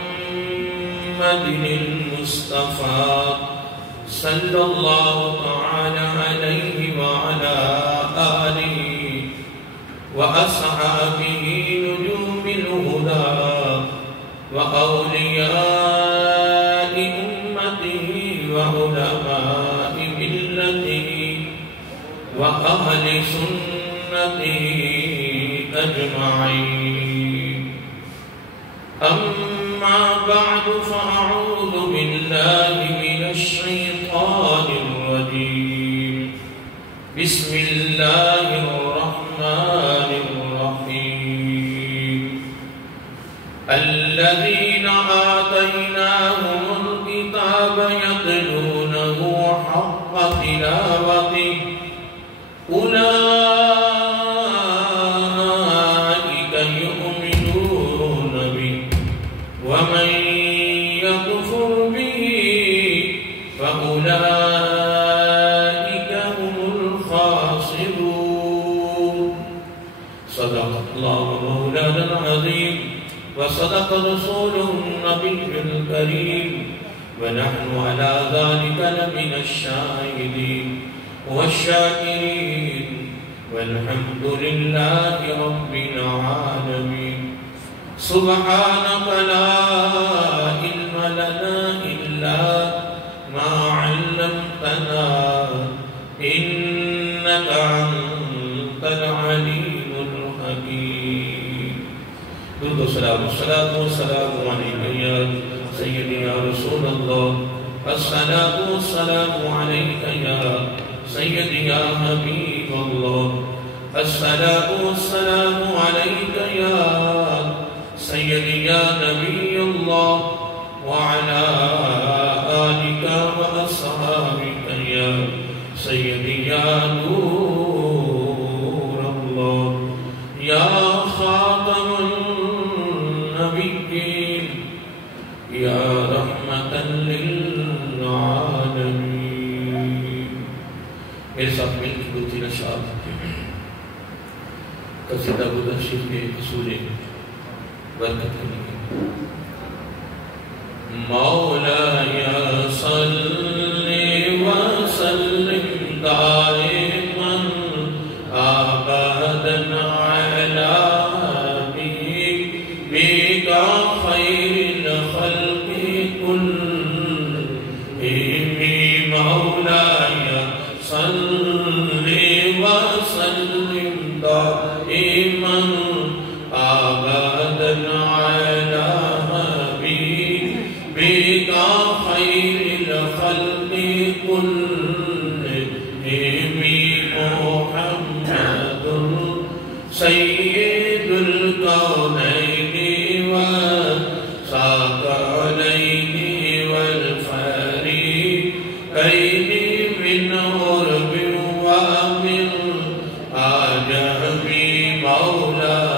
محمد المصطفى صلى الله تعالى عليه وعلى آله وأصحابه نجوم الهدى وأولياء أمته وعلماء ملته وأهل سنته أجمعين. أما بعد فأعوذ بالله من الشيطان الرجيم. بسم الله الرحمن الرحيم. الذين آتيناهم الكتاب يتلونه حق تلاوته أولئك يؤمنون به ومن يكفر به فأولئك هم الخاسرون. صدق الله مولانا العظيم وصدق رسوله النبي الكريم ونحن على ذلك لمن الشاهدين والشاكرين والحمد لله رب العالمين. سبحانك لا علم لنا إلا ما علمتنا إنك أنت العليم الحكيم. درود والسلام والسلام عليك يا سيدي يا رسول الله. الصلاة والسلام عليك يا سيدي يا حبيب الله. الصلاة والسلام عليك يا سيدي يا نبي الله وعلى آلك وأصحابك يا سيدي يا نور الله يا خاتم النبيين يا رحمة للعالمين. میرے ساتھ مل کے دو تین اشعار قصیدہ گزر شریف کے اصول برکت کریں گے. مولاي صل وسلم دائما ابدا على حبيبك خير الخلق كلهم. مولاي صل وسلم دائما ابدا على حبيبك خير الخلق كلهم. محمد سيد الكونين والثقلين والفريقين من غرب ومن عجم. مولاي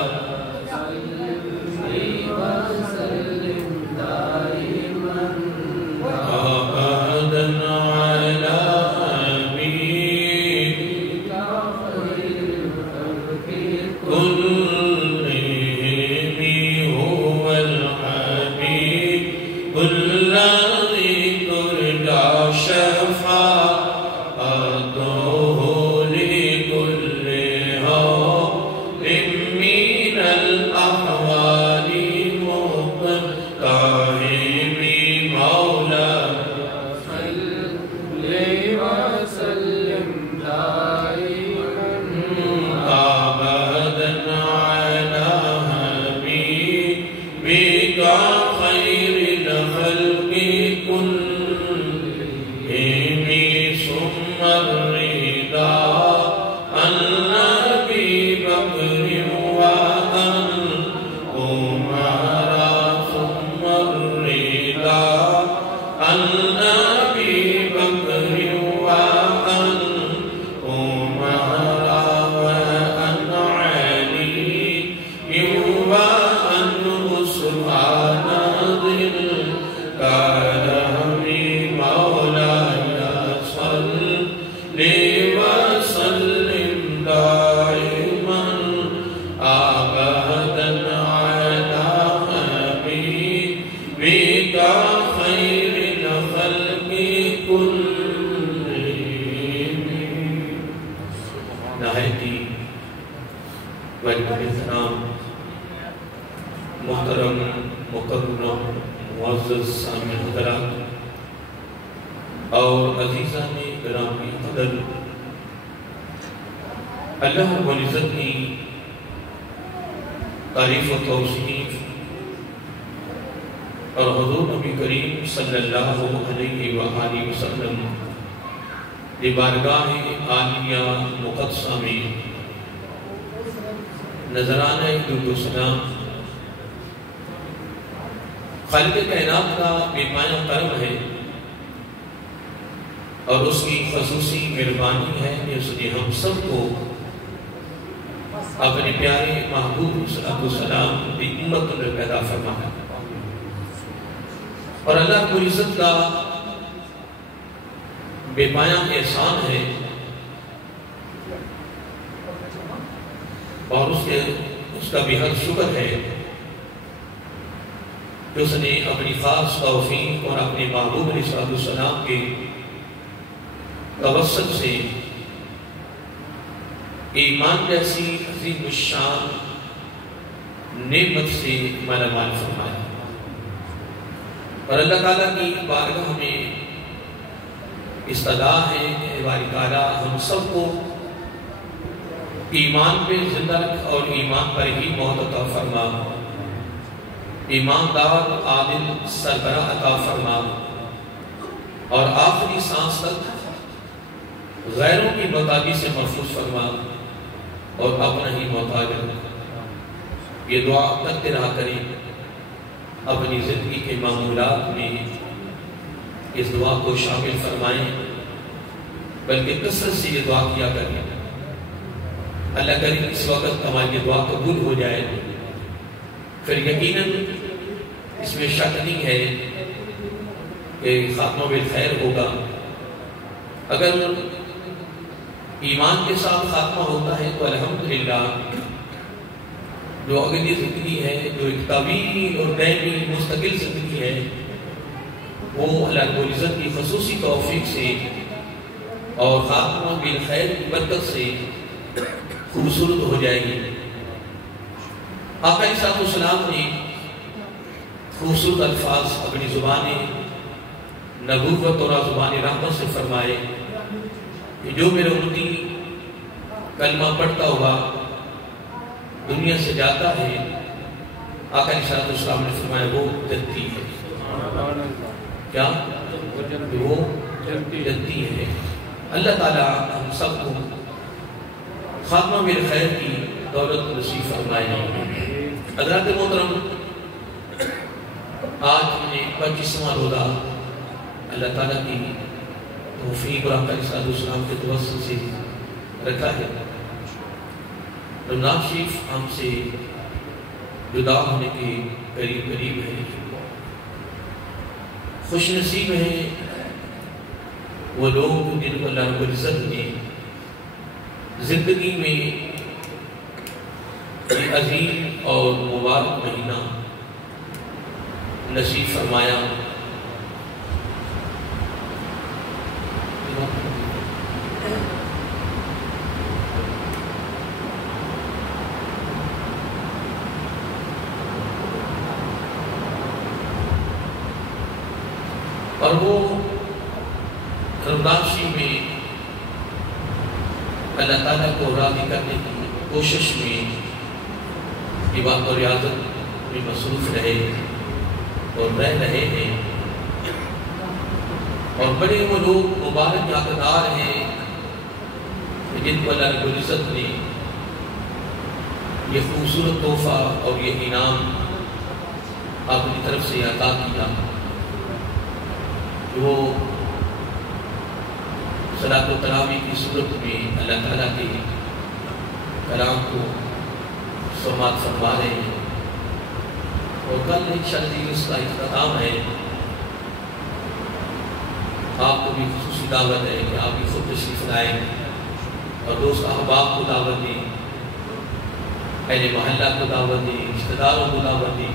محترم مکرم معزز سامعین حضرات اور عزیزان گرامی قدر، اللہ رب العزت کی تعریف و توصیف اور حضور نبی کریم صلی اللہ علیہ وآلہ وسلم کی بارگاہ عالیہ مقدسہ میں نذرانہ درود و سلام خالق کائنات کا بے پایہ کرم ہے اور اس کی خصوصی مہربانی ہے کہ اس نے ہم سب کو اپنے پیارے محبوب صلی اللہ علیہ وسلم کی امت میں پیدا فرمایا، اور اللہ رب العزت کا بے پایہ احسان ہے اور اس کا بے حد شکر ہے کہ اس نے اپنی خاص توفیق اور اپنے محبوب علیہ السلام کے توسط سے ایمان جیسی عظیم الشان نعمت سے مالا مال فرمایا، اور اللہ تعالیٰ کی بارگاہ میں استدعا ہے کہ باری تعالیٰ ہم سب کو ایمان پہ زندہ رکھ اور ایمان پر ہی موت عطا فرما، ایماندار عادل سربراہ عطا فرما، اور آخری سانس تک غیروں کی محتاجی سے محفوظ فرما اور اپنا ہی محتاج رکھ۔ یہ دعا کرتے رہا کریں، اپنی زندگی کے معمولات میں اس دعا کو شامل فرمائیں، بلکہ کثرت سے یہ دعا کیا کریں۔ اللہ کرے اس وقت ہماری یہ دعا قبول ہو جائے، پھر یقیناً اس میں شک نہیں ہے کہ خاتمہ بالخیر ہوگا۔ اگر ایمان کے ساتھ خاتمہ ہوتا ہے تو الحمدللہ جو اگلی زندگی ہے، جو ایک طویل اور دائمی مستقل زندگی ہے، وہ اللہ رب العزت کی خصوصی توفیق سے اور خاتمہ بالخیر کی برکت سے خوبصورت ہو جائے گی۔ آقا علیہ السلام نے خوبصورت الفاظ اپنی زبان نبوت اور زبان رحمت سے فرمائے کہ جو میرا امتی کلمہ پڑھتا ہوا دنیا سے جاتا ہے، آقا علیہ السلام نے فرمایا وہ جنتی ہے۔ کیا؟ وہ جنتی ہے۔ اللہ تعالیٰ ہم سب کو خاتمہ بالخیر کی دولت نصیب فرمائے۔ حضرات محترم، آج ہم نے 25واں روزہ اللہ تعالیٰ کی توفیق اور آقا علیہ السلام کے توسط سے رکھا ہے۔ رمضان شریف ہم سے جدا ہونے کے قریب ہے۔ خوش نصیب ہیں وہ لوگ جن کو اللہ رب العزت نے زندگی میں یہ عظیم اور مبارک مہینہ نصیب فرمایا۔ اور وہ رمضان شریف میں اللہ تعالیٰ کو راضی کرنے کی کوشش میں عبادت و ریاضت میں مصروف رہے اور رہ رہے ہیں، اور بڑے وہ لوگ مبارک حقدار ہیں جن کو اللہ رب العزت نے یہ خوبصورت تحفہ اور یہ انعام اپنی طرف سے عطا کیا۔ وہ صلاۃ و تراویح کی صورت میں اللہ تعالیٰ کے کلام کو سماعت فرما رہے ہیں، اور کل انشاءاللہ اس کا اختتام ہے۔ آپ کو بھی خصوصی دعوت ہے کہ آپ بھی خود تشریف لائیں اور دوست احباب کو دعوت دیں، اہل محلہ کو دعوت دیں، رشتہ داروں کو دعوت دیں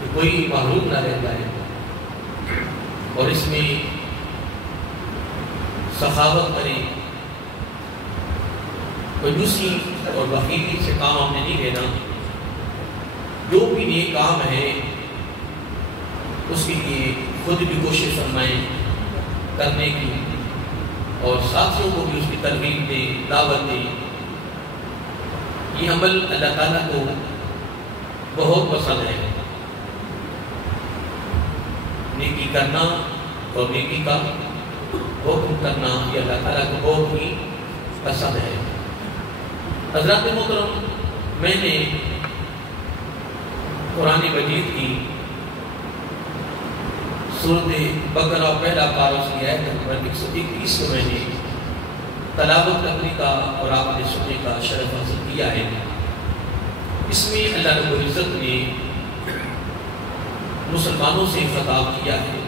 کہ کوئی محروم نہ رہ جائے، اور اس میں سخاوت کریں۔ کنجوسی اور بخیلی سے کام ہم نے نہیں لینا، جو بھی نیک کام ہے اس کے لیے خود بھی کوشش فرمائیں کرنے کی، اور ساتھیوں کو بھی اس کی ترغیب دیں، دعوت دیں۔ یہ عمل اللہ تعالیٰ کو بہت پسند ہے، نیکی کرنا اور نیکی کا حکم کرنا یہ اللہ تعالیٰ کو بہت ہی پسند ہے۔ حضرات محترم، میں نے قرآن مجید کی سورۃ بقرہ پہلا پارہ کی آیت نمبر 121 کو میں نے تلاوت کرنے کا اور آپ نے سننے کا شرف حاصل کیا ہے۔ اس میں اللہ رب العزت نے مسلمانوں سے خطاب کیا ہے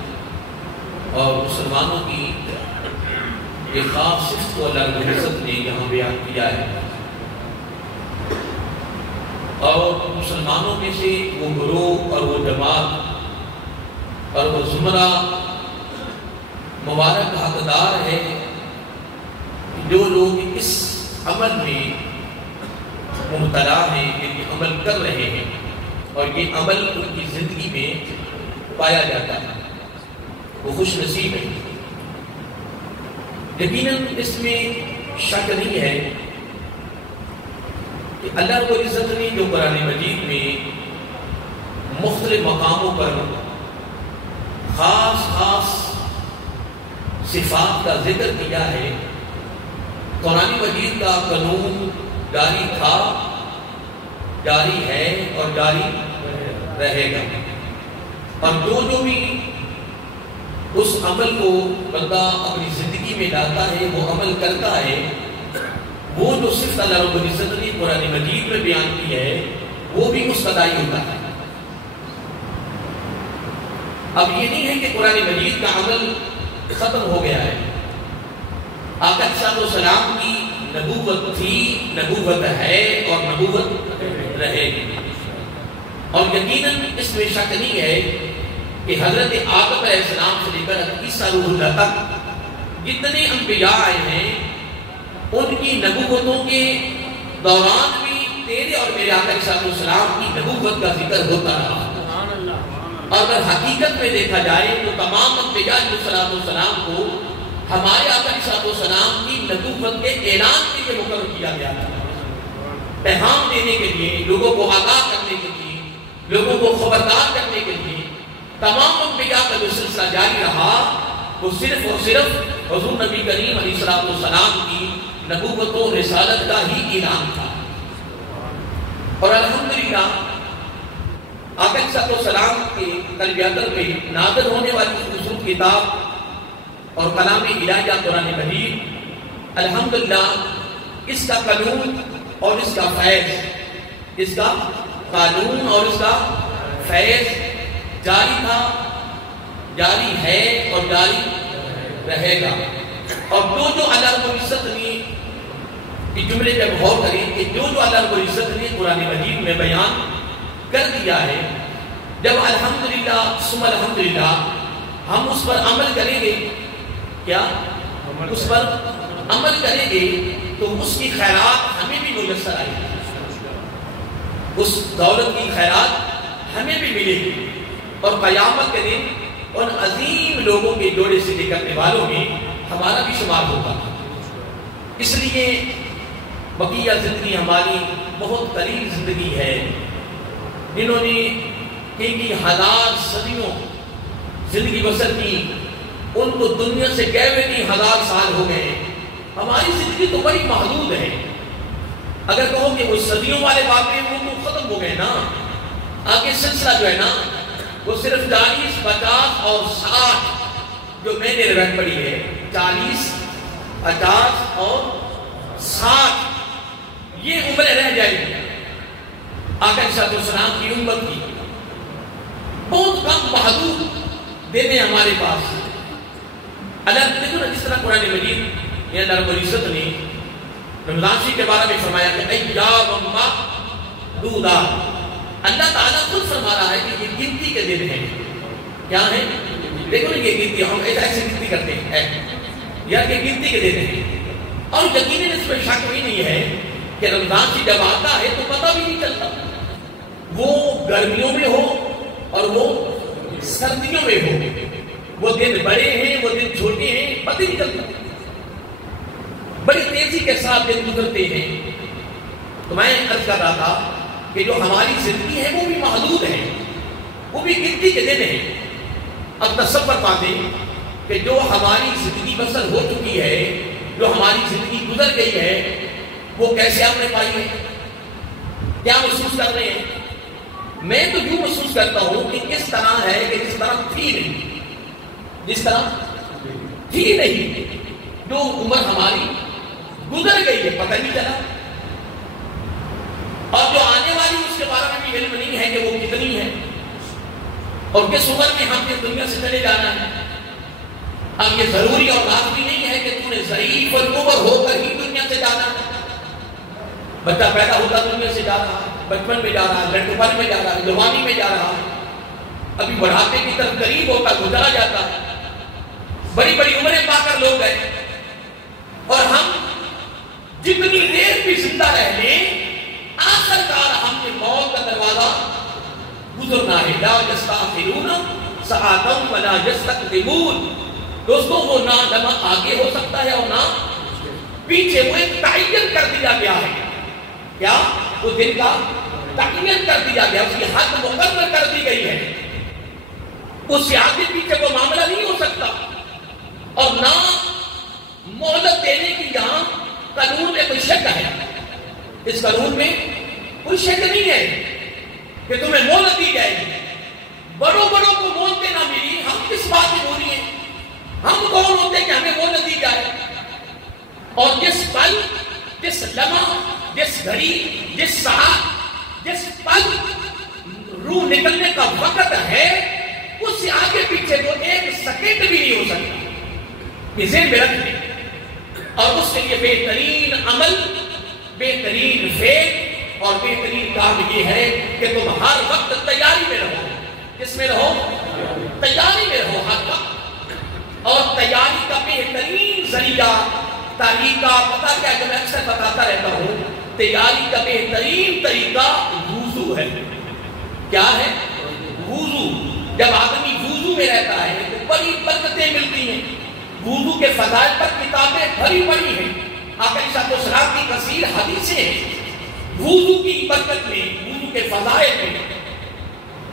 اور مسلمانوں کی ایک خاص صفت کو اللہ رب العزت نے یہاں بیان کیا ہے، اور مسلمانوں میں سے وہ گروہ اور وہ جماعت اور وہ زمرہ مبارک حقدار ہے جو لوگ اس عمل میں مبتلا ہیں، یہ عمل کر رہے ہیں اور یہ عمل ان کی زندگی میں پایا جاتا ہے، وہ خوش نصیب ہے۔ یقیناً اس میں شک نہیں ہے کہ اللہ رب العزت نے جو قرآن مجید میں مختلف مقاموں پر خاص صفات کا ذکر کیا ہے، قرآن مجید کا قانون جاری تھا، جاری ہے اور جاری رہے گا، اور جو بھی اس عمل کو بندہ اپنی زندگی میں لاتا ہے، وہ عمل کرتا ہے، وہ جو صفت اللہ رب العزت نے قرآن مجید میں بیان کی ہے وہ بھی اس قدائی ہوتا ہے۔ اب یہ نہیں ہے کہ قرآن مجید کا عمل ختم ہو گیا ہے، آقا صلی اللہ علیہ وسلم کی نبوت تھی، نبوت ہے اور نبوت رہے گی، اور یقیناً اس میں شک نہیں ہے کہ حضرت آدم علیہ السلام سے لے کر عیسیٰ روح اللہ تک جتنے انبیاء آئے ہیں ان کی نبوتوں کے دوران بھی تیرے اور میرے آقا صلی اللہ علیہ وسلم کی نبوت کا ذکر ہوتا رہا، اور اگر حقیقت میں دیکھا جائے تو تمام انبیاء علیہ السلام کو ہمارے آقا صلی اللہ علیہ وسلم کی نبوت کے اعلان کے لیے مقرر کیا گیا تھا، پیغام دینے کے لیے، لوگوں کو آگاہ کرنے کے لیے، لوگوں کو خبردار کرنے کے لیے تمام انبیاء کا جو سلسلہ جاری رہا وہ صرف اور صرف حضور نبی کریم علیہ السلام کی نبوت و رسالت کا ہی اعلان تھا۔ اور الحمدللہ آقا صلی اللہ علیہ وسلم کے قلب اندر میں نازل ہونے والی خصوص کتاب اور کلام الہیہ قرآن مجید الحمدللہ اس کا قانون اور اس کا فیض، اس کا قانون اور اس کا فیض جاری تھا، جاری ہے اور جاری رہے گا۔ اور جو اللہ رب العزت نے اس جملے پہ غور کریں کہ جو اللہ رب العزت نے قرآن مجید میں بیان کر دیا ہے، جب الحمدللہ ثم الحمدللہ ہم اس پر عمل کریں گے، کیا اس پر عمل کریں گے تو اس کی خیرات ہمیں بھی میسر آئے گی، اس دولت کی خیرات ہمیں بھی ملے گی، اور قیامت کے دن ان عظیم لوگوں کے جوڑے سے کرنے والوں میں ہمارا بھی شمار ہوگا۔ اس لیے بقیہ زندگی ہماری بہت قلیل زندگی ہے، جنہوں نے کئی ہزار صدیوں زندگی بسر کی، ان کو دنیا سے گئے ہوئے 3000 سال ہو گئے۔ ہماری زندگی تو بڑی محدود ہے، اگر کہو کہ وہ صدیوں والے واقعے وہ تو ختم ہو گئے نا، آگے سلسلہ جو ہے نا وہ صرف 40 50 اور 60 جو میں نے روایت پڑھی ہے، 40 50 اور 60 یہ عمریں رہ جائیں گی آقا صلی اللہ علیہ وسلم کی امت کی، بہت کم محدود دن ہے ہمارے پاس۔ اللہ دیکھو نا جس طرح قرآن مجید یہ اللہ رب العزت نے رمضان شریف کے بارے میں فرمایا کہ ایام معدودات، اللہ تعالیٰ خود فرما رہا ہے کہ یہ گنتی کے دن ہیں، کیا ہیں؟ دیکھو نا یہ گنتی، ہم ایسے گنتی کرتے ہیں یا کہ گنتی کے دن ہیں، اور یقیناً اس میں شک بھی نہیں ہے کہ رمضان کی جب آتا ہے تو پتہ بھی نہیں چلتا، وہ گرمیوں میں ہو اور وہ سردیوں میں ہو، وہ دن بڑے ہیں وہ دن چھوٹے ہیں، پتہ نہیں چلتا، بڑی تیزی کے ساتھ دن گزرتے ہیں۔ تو میں عرض کر رہا تھا کہ جو ہماری زندگی ہے وہ بھی محدود ہے، وہ بھی گنتی کے دن ہیں۔ اب تصور پاتے کہ جو ہماری زندگی بسر ہو چکی ہے، جو ہماری زندگی گزر گئی ہے، وہ کیسے آپ نے پائی ہے، کیا محسوس کر رہے ہیں؟ میں تو یوں محسوس کرتا ہوں کہ اس طرح ہے کہ جس طرح تھی نہیں، جس طرح تھی نہیں، جو عمر ہماری گزر گئی ہے پتہ نہیں چلا، اور جو آنے والی اس کے بارے میں بھی علم نہیں ہے کہ وہ کتنی ہے اور کس عمر میں ہم اس دنیا سے چلے جانا ہے۔ اب یہ ضروری اور لازمی نہیں ہے کہ تم نے ضعیف اور عمر ہو کر ہی دنیا سے جانا ہے۔ بچہ پیدا ہوتا دنیا سے جا رہا ہے، بچپن میں جا رہا ہے، لڑکپن میں جا رہا ہے، جوانی میں جا رہا ہے، ابھی بڑھاپے کی طرف قریب ہوتا گزرا جاتا ہے، بڑی بڑی عمریں پا کر لوگ گئے، اور ہم جتنی دیر بھی زندہ رہ لیں آخر کار ہم نے موت کا دروازہ گزرنا ہے۔ لا یستأخرون ساعۃ ولا یستقدمون۔ دوستوں وہ نہ لمحہ آگے ہو سکتا ہے اور نہ پیچھے، وہ ایک تعین کر دیا گیا ہے، کیا وہ دن کا تعین کر دیا گیا، اس کی حد مقرر کر دی گئی ہے، اس سے آگے پیچھے وہ معاملہ نہیں ہو سکتا، اور نہ مہلت دینے کی یہاں قانون میں کوئی شک ہے، اس قانون میں کوئی شک نہیں ہے کہ تمہیں مہلت دی جائے گی۔ بڑوں بڑوں کو مہلتیں نہ ملی، ہم کس بات میں بولی ہیں؟ ہم کون ہوتے کہ ہمیں مہلت دی جائے؟ اور جس پل، جس لمحہ، جس گھڑی، جس ساعت، جس پل روح نکلنے کا وقت ہے، اس سے آگے پیچھے وہ ایک سیکنڈ بھی نہیں ہو سکتا، یہ ذہن میں رکھیں۔ اور اس کے لیے بہترین عمل، بہترین فعل اور بہترین کام یہ ہے کہ تم ہر وقت تیاری میں رہو۔ کس میں رہو؟ تیاری میں رہو ہر وقت۔ اور تیاری کا بہترین ذریعہ، طریقہ پتہ کیا جو میں اکثر بتاتا رہتا ہوں، تیاری کا بہترین طریقہ وضو ہے۔ کیا ہے؟ وضو۔ جب آدمی وضو میں رہتا ہے تو بڑی برکتیں ملتی ہیں۔ وضو کے فضائل پر کتابیں بھری پڑی ہیں، آقا علیہ السلام کی کثیر حدیثیں ہیں وضو کی برکت میں، وضو کے فضائل میں،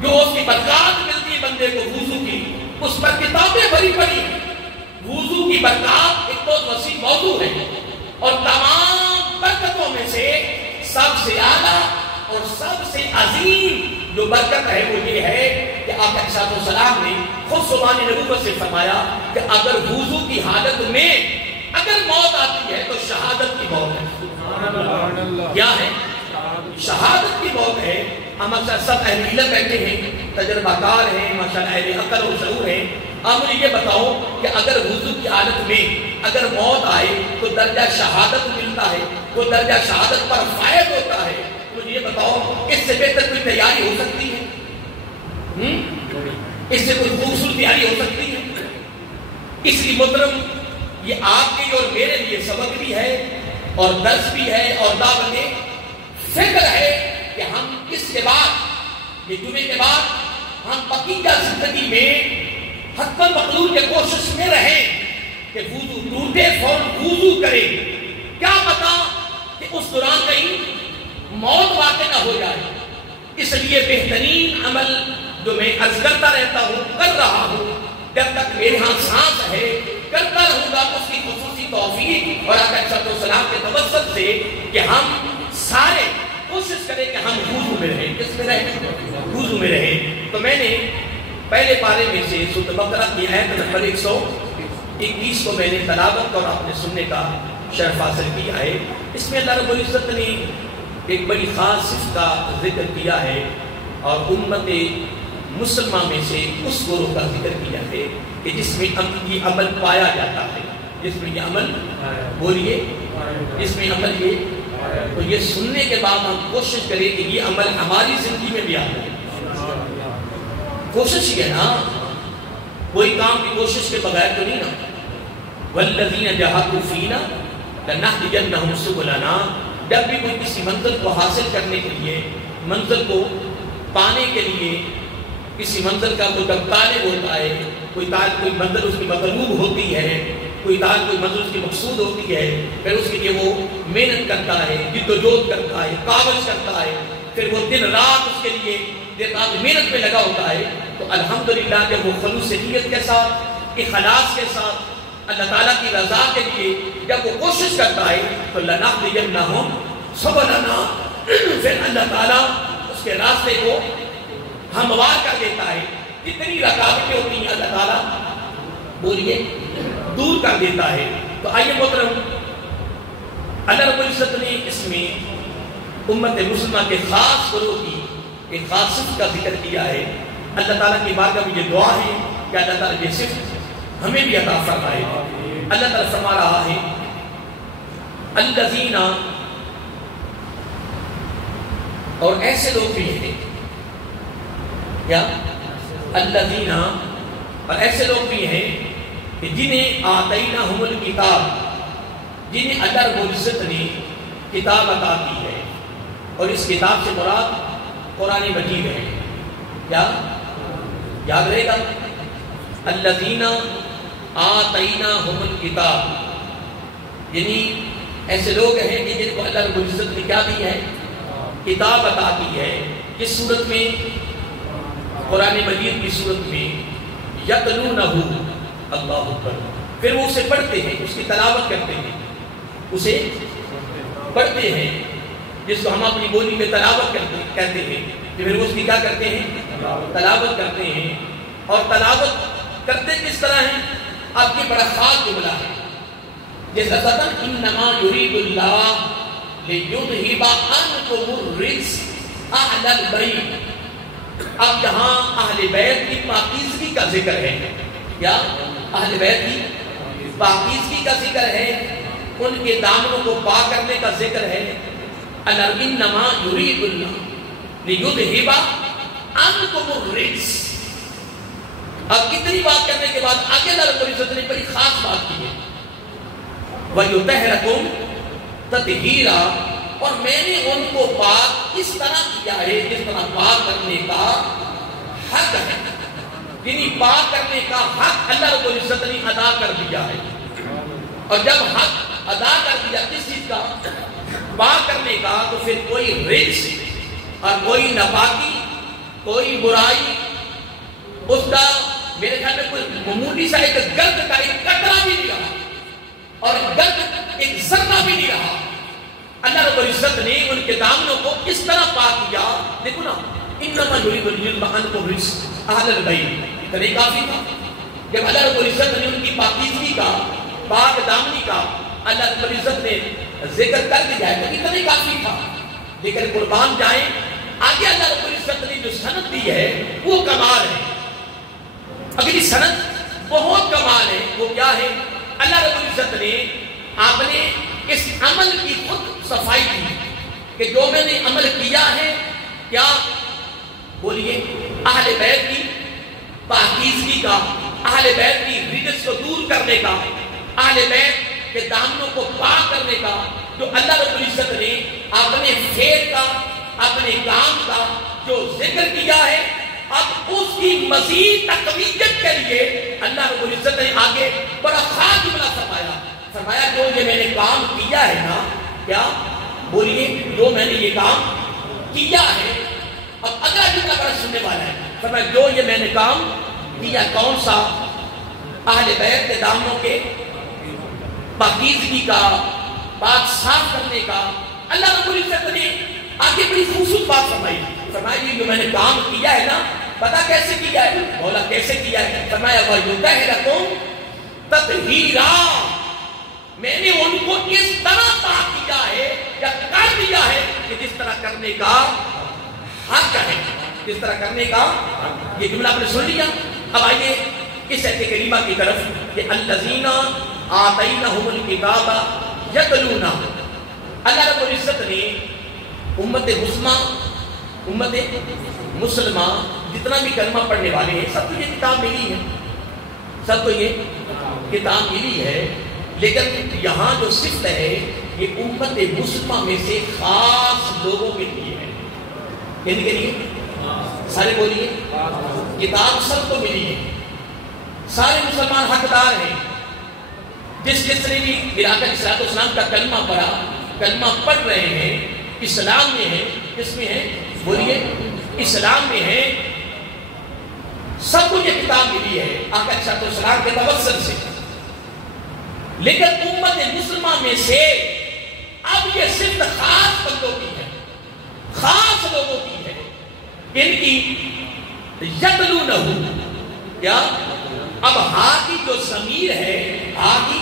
جو اس کی برکات ملتی ہے بندے کو وضو کی، اس پر کتابیں بھری پڑی ہیں۔ وضو کی برکات ایک بہت وسیع موضوع ہے، اور تمام برکتوں میں سے سب سے اعلیٰ اور سب سے عظیم جو برکت ہے وہ یہ ہے کہ آقا علیہ السلام نے خود زبان نبوت سے فرمایا کہ اگر وضو کی حالت میں اگر موت آتی ہے تو شہادت کی موت ہے۔ کیا ہے؟ شہادت کی موت ہے۔ ہم اکثر سب اہل علم بیٹھے ہیں، تجربہ کار ہیں، ماشاءاللہ اہل عقل و شعور ہیں، اب مجھے یہ بتاؤ کہ اگر وضو کی حالت میں اگر موت آئے تو درجہ شہادت ملتا ہے، وہ درجہ شہادت پر فائد ہوتا ہے، مجھے یہ بتاؤ اس سے بہتر کوئی تیاری ہو سکتی ہے؟ اس سے کوئی خوبصورت تیاری ہو سکتی ہے؟ اس لیے محترم یہ آپ کے اور میرے لیے سبق بھی ہے اور درس بھی ہے اور دعوت فکر ہے کہ ہم اس کے بعد، یہ جمعے کے بعد ہم بقیہ زندگی میں حتماً مقلوب کے کوشش میں رہیں کہ وضو ٹوٹے فوراً وضو کریں، کیا پتا کہ اس دوران کہیں موت واقع نہ ہو جائے۔ اس لیے بہترین عمل جو میں عرض کرتا رہتا ہوں، کر رہا ہوں، جب تک میرے ہاں سانس ہے کرتا رہوں گا، اس کی خصوصی توفیق اور آقا علیہ السلام کے توسط سے کہ ہم سارے کوشش کریں کہ ہم وضو میں رہیں۔ کس میں رہیں؟ وضو میں رہیں۔ تو میں نے پہلے پارے میں سے سورۃ بقرہ کی آیت نمبر 121 کو میں نے تلاوت اور آپ نے سننے کا شرف حاصل کیا ہے۔ اس میں اللہ رب العزت نے ایک بڑی خاص صفت کا ذکر کیا ہے اور امت مسلمہ میں سے اس گروہ کا ذکر کیا ہے کہ جس میں یہ عمل پایا جاتا ہے، جس میں یہ عمل، بولیے، جس میں عمل یہ، تو یہ سننے کے بعد ہم کوشش کریں کہ یہ عمل ہماری زندگی میں بھی آ جائے۔ کوشش ہی ہے نا، کوئی کام کی کوشش کے بغیر تو نہیں نا۔ والذین جاہدوا فینا لنہدینہم سبلنا۔ جب بھی کوئی کسی منزل کو حاصل کرنے کے لیے، منزل کو پانے کے لیے کسی منزل کا کوئی طالب ہوتا ہے، کوئی منزل اس کی مطلوب ہوتی ہے، کوئی منزل اس کی مقصود ہوتی ہے، پھر اس کے لیے وہ محنت کرتا ہے، جد و جہد کرتا ہے، کاوش کرتا ہے، پھر وہ دن رات اس کے لیے محنت میں لگا ہوتا ہے، تو الحمدللہ جب وہ خلوص نیت کے ساتھ، اخلاص کے ساتھ، اللہ تعالیٰ کی رضا کے لیے جب وہ کوشش کرتا ہے تو لَنَهْدِيَنَّهُمْ سُبُلَنَا، پھر اللہ تعالیٰ اس کے راستے کو ہموار کر دیتا ہے. کتنی رکاوٹیں ہوتی ہیں اللہ تعالیٰ بولیے دور کر دیتا ہے. تو آئیے محترم، اللہ رب العزت نے اس میں امت مسلمہ کے خاص گروہ کی ایک خاص صفت کا ذکر کیا ہے. اللہ تعالیٰ کی بارگاہ میں یہ دعا ہے کہ اللہ تعالیٰ یہ صفت ہمیں بھی عطا فرمائے. اللہ تعالیٰ فرما رہا ہے الذین، اور ایسے لوگ بھی ہیں کیا الذین، اور ایسے لوگ بھی ہیں کہ جنہیں آتیناہم الکتاب، جنہیں اللہ رب العزت نے کتاب عطا کی ہے، اور اس کتاب سے مراد قرآن مجید ہے. کیا یاد رہے گا؟ الذین آتیناہم الکتاب، یعنی ایسے لوگ ہیں کہ جن کو اللہ رب العزت نے کیا دی ہے؟ کتاب عطا کی ہے. کس صورت میں؟ قرآن مجید کی صورت میں. یتلونہ، اللہ اکبر، پھر وہ اسے پڑھتے ہیں، اس کی تلاوت کرتے ہیں، اسے پڑھتے ہیں، جس کو ہم اپنی بولی میں تلاوت کہتے ہیں. پھر وہ اس کی کیا کرتے ہیں؟ تلاوت کرتے ہیں. اور تلاوت کرتے کس طرح ہیں؟ آپ کی بڑا خاص جملہ ہے، جیسا انما یرید اللہ لیذھب عنکم الرجس اہل البیت. اب یہاں اہل بیت کی پاکیزگی کا ذکر ہے. کیا اہل بیت کی پاکیزگی کا ذکر ہے، ان کے دامنوں کو پاک کرنے کا ذکر ہے. انما یرید اللہ لیذھب عنکم الرجس. اب کتنی بات کرنے کے بعد آگے اللہ رب العزت نے بڑی خاص بات کی ہے، وَيُطَهِّرَكُمْ تَطْهِيرًا، اور میں نے ان کو پاک اس طرح کیا ہے جس طرح پاک کرنے کا حق ہے. یعنی پاک کرنے کا حق اللہ رب العزت نے ادا کر دیا ہے. اور جب حق ادا کر دیا کس چیز کا؟ پاک کرنے کا، تو پھر کوئی رجس اور کوئی ناپاکی، کوئی برائی، اس کا میرے خیال میں کوئی معمولی سا ایک گرد کا ایک قطرہ بھی نہیں رہا، اور گرد ایک ذرہ بھی نہیں رہا. اللہ رب العزت نے ان کے دامنوں کو اس طرح پاک کیا. دیکھو نا، انما یرید لیذھب عنکم الرجس اہل البیت، اتنا ہی کافی تھا. جب اللہ رب العزت نے ان کی پاکیزگی کا، پاک دامنی کا اللہ رب العزت نے ذکر کر دیا ہے تو اتنا ہی کافی تھا. لیکن قربان جائیں، آگے اللہ رب العزت نے جو سند دی ہے وہ کمال ہے. اگلی سند بہت کمال ہے. وہ کیا ہے؟ اللہ رب العزت نے آپ نے اس عمل کی خود صفائی کی کہ جو میں نے عمل کیا ہے، کیا بولیے؟ اہل بیت کی پاکیزگی کا، اہل بیت کی رجس کو دور کرنے کا، اہل بیت کے دامنوں کو پاک کرنے کا، جو اللہ رب العزت نے اپنے فعل کا، اپنے کام کا جو ذکر کیا ہے، اب اس کی مزید تقویت کے لیے اللہ رب العزت نے آگے بڑا خاص جملہ فرمایا جو یہ میں نے کام کیا ہے نا، کیا بولیے؟ جو میں نے یہ کام کیا ہے. اب اگلا جملہ بڑا سننے والا ہے. فرمایا جو یہ میں نے کام کیا، کون سا؟ اہل بیت کے دامنوں کے پاکیزگی کا، پاک صاف کرنے کا. اللہ رب العزت نے آگے بڑی خوبصورت بات فرمائی. فرمایا یہ جو میں نے کام کیا ہے نا، پتا کیسے کیا ہے؟ بولا کیسے کیا ہے؟ فرمایا وَيُطَهِّرَكُمْ تَطْهِيرًا، میں نے ان کو اس طرح پاک کیا ہے یا کر دیا ہے کہ جس طرح کرنے کا حق ہے، جس طرح کرنے کا. یہ جملہ آپ نے سن لیا. اب آئیے اس آیت کریمہ کی طرف کہ الذین آتیناہم الکتاب یتلونہ. اللہ رب العزت نے امت مسلمہ جتنا بھی کلمہ پڑھنے والے ہیں سب کو یہ کتاب ملی ہے، سب کو یہ کتاب ملی ہے. لیکن یہاں جو صفت ہے یہ امت مسلمہ میں سے خاص لوگوں کے لیے ہے. ان کے لیے سارے بولیے کتاب سب کو ملی ہے، سارے مسلمان حقدار ہیں۔ جس نے بھی میرے آقا علیہ الصلوۃ والسلام کا کلمہ پڑھا، کلمہ پڑھ رہے ہیں، اسلام میں ہے، کس میں ہے؟ بولیے اسلام میں ہے، سب کو یہ کتاب ملی ہے آقا علیہ الصلوۃ والسلام کے توسط سے۔ لیکن امت مسلمہ میں سے اب یہ صرف خاص بندوں کی ہے، خاص لوگوں کی ہے، ان کی یتلونہ، کیا اب ہاں کی جو ضمیر ہے، ہاں کی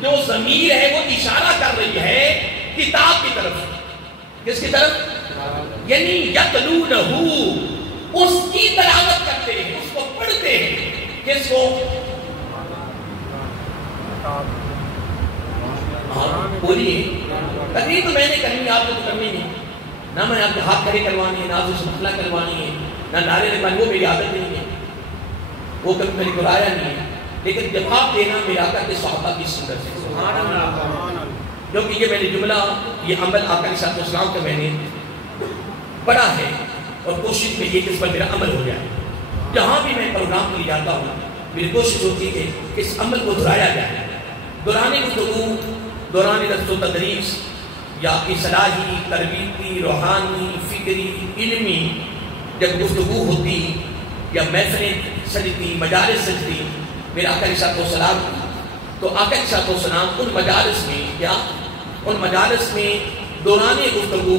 جو ضمیر ہے وہ اشارہ کر رہی ہے کتاب کی طرف۔ کس کی طرف؟ یعنی یتلونہ، اس کی تلاوت کرتے ہیں، اس کو پڑھتے ہیں۔ کس کو؟ بولیے تقریر تو میں نے کرنی، آپ نے تو کرنی نہیں، نہ میں آپ کے ہاتھ کھڑے کروانی ہے، نہ آپ سے مسئلہ کروانی ہے، نہ نعرے لگانی، وہ میری عادت نہیں ہے، وہ کبھی میں نے بلایا نہیں ہے۔ لیکن جواب دینا میرے آقا کے صحابہ کی سنت ہے، سبحان اللہ، جو کہ یہ میں نے جملہ، یہ عمل آقا علیہ الصلوۃ والسلام کا میں نے پڑھا ہے، اور کوشش میں یہ کہ اس پر میرا عمل ہو جائے۔ جہاں بھی میں پروگرام کے لیے جاتا ہوں میری کوشش ہوتی ہے کہ اس عمل کو دہرایا جائے۔ دوران گفتگو، دوران درس و تدریس یا اصلاحی، تربیتی، روحانی، فکری، علمی جب گفتگو ہوتی یا محفلیں سجتی، مجالس سجتی میرے آقا علیہ الصلوۃ والسلام، تو آقا علیہ الصلوۃ والسلام ان مجالس میں، کیا ان مجالس میں دوران گفتگو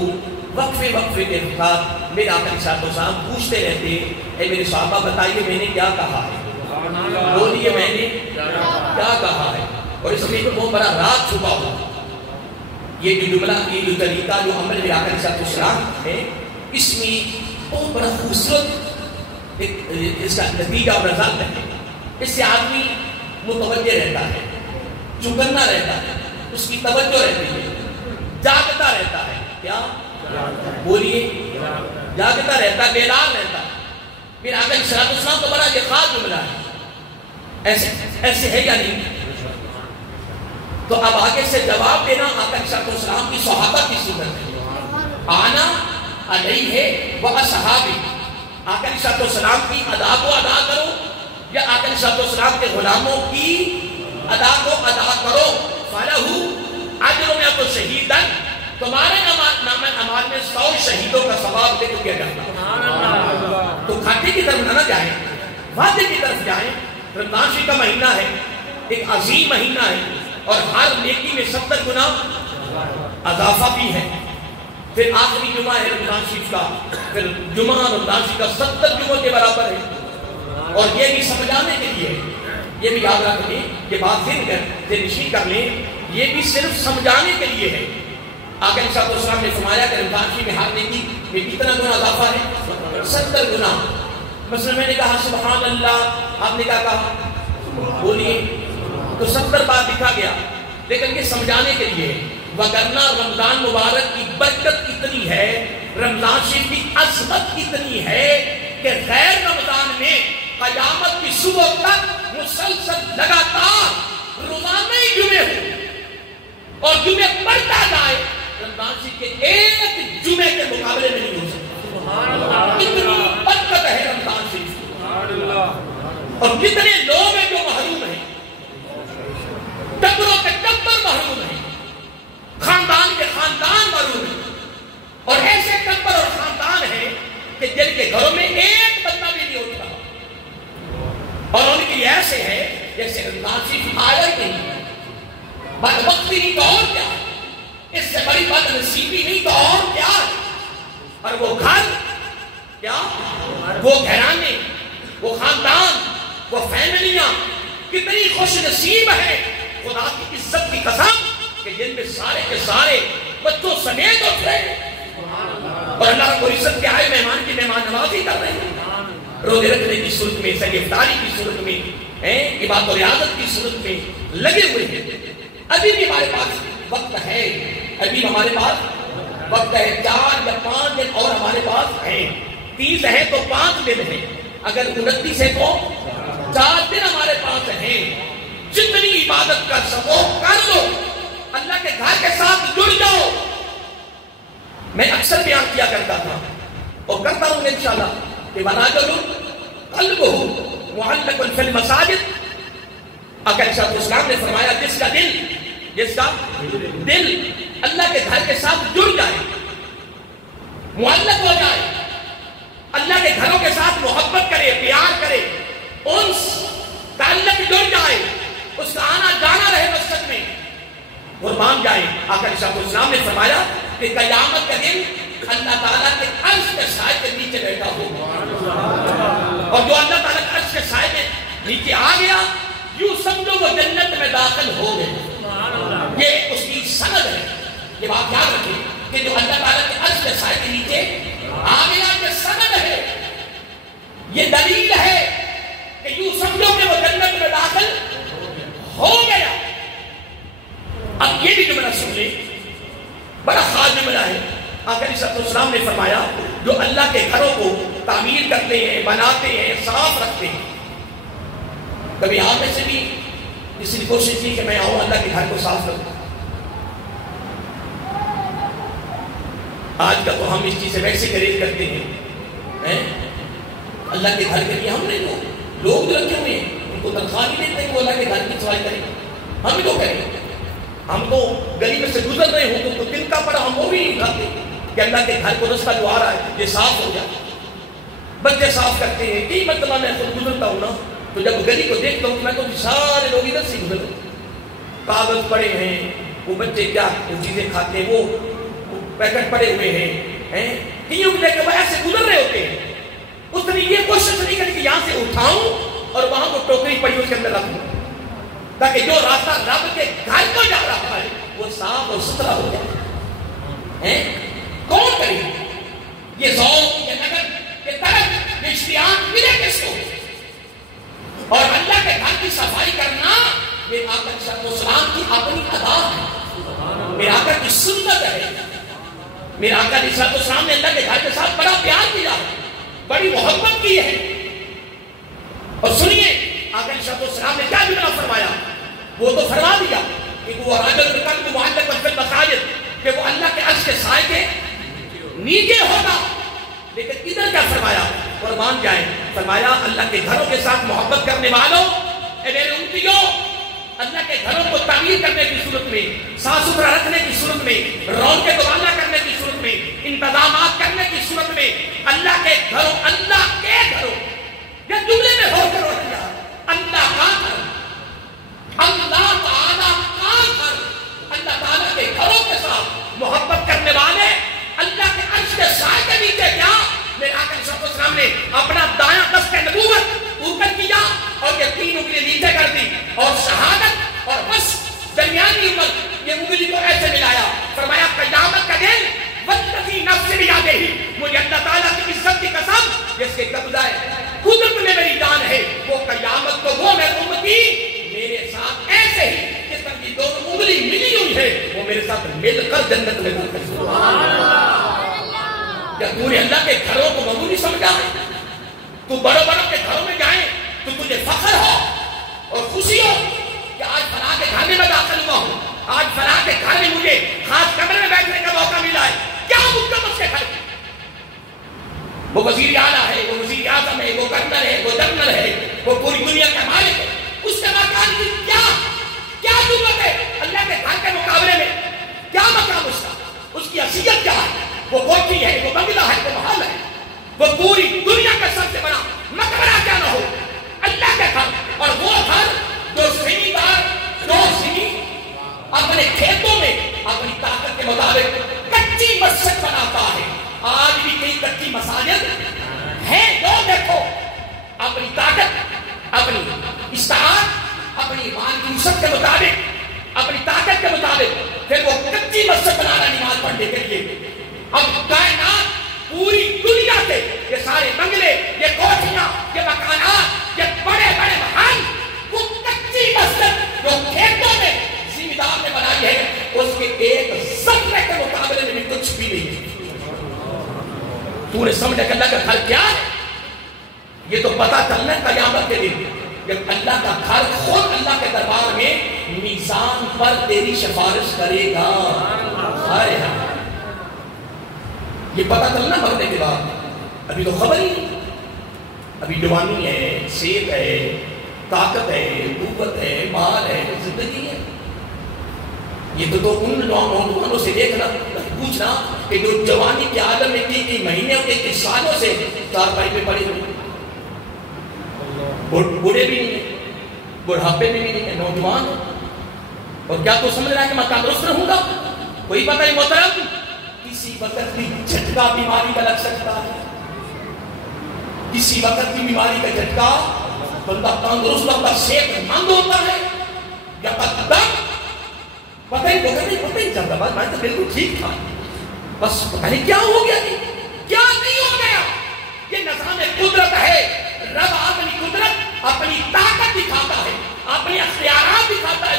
وقفے وقفے کے ساتھ میرے آقا علیہ الصلوۃ والسلام پوچھتے رہتے، اے میرے صحابہ بتائیے میں نے کیا کہا ہے، بولیے میں نے کیا کہا ہے۔ اور اس میں ایک بہت بڑا راز چھپا ہوا، یہ جو جملہ، یہ جو طریقہ، جو عمل میرے آقا علیہ الصلوۃ والسلام ہے، اس میں بہت بڑا خوبصورت اس کا نتیجہ اور رزلٹ ہے۔ اس سے آدمی متوجہ رہتا ہے، چکنا رہتا ہے، اس کی توجہ رہتی ہے، جاگتا رہتا ہے، کیا بولیے جاگتا رہتا ہے، بیدار رہتا ہے۔ میرے آقا علیہ الصلوۃ والسلام تو بڑا یہ خاص جملہ ہے، ایسے ہے یا نہیں؟ تو اب آگے سے جواب دینا آقا علیہ الصلوۃ والسلام کی صحابہ کی سنت ہے۔ آنا علیہ و اصحابہ، آقا علیہ الصلوۃ والسلام کی ادا کو ادا کرو یا آقا علیہ الصلوۃ والسلام کے غلاموں کی ادا کو ادا کرو، فَلَهُ اجر مئۃ شہیدا، تمہارے نام اعمال میں 100 شہیدوں کا ثواب لکھ دیا جاتا۔ تو کھاتے کی طرف نہ جائیں، وعدے کی طرف جائیں۔ رمضان شریف کا مہینہ ہے، ایک عظیم مہینہ ہے، اور ہر نیکی میں 70 گنا اضافہ بھی ہے۔ پھر آخری جمعہ ہے رمضان شریف کا، پھر جمعہ رمضان شریف کا 70 جمعوں کے برابر ہے۔ اور یہ بھی سمجھانے کے لیے، یہ بھی یاد رکھ لیں، یہ بات نشین کر لیں، یہ بھی صرف سمجھانے کے لیے ہے۔ آقا علیہ الصلوۃ والسلام نے فرمایا کہ رمضان شریف میں ہر نیکی میں کتنا گنا اضافہ ہے؟ 70 گنا۔ مثلا میں نے کہا سبحان اللہ، آپ نے کیا کہا؟ بولیے، تو 70 بار لکھا گیا، لیکن یہ سمجھانے کے لیے ہے۔ وگرنہ رمضان مبارک کی برکت اتنی ہے، رمضان شریف کی عظمت اتنی ہے کہ غیر رمضان میں قیامت کی صبح تک مسلسل لگاتار روزانہ ہی جمعے ہو اور جمعے پڑھتا جائے، رمضان شریف کے ایک جمعے کے مقابلے میں نہیں ہو سکتا۔ اتنی برکت ہے رمضان شریف، اور کتنے لوگ ہیں جو محروم ہیں، ٹبروں کے ٹبر محروم ہیں، خاندان کے خاندان محروم ہیں، اور ایسے ٹبر اور خاندان ہیں کہ جن کے گھروں میں ایک بندہ بھی نہیں ہوتا، اور ان کی ایسے ہے جیسے رمضان شریف آیا ہی نہیں، بد وقتی نہیں تو اور کیا ہے، اس سے بڑی بد نصیبی نہیں تو اور کیا ہے۔ اور وہ گھر، کیا وہ گھرانے، وہ خاندان، وہ فیملیاں کتنی خوش نصیب ہے، خدا کی عزت کی قسم، کہ جن میں سارے کے سارے بچوں سمیت اٹھ رہے ہیں اور اللہ رب العزت کے آئے مہمان کی مہمان نوازی کر رہے ہیں، روزے رکھنے کی صورت میں، سحر افطاری کی صورت میں، عبادت و ریاضت کی صورت میں لگے ہوئے ہیں۔ ابھی بھی ہمارے پاس وقت ہے، ابھی ہمارے پاس وقت ہے، 4 یا 5 دن اور ہمارے پاس ہیں، 30 ہے تو 5 دن ہیں، اگر 29 ہے تو 4 دن ہمارے پاس ہیں۔ جتنی عبادت کر سکو کر لو، اللہ کے گھر کے ساتھ جڑ جاؤ۔ میں اکثر بیان کیا کرتا تھا اور کرتا ہوں انشاءاللہ کہ وَرَجُلٌ قَلْبُهُ مُعَلَّقٌ فِي الْمَسَاجِدِ، آقا علیہ السلام نے فرمایا جس کا دل اللہ کے گھر کے ساتھ جڑ جائے، معلق ہو جائے، اللہ کے گھروں کے ساتھ محبت کرے، پیار کرے، انس تعلق جڑ جائے، اس کا آنا جانا رہے مسجد میں، قربان جائے۔ آقا علیہ السلام نے فرمایا کہ قیامت کا دن اللہ تعالیٰ کے عرش کے سائے کے نیچے بیٹھا ہوگا، اور جو اللہ تعالیٰ کے عرش کے سائے کے نیچے آ گیا یوں سمجھو وہ جنت میں داخل ہو گئے۔ یہ اس کی سند ہے، یہ بات یاد رکھیں کہ جو اللہ تعالیٰ کے عرش کے سائے کے نیچے آ گیا، یہ سند ہے، یہ دلیل ہے کہ یوں سمجھو کہ وہ جنت میں داخل ہو گیا۔ اب یہ بھی جملہ سن لیں، بڑا خاص جملہ ہے۔ آقا علیہ السلام نے فرمایا جو اللہ کے گھروں کو تعمیر کرتے ہیں، بناتے ہیں، صاف رکھتے ہیں۔ کبھی آپ میں سے بھی کسی نے کوشش کی کہ میں آؤں اللہ کے گھر کو صاف کروں؟ آج کا تو ہم اس چیز سے ویسے گریز کرتے ہیں، اللہ کے گھر کے لیے ہم نے لوگ رکھے ہوئے ہیں، ان کو تنخواہ نہیں دیتے کہ وہ اللہ کے گھر کی صفائی کریں، ہم ہی تو کریں۔ ہم تو گلی میں سے گزر رہے ہوں تو دن کا پڑا ہم وہ بھی نہیں کھاتے کہ اللہ کے گھر کو رستہ جو آ رہا ہے یہ صاف ہو جائے۔ بچے صاف کرتے ہیں، کئی مرتبہ میں خود گزرتا ہوں نا تو جب گلی کو دیکھتا ہوں میں تو سارے لوگ ادھر سے گزر کاغذ پڑے ہیں، وہ بچے کیا چیزیں کھاتے ہیں، وہ پیکٹ پڑے ہوئے ہیں، کئیوں کو دیکھ کے وہ ایسے گزر رہے ہوتے ہیں۔ اس نے یہ کوشش نہیں کری کہ یہاں سے اٹھاؤں اور وہاں کو ٹوکری پڑی اس کے اندر رکھ دوں تاکہ جو راستہ رب کے گھر کو جا رہا ہے وہ صاف اور ستھرا ہو جائے۔ کون کرے یہ ذوق، یہ لگن، یہ طلب، یہ اشتیاق ملے کس کو؟ اور اللہ کے گھر کی صفائی کرنا میرے آقا علیہ السلام کی اپنی ادا ہے، میرے آقا کی سنت ہے۔ میرے آقا علیہ السلام نے اللہ کے گھر کے ساتھ بڑا پیار کیا ہے، بڑی محبت کی ہے۔ اور سنیے آقا علیہ السلام نے کیا جملہ فرمایا، وہ تو فرما دیا کہ وہ رجل قلب معلق فی المساجد، کہ وہ اللہ کے عرش کے سائے کے نیچے ہوگا، لیکن ادھر کیا فرمایا؟ قربان جائیں، فرمایا اللہ کے گھروں کے ساتھ محبت کرنے والوں، اے میرے امتیوں، اللہ کے گھروں کو تعمیر کرنے کی صورت میں، صاف ستھرا رکھنے کی صورت میں، رونقیں دوبالا کرنے کی صورت میں، انتظامات کرنے کی صورت میں، اللہ کے گھروں یا جملے میں ہو کر رہا اللہ کا گھر، اللہ تعالیٰ کا گھر، اللہ تعالیٰ کے گھروں کے ساتھ محبت کرنے والے اللہ کے عرش کے سائے کے نیچے کیا؟ میرے آقا علیہ السلام نے اپنا دایاں دست نبوت اوپر کیا اور یہ تین انگلی نیچے کر دی اور شہادت اور بس درمیانی عمر یہ انگلی کو ایسے ملایا، فرمایا قیامت کا دن والذی نفس بیدہ، مجھے اللہ تعالیٰ کی عزت کی قسم جس کے قبضہ ہے قدرت میں میری جان ہے، وہ قیامت کو وہ میرے امتی میرے ساتھ ایسے ہی جس پر یہ دونوں انگلی ملی ہوئی ہے وہ میرے ساتھ مل کر جنت میں داخل ہو۔ کیا تو نے اللہ کے گھروں کو معمولی سمجھا ہے؟ تو بڑوں کے گھروں میں جائیں تو تجھے فخر ہو اور خوشی ہو کہ آج فلاں کے گھر میں میں داخل ہوا ہوں، آج فلاں کے گھر میں مجھے خاص کمرے میں بیٹھنے کا موقع ملا ہے۔ کیا مطلب اس کے گھر؟ وہ وزیر اعلیٰ ہے، وہ وزیر اعظم ہے، وہ گورنر ہے، وہ جنرل ہے، وہ پوری دنیا کا مالک ہے، اس کے مکان کی کیا ضرورت ہے؟ اللہ کے گھر کے مقابلے میں کیا مقام اس کی حیثیت کیا ہے؟ وہ کوٹھی ہے، وہ بنگلہ ہے، وہ محل ہے، وہ پوری دنیا کا سب سے بڑا مقبرہ کیا نہ ہو، اللہ کے گھر۔ اور وہ گھر جو زمیندار اپنے کھیتوں میں اپنی طاقت کے مطابق کچی مسجد بناتا ہے۔ آج بھی کئی کچی مساجد ہیں، جو دیکھو اپنی طاقت، اپنی استعداد، اپنی ایمان کی وسعت کے مطابق، اپنی طاقت کے مطابق پھر وہ کچی مسجد بنانا نماز پڑھنے کے لیے۔ اب کائنات پوری دنیا سے یہ سارے بنگلے، یہ کوٹھیاں، یہ مکانات، یہ بڑے بڑے محل، وہ کچی مسجد جو کھیتوں میں زمیندار نے بنائی ہے اس کے ایک ذرے کے مقابلے میں بھی کچھ بھی نہیں ہے۔ تو نے سمجھا کہ اللہ کا گھر کیا ہے؟ یہ تو پتہ چلنا ہے قیامت کے دن جب اللہ کا گھر خود اللہ کے دربار میں میزان پر تیری سفارش کرے گا۔ یہ پتہ چلنا مرنے کے بعد، ابھی تو خبر ہی نہیں۔ ابھی جوانی ہے، صحت ہے، طاقت ہے، قوت ہے، مال ہے، زندگی ہے. یہ تو ان نوجوانوں سے دیکھنا پوچھنا کہ جو جوانی کے عالم میں کئی مہینے اور کئی سالوں سے چارپائی پہ پڑے ہوئے، بوڑھے بھی نہیں ہیں، بڑھاپے بھی نہیں ہیں، نوجوان ہیں. اور کیا تو سمجھ رہا ہے کہ میں تندرست رہوں گا؟ کوئی پتہ نہیں محترم، کسی وقت بھی جھٹکا بیماری کا لگ سکتا ہے. کسی وقت کی بیماری کا جھٹکا، بندہ تندرست ہوتا، صحت مند ہوتا ہے، یا پتہ ہی چلتا. بس میں تو بالکل ٹھیک تھا، بس پتہ نہیں کیا ہو گیا، کیا نہیں ہو گیا. یہ نظام قدرت ہے. رب اپنی قدرت، اپنی طاقت دکھاتا ہے، اپنے اختیارات دکھاتا ہے.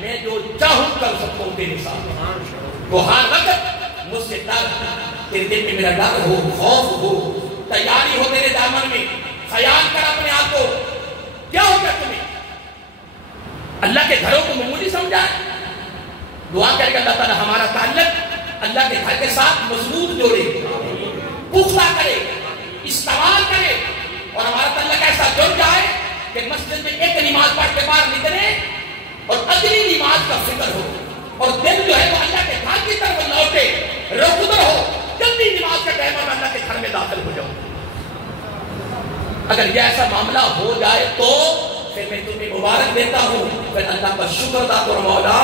میں جو چاہوں کر سکتا ہوں تیرے ساتھ. وہ ہر وقت مجھ سے ڈر، تیرے دل میں میرا ڈر ہو، خوف ہو، تیاری ہو تیرے دامن میں. خیال کر اپنے آپ کو، کیا ہوگا تمہیں؟ اللہ کے گھروں کو معمولی سمجھا ہے. دعا کر کے اللہ تعالیٰ ہمارا تعلق اللہ کے گھر کے ساتھ مضبوط جوڑے، پختہ کرے، استعمال کرے، اور ہمارا تعلق ایسا جڑ جائے کہ مسجد میں ایک نماز پڑھ کے باہر نکلے اور اگلی نماز کا فکر ہو، اور دل جو ہے وہ اللہ کے گھر کی طرف لوٹے، رغبت ہو جلدی نماز کا ٹائم اور اللہ کے گھر میں داخل ہو جاؤ. اگر یہ ایسا معاملہ ہو جائے تو پھر میں تمہیں مبارک دیتا ہوں. پھر اللہ کا شکر ادا کرو، مولا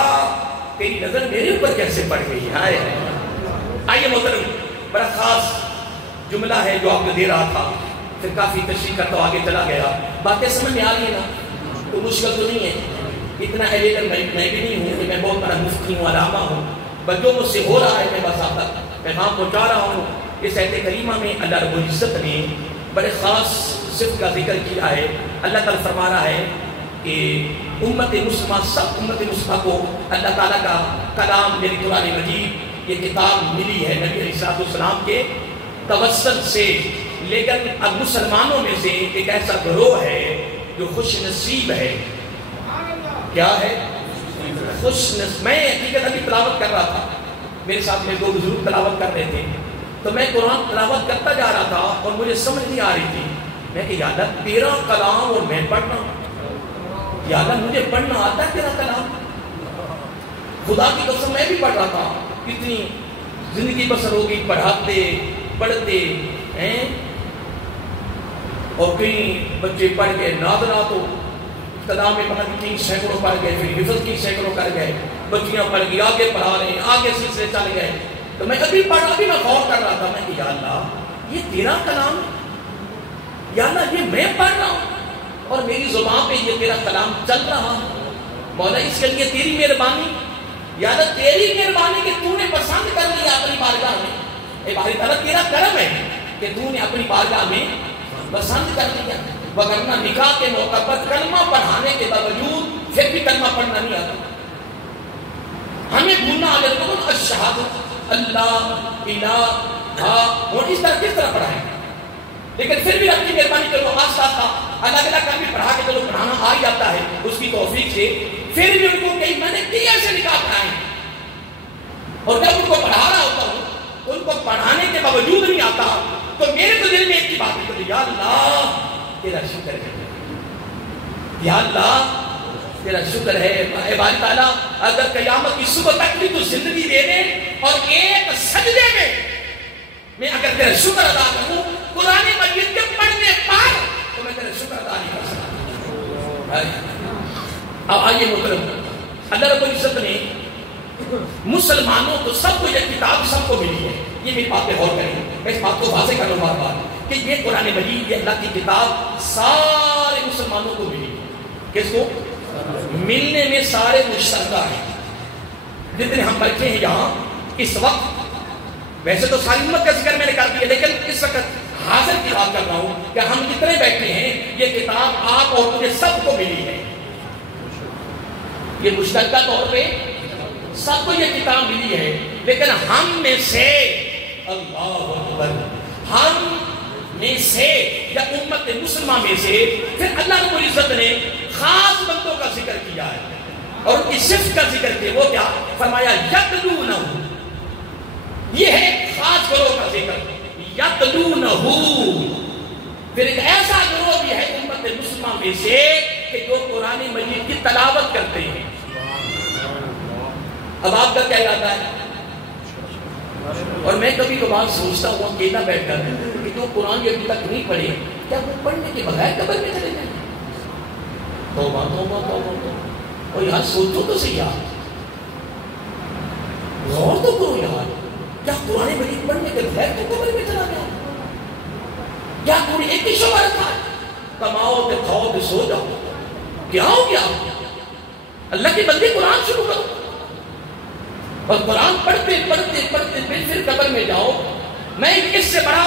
تیری نظر میرے اوپر کیسے پڑ گئی ہے. آئیے محترم، بڑا خاص جملہ ہے جو آپ کو دے رہا تھا، پھر کافی تشریح کرتا ہوں، آگے چلا گیا. باتیں سمجھ میں آ گئی نا؟ تو مشکل تو نہیں ہے. اتنا ایلیٹر میں بھی نہیں ہوں کہ میں بہت بڑا مفتی ہوں، علامہ ہوں. بس جو مجھ سے ہو رہا ہے میں بس آپ تک پیغام پہنچا رہا ہوں. اس آیت کریمہ میں اللہ رب العزت نے بڑے خاص صفت کا ذکر کیا ہے. اللہ تعالیٰ فرما رہا ہے کہ امت مسلمہ، سب امت مسلمہ کو اللہ تعالیٰ کا کلام یعنی قرآن مجید یہ کتاب ملی ہے نبی علیہ السلام کے توسط سے. لیکن اب مسلمانوں میں سے ایک ایسا گروہ ہے جو خوش نصیب ہے. کیا ہے؟ خوش نصیب. میں حقیقت ابھی تلاوت کر رہا تھا، میرے ساتھ میں دو بزرگ تلاوت کر رہے تھے، تو میں قرآن تلاوت کرتا جا رہا تھا اور مجھے سمجھ نہیں آ رہی تھی. میں کہ یا اللہ تیرا کلام اور میں پڑھنا، یا اللہ مجھے پڑھنا آتا ہے تیرا کلام. خدا کی قسم میں بھی پڑھ رہا تھا. کتنی زندگی بسر ہوگی پڑھاتے پڑھتے ہیں، اور کئی بچے پڑھ گئے نادرات ہو کلام میں پڑھ کے سینکڑوں پڑھ گئے، پھر حفظ کی سینکڑوں کر گئے، بچیاں پڑھ گئی، آگے پڑھا رہے ہیں، آگے سلسلے چل گئے. تو میں ابھی میں غور کر رہا تھا، میں کہ یا اللہ یہ تیرا کلام ہے، یا اللہ یہ میں پڑھ رہا ہوں اور میری زبان پہ یہ تیرا کلام چل رہا ہے. مولا اس کے لیے تیری مہربانی، یا اللہ تیری مہربانی کہ تو نے پسند کر لیا اپنی بارگاہ میں. اے باری تعالیٰ تیرا کرم ہے کہ تو نے اپنی بارگاہ میں پسند کر لیا. وگرنہ نکاح کے موقع پر کلمہ پڑھانے کے باوجود پھر بھی کلمہ پڑھنا نہیں آتا. ہمیں بھولنا آ جاتا ہے الشہادۃ اللہ الہ اور اس طرح کس طرح پڑھائیں، لیکن پھر بھی رب کی مہربانی چلو آہستہ آہستہ الگ الگ کر بھی پڑھا کے چلو پڑھانا آ ہی جاتا ہے اس کی توفیق سے. پھر بھی ان کو کئی میں نے کئی ایسے نکاح پڑھائے، اور جب ان کو پڑھا رہا ہوتا ہوں ان کو پڑھانے کے باوجود نہیں آتا تو میرے تو دل میں ایک ہی بات ہے، یا اللہ تیرا شکر ہے، یا اللہ تیرا شکر ہے. اے باری تعالیٰ اگر قیامت کی صبح تک بھی تو زندگی دے دے اور ایک سجدے میں اگر تیرا شکر ادا کروں قرآن مجید کے پڑھنے پر تو میں تیرا شکر ادا نہیں کر سکتا. اب آئیے محترم، اللہ رب العزت نے مسلمانوں کو سب کو یہ کتاب سب کو ملی ہے. یہ میری بات پہ غور کریں، میں اس بات کو واضح کروں بار بار کہ یہ قرآن مجید یہ اللہ کی کتاب سارے مسلمانوں کو ملی. کس کو ملنے میں سارے مشترکہ ہیں. جتنے ہم بیٹھے ہیں یہاں اس وقت، ویسے تو ساری امت کا ذکر میں نے کر دیا، لیکن اس وقت حاضر کی بات کر رہا ہوں کہ ہم جتنے بیٹھے ہیں یہ کتاب آپ اور مجھے سب کو ملی ہے. یہ مشترکہ طور پہ سب کو یہ کتاب ملی ہے، لیکن ہم میں سے اللہ اکبر، ہم میں سے یا امت مسلمہ میں سے پھر اللہ رب العزت نے خاص بندوں کا ذکر کیا ہے اور ان کی صفت کا ذکر کیا. وہ کیا فرمایا؟ یتلونہ. یہ ہے خاص گروہ کا ذکر. یتلونہ پھر ایک ایسا گروہ بھی ہے امت مسلمہ میں سے کہ جو قرآن مجید کی تلاوت کرتے ہیں. اب آپ کا کیا ارادہ ہے؟ اور میں کبھی کبھار سوچتا ہوں اکیلا بیٹھ کر کہ جو قرآن ابھی تک نہیں پڑھے کیا وہ پڑھنے کے بغیر قبر میں چلے جائیں؟ توبہ توبہ توبہ توبہ. اور یار سوچو تو صحیح یار، غور تو کرو یار، کیا قرآن مجید پڑھنے کے بغیر تو قبر میں چلا گیا؟ کیا کوئی ایک ہی شعبہ رکھا ہے؟ کماؤ تے کھاؤ تے سو جاؤ. کیا ہو گیا؟ اللہ کے بندے قرآن شروع کرو اور قرآن پڑھتے پڑھتے پڑھتے پھر قبر میں جاؤ. میں اس سے بڑا،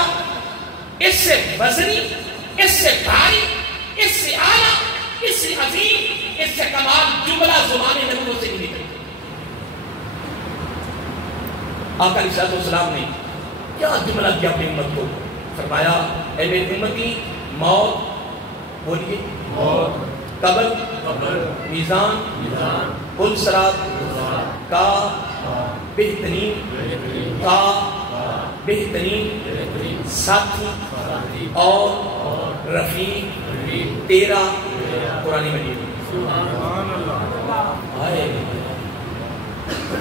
اس سے وزنی، اس سے بھاری، اس سے اعلیٰ، اس سے عظیم، اس سے کمال جملہ زبان نبیوں سے نہیں نکلتا. آقا علیہ السلام نے کیا جملہ کیا اپنی امت کو؟ فرمایا اے میری امتی، موت، بولیے موت، قبر، میزان، پل صراط کا بہترین کا بہترین ساتھی اور رفیق تیرا قرآن مجید.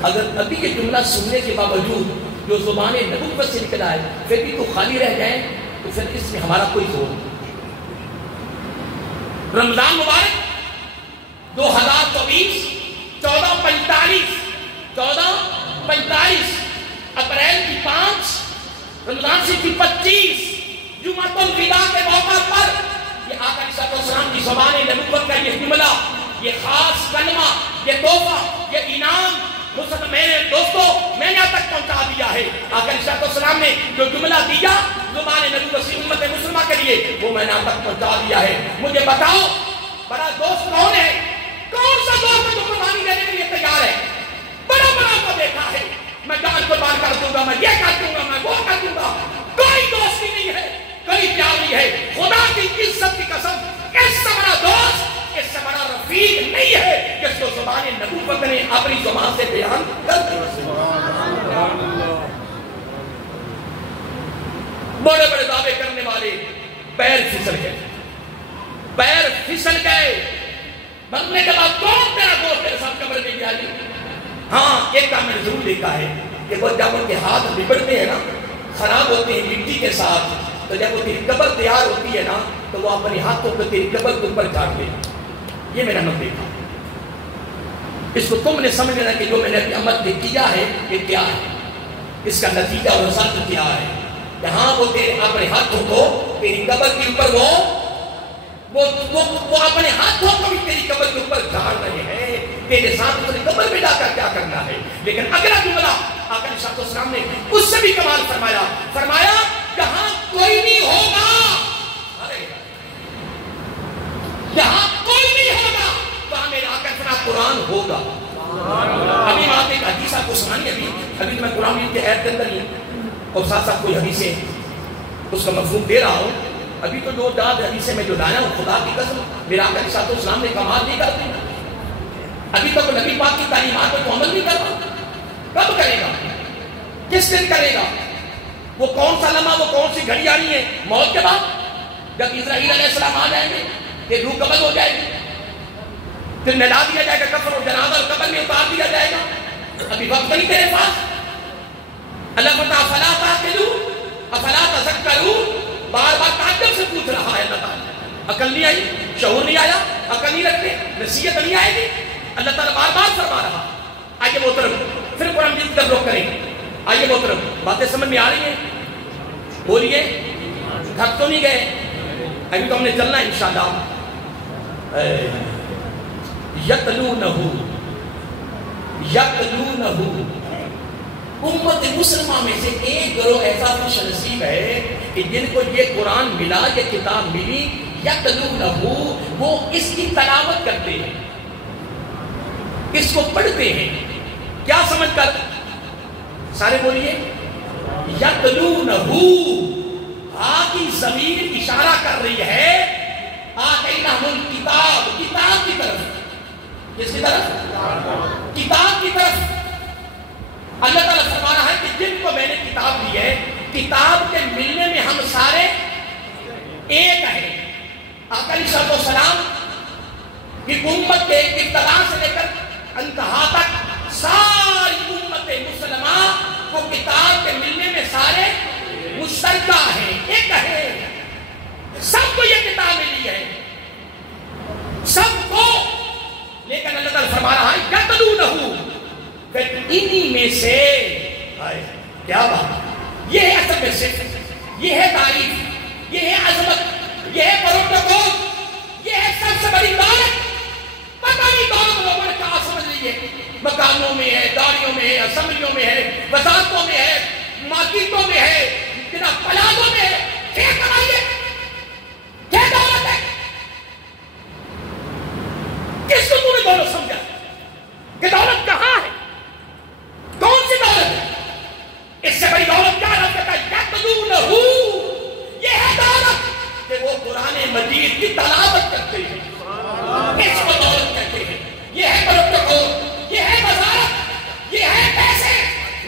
اگر نبی کے جملہ سننے کے باوجود جو زبان نبوت سے نکلا ہے پھر بھی تو خالی رہ جائیں تو پھر اس میں ہمارا کوئی زور نہیں. رمضان مبارک 2024 14:45 اپریل کی 5 رمضان سے کی 25 جمعۃ الوداع کے موقع پر یہ آقا علیہ السلام کی زبان نبوت کا یہ جملہ، یہ خاص کلمہ، یہ تحفہ، یہ انعام میرے دوستوں میں نے تک پہنچا دیا ہے. آقا علیہ السلام نے جو جملہ دیا زبان نبوت سے امت مسلمہ کے لیے وہ میں نے تک پہنچا دیا ہے. مجھے بتاؤ بڑا دوست کون ہے؟ کون سا دوست ہے جو قربانی دینے کے لیے تیار ہے؟ بڑا بڑا کو دیکھا ہے، میں جان قربان کر دوں گا، میں یہ کر دوں گا، میں وہ کر دوں گا. کوئی دوستی نہیں ہے، کوئی پیار نہیں ہے. خدا کی عزت کی قسم اس سے بڑا دوست، اس سے بڑا رفیق نہیں ہے جس کو زبان نبوت نے اپنی زبان سے بیان کر دیا. بڑے بڑے دعوے کرنے والے پیر پھسل گئے، پیر پھسل گئے. مرنے کے بعد کون تیرا دوست تیرے ساتھ قبر میں گیا؟ ہاں ایک کام میں نے ضرور دیکھا ہے کہ وہ جب ان کے ہاتھ لپٹتے ہیں نا، خراب ہوتے ہیں مٹی کے ساتھ، تو جب وہ تیری قبر تیار ہوتی ہے نا تو وہ اپنے ہاتھوں کو تیری قبر کے اوپر جھاڑتے ہیں. یہ میں نے نہ دیکھا. اس کو تم نے سمجھنا کہ جو میں نے اپنی امت میں کیا ہے یہ کیا ہے، اس کا نتیجہ اور رزلٹ کیا ہے. یہاں وہ تیرے اپنے ہاتھوں کو تیری قبر کے اوپر وہ اپنے ہاتھوں کو بھی تیری قبر کے اوپر جھاڑ رہے ہیں. تیرے ساتھ اپنی قبر میں جا کر کیا کرنا ہے؟ لیکن اگلا جملہ آقا علیہ السلام نے اس سے بھی کمال فرمایا جہاں کوئی نہیں ہوگا، جہاں کوئی نہیں ہوگا وہاں میرا آقا اتنا قرآن ہوگا. ابھی بات ایک حدیث آپ کو سنانی ہے. ابھی میں قرآن کے عہد کے اندر ہی اور ساتھ ساتھ کوئی حدیثیں اس کا مفہوم دے رہا ہوں. ابھی تو جو داد حدیثیں میں جو لایا ہوں خدا کی قسم میرا آقا علیہ السلام نے کمال نہیں کرتے. ابھی تک نبی پاک کی تعلیمات پر عمل نہیں کرتا. کب کرے گا؟ کس دن کرے گا؟ وہ کون سا لمحہ، وہ کون سی گھڑی آ رہی ہے؟ موت کے بعد جب اسرائیل علیہ السلام آ جائیں گے کہ روح قبض ہو جائے گی، پھر ملا دیا جائے گا کفن اور جنازہ اور قبر میں اتار دیا جائے گا. ابھی وقت نہیں تیرے پاس. اللہ فتح افلا تعقلون افلا تذکرون بار بار تعجب سے پوچھ رہا ہے اللہ تعالیٰ. عقل نہیں آئی، شعور نہیں آیا، عقل نہیں رکھتے، نصیحت نہیں آئے گی. اللہ تعالیٰ بار بار فرما رہا. آئیے محترم پھر قرآن مجید کا رخ کریں. آئیے محترم باتیں سمجھ میں آ رہی ہیں؟ بولیے. تھک تو نہیں گئے؟ ابھی تو ہم نے چلنا ہے انشاءاللہ. یتلونہ امت مسلمہ میں سے ایک گروہ ایسا خوش نصیب ہے کہ جن کو یہ قرآن ملا، یہ کتاب ملی. یتلونہ وہ اس کی تلاوت کرتے ہیں، اس کو پڑھتے ہیں. کیا سمجھ کر؟ سارے بولیے. یتلونہ کی ضمیر اشارہ کر رہی ہے آتیناہم الکتاب، کتاب کی طرف. کس کی طرف؟ کتاب کی طرف. اللہ تعالیٰ فرما رہا ہے کہ جن کو میں نے کتاب دی ہے، کتاب کے ملنے میں ہم سارے ایک ہے آقا علیہ السلام کی امت کے ابتدا سے لے کر انتہا تک ساری امت مسلمہ کو کتاب کے ملنے میں سارے مشترکہ ہیں، ایک ہے، سب کو یہ کتاب ملی ہے، سب کو، لیکن اللہ تعالیٰ فرما رہا ہے یتلونہ، پھر انہی میں سے کیا بات، یہ ہے اصل میں صرف، یہ ہے تعریف، یہ ہے عظمت، یہ ہے پروٹوکول، یہ ہے سب سے بڑی دولت۔ پتہ نہیں دولت لوگوں نے کہاں سمجھ لی ہے، مکانوں میں ہے، داڑیوں میں ہے، اسمبلیوں میں ہے، وزارتوں میں ہے، مارکیٹوں میں ہے، پلازوں میں ہے، کیا کمائیے، کیا دولت ہے؟ کس کو تم نے دولت سمجھا کہ دولت کہاں ہے؟ کون سی دولت ہے؟ اس سے بڑی دولت کیا رب کہتا ہے یتلونہ، یہ ہے دولت کہ وہ قرآن مجید کی تلاوت کرتے ہیں، اس کو دولت کہتے ہیں۔ یہ ہے پروٹوکول، یہ ہے وزارت، یہ ہے پیسے،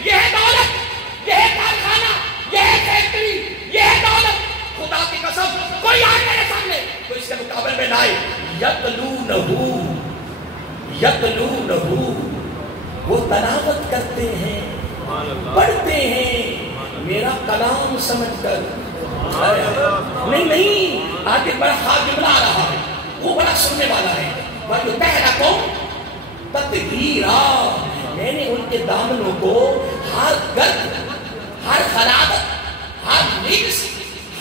یہ ہے دولت، یہ ہے کارخانہ، یہ ہے فیکٹری، یہ ہے دولت۔ خدا کی قسم کوئی آئے میرے سامنے تو اس کے مقابل میں لائے یتلونہ، یتلونہ، وہ تلاوت کرتے ہیں، پڑھتے ہیں میرا کلام سمجھ کر۔ نہیں آگے بڑا خاص جملہ آ رہا ہے، وہ بڑا سننے والا ہے۔ وَيُطَهِّرَكُمْ تَطْهِيرًا، میں نے ان کے دامنوں کو ہر گرد، ہر خرابت، ہر رجس،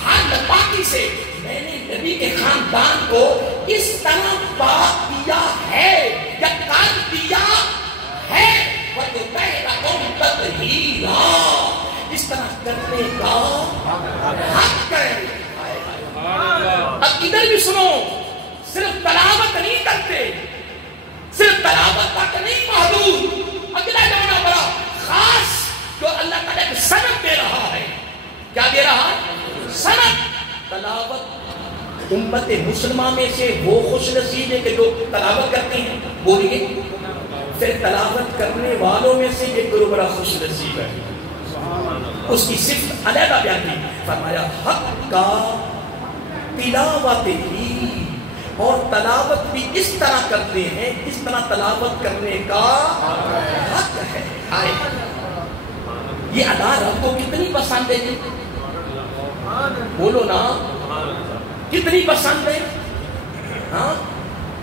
ہر ناپاکی سے میں نے نبی کے خاندان کو اس طرح پاک کیا ہے یا کر دیا ہے۔ وَيُطَهِّرَكُمْ تَطْهِيرًا، اس طرح کرنے کا حق ہے۔ اب ادھر بھی سنو، صرف تلاوت نہیں کرتے، صرف تلاوت تک نہیں محدود، اگلا جانا بڑا خاص جو اللہ تعالیٰ کی سند دے رہا ہے۔ کیا دے رہا ہے؟ سند۔ تلاوت امت مسلمہ میں سے وہ خوش نصیب ہے کہ جو تلاوت کرتے ہیں، بولیے پھر تلاوت کرنے والوں میں سے یہ گروہ بڑا خوش نصیب ہے۔ اس کی صفت علیحدہ بیان کی، فرمایا حق کا تلاوت ہی، اور تلاوت بھی اس طرح کرتے ہیں اس طرح تلاوت کرنے کا حق ہے۔ یہ ادا رب کو کتنی پسند ہے؟ بولو نا، کتنی پسند ہے؟ ہاں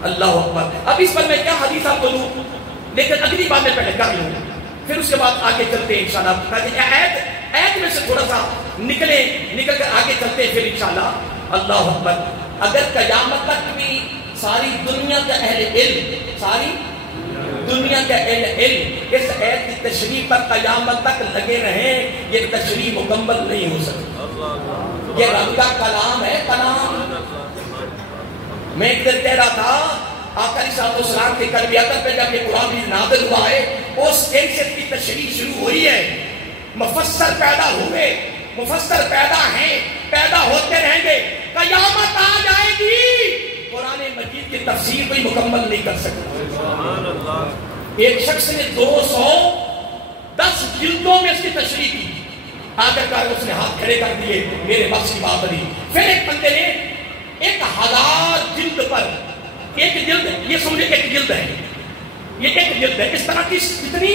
اللہ اکبر۔ اب اس پر میں کیا حدیث آپ کو دوں، لیکن اگلی بات میں پہلے کر لوں، پھر اس کے بعد آگے چلتے ہیں انشاءاللہ۔ ایت میں سے تھوڑا سا نکل کر آگے چلتے ہیں پھر انشاءاللہ۔ اللہ اکبر۔ اگر قیامت تک بھی ساری دنیا کا اہل علم، ساری دنیا کا اہل علم اس ایت کی تشریح پر قیامت تک لگے رہیں، یہ تشریح مکمل نہیں ہو سکتی۔ یہ رب کا کلام ہے، کلام۔ میں ایک دن کہہ رہا تھا آقا علیہ السلام کے قلب ادب پہ جب یہ قرآن نازل ہوا ہے، اس دن سے کی تشریح شروع ہوئی ہے۔ مفسر پیدا ہوئے، مفسر پیدا ہیں، پیدا ہوتے رہیں گے، قیامت آ جائے گی، قرآن مجید کی تفسیر کوئی مکمل نہیں کر سکتا۔ ایک شخص نے 210 جلدوں میں اس کی تشریح کی، آخر کار اس نے ہاتھ کھڑے کر دیے، میرے بس کی بات نہیں۔ پھر ایک بندے نے 1000 جلد پر، ایک جلد، یہ سمجھے ایک جلد ہے، یہ ایک جلد ہے، اس طرح کی کتنی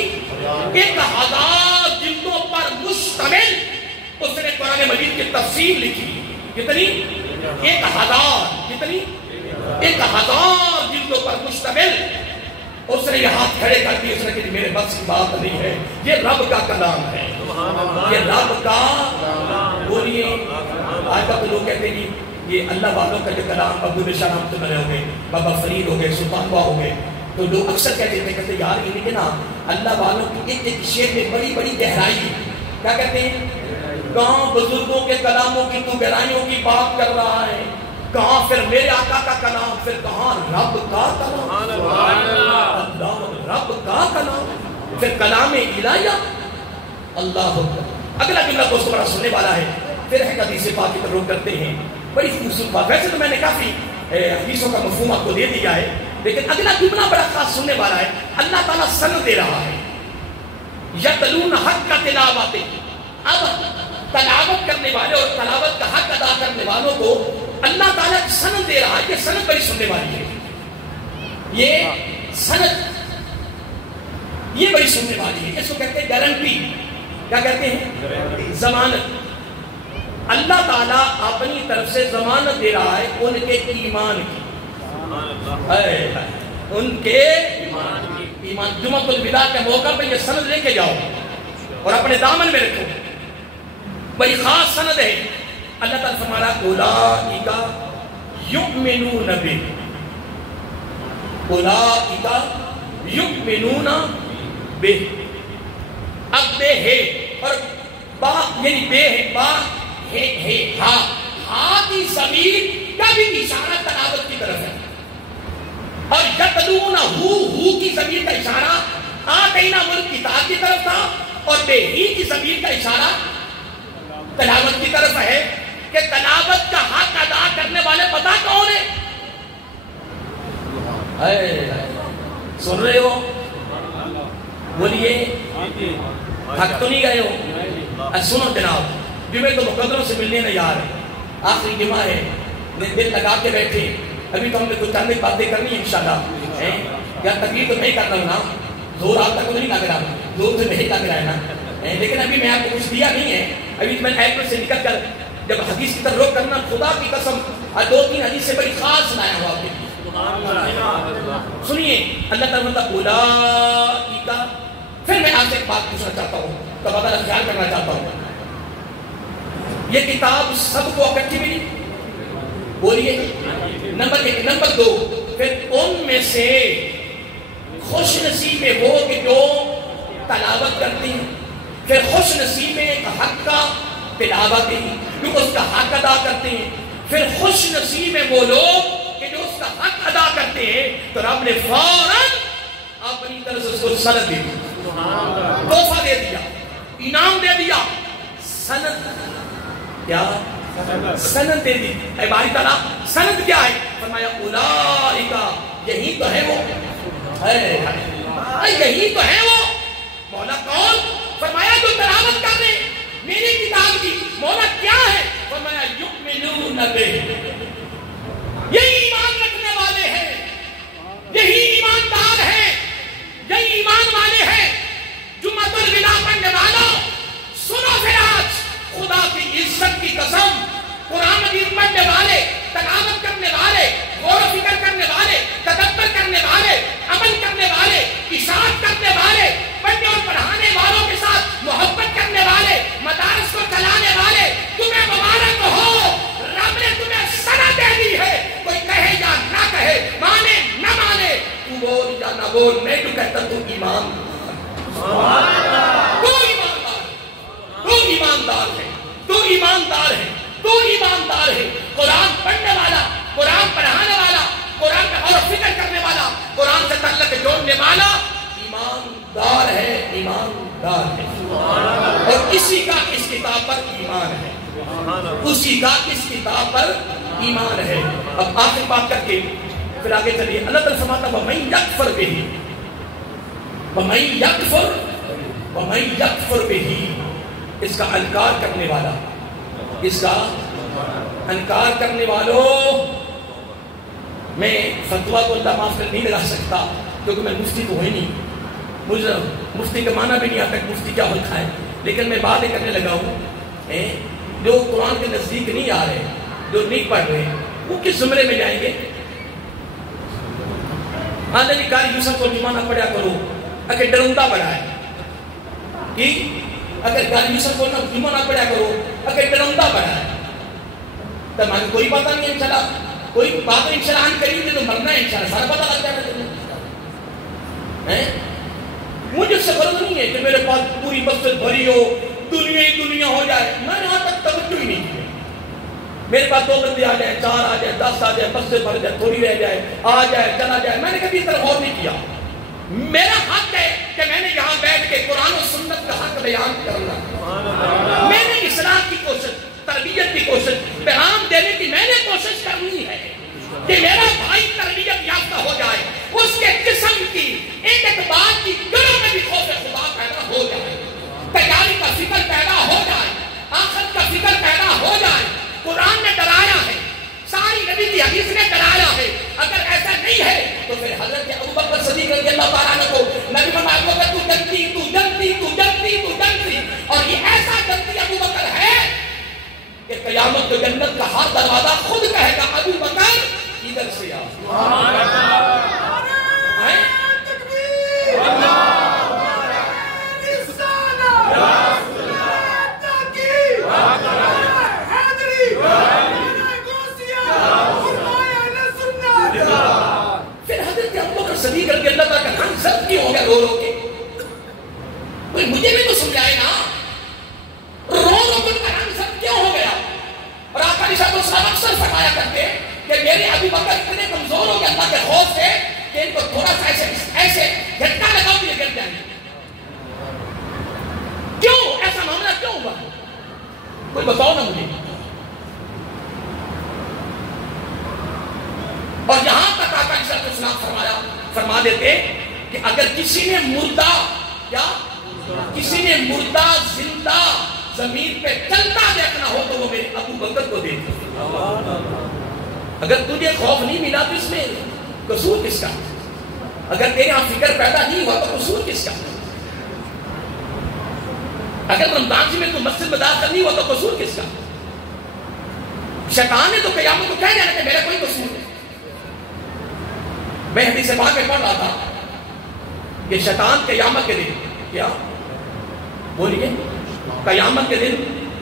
1000 جلدوں پر مشتمل اس نے قرآن مجید کی تفسیر لکھی۔ کتنی؟ 1000، کتنی؟ 1000 جلدوں پر مشتمل۔ اس نے یہ ہاتھ کھڑے کر دی، اس نے کہا میرے بس کی بات نہیں ہے، یہ رب کا کلام ہے، یہ رب کا۔ بولیے آج تک لوگ کہتے ہیں یہ اللہ والوں کا جو کلام، ابو بشار رحمۃ اللہ ہو گئے، بابا فرید ہو گئے، سلطان باہ ہو گئے، تو لوگ اکثر کہتے ہیں، کہتے یار انہیں کہ نا اللہ والوں کی ایک ایک شعر میں بڑی بڑی گہرائی ہے۔ کیا کہتے ہیں؟ کہاں بزرگوں کے کلاموں کی تو گہرائیوں کی بات کر رہا ہے، کہاں پھر میرے آقا کا کلام، پھر کہاں رب کا کلام، اللہ رب کا کلام، پھر کلام الہیہ۔ اللہ اگلا جملہ دوستوں بڑا سننے والا ہے، پھر ہے حدیث پاک کی طرف کرتے ہیں، بڑی خوبصورت بات۔ ویسے تو میں نے کافی حدیثوں کا مفہوم آپ کو دے دیا ہے، لیکن اگلا جملہ بڑا خاص سننے والا ہے۔ اللہ تعالیٰ سند دے رہا ہے، یتلون حق کا تلاوت۔ اب تلاوت کرنے والے اور تلاوت کا حق ادا کرنے والوں کو اللہ تعالیٰ کی سند دے رہا ہے، یہ سند بڑی سننے والی ہے، یہ سند یہ بڑی سننے والی ہے، اس کو کہتے ہیں گارنٹی. کیا کہتے ہیں؟ ضمانت. اللہ تعالیٰ اپنی طرف سے ضمانت دے رہا ہے ان کے ایمان کی، ان کے ایمان. جمعۃ الوداع کے موقع پہ یہ سند لے کے جاؤ اور اپنے دامن میں رکھو، بڑی خاص سند ہے. اللہ تعالیٰ فرما رہا اولئک یؤمنون بہ، اولئک یؤمنون بہ. اب بے ہے اور با یعنی بے ہے، با ہے ہا کی ضمیر کا بھی اشارہ تلاوت کی طرف ہے، اور یتلون ہو کی ضمیر کا اشارہ آتیناہم الکتاب کی طرف تھا، اور بے ہی کی ضمیر کا اشارہ تلاوت کی طرف ہے کہ تلاوت کا حق ادا کرنے والے پتہ کون ہے؟ سن رہے ہو؟ بولیے تھک تو نہیں گئے ہو؟ سنو جناب، جمعے تو مقدروں سے ملنے نہ یار، آخری جمعہ ہے، دل لگا کے بیٹھے. ابھی تو ہم نے کچھ چند باتیں کرنی ہیں انشاءاللہ. یا تقریر تو نہیں کرتا ہوں نا، زور آپ تک تو نہیں لگ رہا، زور سے نہیں لگ رہا ہے نا. لیکن ابھی میں آپ کو کچھ دیا نہیں ہے. ابھی میں ایپل سے نکل کر جب حدیث کی طرف رخ کرنا، خدا کی قسم دو تین حدیث سے بڑی خاص سنایا ہوا آپ کے لیے. سنیے، اللہ تعالیٰ اولئک. پھر میں آپ سے ایک بات پوچھنا چاہتا ہوں، تبادلہ خیال کرنا چاہتا ہوں. یہ کتاب سب کو اکٹھی ملی؟ بولیے نمبر 1. نمبر 2، پھر ان میں سے خوش نصیب ہے وہ کہ جو تلاوت کرتی ہیں. پھر خوش نصیب ہے حق کا تلاوت ہے جو اس کا حق ادا کرتے ہیں. پھر خوش نصیب ہے وہ لوگ کہ جو اس کا حق ادا کرتے ہیں. تو رب نے فوراً اپنی طرف سے اس کو سند دے دی، تحفہ دے دیا، انعام دے دیا. سند کیا؟ سند دے دی. اے باری تعالیٰ سند کیا ہے؟ فرمایا اولئک، یہی تو ہے وہ، یہی تو ہے وہ. مولا کون؟ فرمایا جو تلاوت کر رہے میری کتاب کی. مولا کیا ہے؟ فرمایا یؤمنون بہ، یہی ایمان رکھنے والے ہیں، یہی ایماندار ہیں، یہی ایمان والے ہیں. جمعۃ الوداع پڑھنے والوں سنو پھر آج، خدا کی عزت کی قسم، قرآن مجید پڑھنے والے، تلاوت کرنے والے، غور و فکر کرنے والے، تدبر کرنے والے، عمل کرنے والے، اشاعت کرنے والے، پڑھنے اور پڑھانے والوں کے ساتھ محبت کرنے والے، مدارس کو چلانے والے، تمہیں مبارک ہو. رب نے تمہیں سند دے دی ہے. کوئی کہے یا نہ کہے، مانے نہ مانے، تو بول یا نہ بول، میں تو کہتا تو ایمان، تو ایماندار، تو ایماندار ہے، تو ایماندار ہے، تو ایماندار ہے. قرآن پڑھنے والا، قرآن پڑھانے والا، قرآن میں غور و فکر کرنے والا، قرآن سے تعلق جوڑنے والا ایماندار ہے، ایماندار ہے. اور اسی کا اس کتاب پر ایمان ہے، اسی کا اس کتاب پر ایمان ہے. اب آخر بات کر کے پھر آگے چلیے. اللہ تعالیٰ فرماتا ہے وَمَن یکفر بہ، وَمَن یکفر، وَمَن یکفر بہ، اس کا انکار کرنے والا، اس کا انکار کرنے والوں. میں فتویٰ کو اللہ معاف کر نہیں لگا سکتا کیونکہ میں مفتی تو ہوئی نہیں، مجھے مفتی کا معنی بھی نہیں آتا کہ مفتی کیا ہوتا ہے. لیکن میں باتیں کرنے لگا ہوں. جو قرآن کے نزدیک نہیں آ رہے، جو نہیں پڑھ رہے، وہ کس زمرے میں جائیں گے؟ آدھے قاری یوسف کو نہ پڑھا کرو، اگر ڈرندہ پڑھا ہے کہ اگر قاری یوسف کو نہ پڑھا کرو، اگر ڈرندہ پڑھا ہے تو ہمیں کوئی پتہ نہیں. انشاءاللہ کوئی بات انشاءاللہ کریں تو مرنا ہے انشاءاللہ، سارا پتہ لگ جائے گا. مجھے سے غرض نہیں ہے کہ میرے پاس پوری مسجد بھری ہو، دنیا ہی دنیا ہو جائے. میں نے یہاں تک توجہ ہی نہیں کی. میرے پاس 2 بندے آ جائیں، 4 آ جائیں، 10 آ جائیں، مسجد بھر جائے، تھوڑی رہ جائے، آ جائے چلا جائے، میں نے کبھی اس طرح غور نہیں کیا. میرا حق ہے کہ میں نے یہاں بیٹھ کے قرآن و سنت کا حق بیان کرنا. میں نے اصلاح کی کوشش، تربیت کی کوشش، پیغام دینے کی میں نے کوشش کرنی ہے کہ میرا بھائی تربیت یافتہ ہو جائے، اس کے قسم کی ایک اعتبار کی دلوں میں بھی خوف خدا پیدا ہو جائے، تیاری کا فکر پیدا ہو جائے، آخرت کا فکر پیدا ہو جائے. قرآن نے ڈرایا ہے، کی حدیث نے ڈرایا ہے. اگر ایسا نہیں ہے تو پھر حضرت ابوبکر صدیق رضی اللہ تعالیٰ عنہ کو نبی فرمایا کہ تو جلدی اور یہ ایسا جلدی ابوبکر ہے کہ قیامت کو جنت کا ہر دروازہ خود کہے گا ابوبکر ادھر سے آ. پھر حضرت ابوبکر صدیق رضی اللہ تعالیٰ کا رنگ زرد کیوں ہو گیا رو رو کے؟ کوئی مجھے بھی تو سمجھائے نا، رو رو کے رنگ زرد کیوں ہو گیا؟ اور آقا علیہ السلام اکثر فرمایا کرتے کہ میرے ابوبکر اتنے کمزور ہو گئے اللہ کے خوف سے کہ ان کو تھوڑا سا ایسے جھٹکا لگاؤ یہ گر جائیں گے. کیوں ایسا معاملہ کیوں ہوا؟ کوئی بتاؤ نا مجھے. اور یہاں تک آقا علیہ السلام فرما دیتے کہ اگر کسی نے مردہ زندہ زمین پہ چلتا دیکھنا ہو تو وہ میرے ابوبکر کو دیکھ. اگر تجھے خوف نہیں ملا تو اس میں قصور کس کا؟ اگر تیرے یہاں فکر پیدا نہیں ہوا تو قصور کس کا؟ اگر رمضان میں تو مسجد میں داخل نہیں ہوا تو قصور کس کا؟ شیطان نے تو قیامت کو کہہ دینا کہ میرا کوئی قصور نہیں. میں حدیث پاک میں پڑھ رہا تھا کہ شیطان قیامت کے دن کیا بولیے قیامت کے دن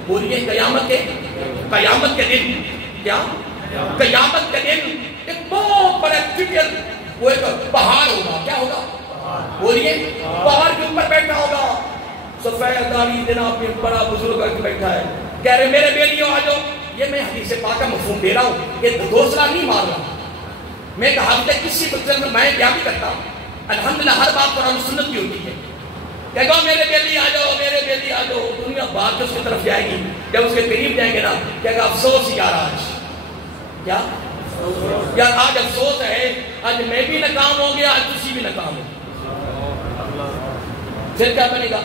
بولیے قیامت کے دن کیا قیامت کے دن ایک بہت بڑا فکر وہ ایک پہاڑ ہوگا. کیا ہوگا بولیے؟ پہاڑ کے اوپر بیٹھا ہوگا سفید داڑھی جناب میں بڑا بزرگ بیٹھا ہے کہہ رہے میرے بیٹیوں آ جاؤ. یہ میں حدیث پاک کا مفہوم دے رہا ہوں، یہ دوسرا نہیں مار رہا. میں کہا کسی بچے میں بیان بھی کرتا ہوں الحمدللہ ہر بات قرآن و سنت کی ہوتی ہے. کہ گو میرے بیٹی آ جاؤ میرے بیٹی آ جاؤ. دنیا بات اس کی طرف جائے گی، جب اس کے قریب جائیں گے نا کہے گا افسوس یار آج کیا یار آج افسوس ہے، آج میں بھی ناکام ہو گیا، آج تسی بھی ناکام ہو. پھر کیا بنے گا؟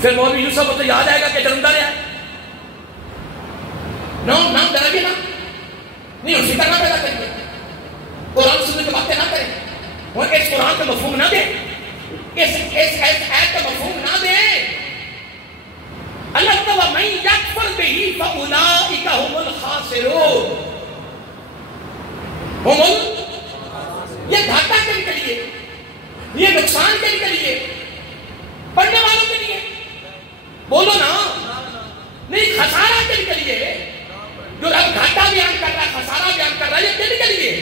پھر مولوی یوسف تو یاد آئے گا کہ جلندر ہے نام ڈرا گے نا نہیں فکر نہ پیدا کریں گے، قرآن سننے کی باتیں نہ کریں اور اس قرآن کا مفہوم نہ دیں، اس آیت کا مفہوم نہ دیں. اللہ تعالیٰ من یکفر بہ فاولئک هم الخاسرون. یہ گھاٹا کے لیے، یہ نقصان کے لیے، پڑھنے والوں کے لیے بولو نا، نہیں خسارہ کے لیے. جو رب گھاٹا بیان کر رہا ہے خسارہ بیان کر رہا ہے یہ کن کے لیے؟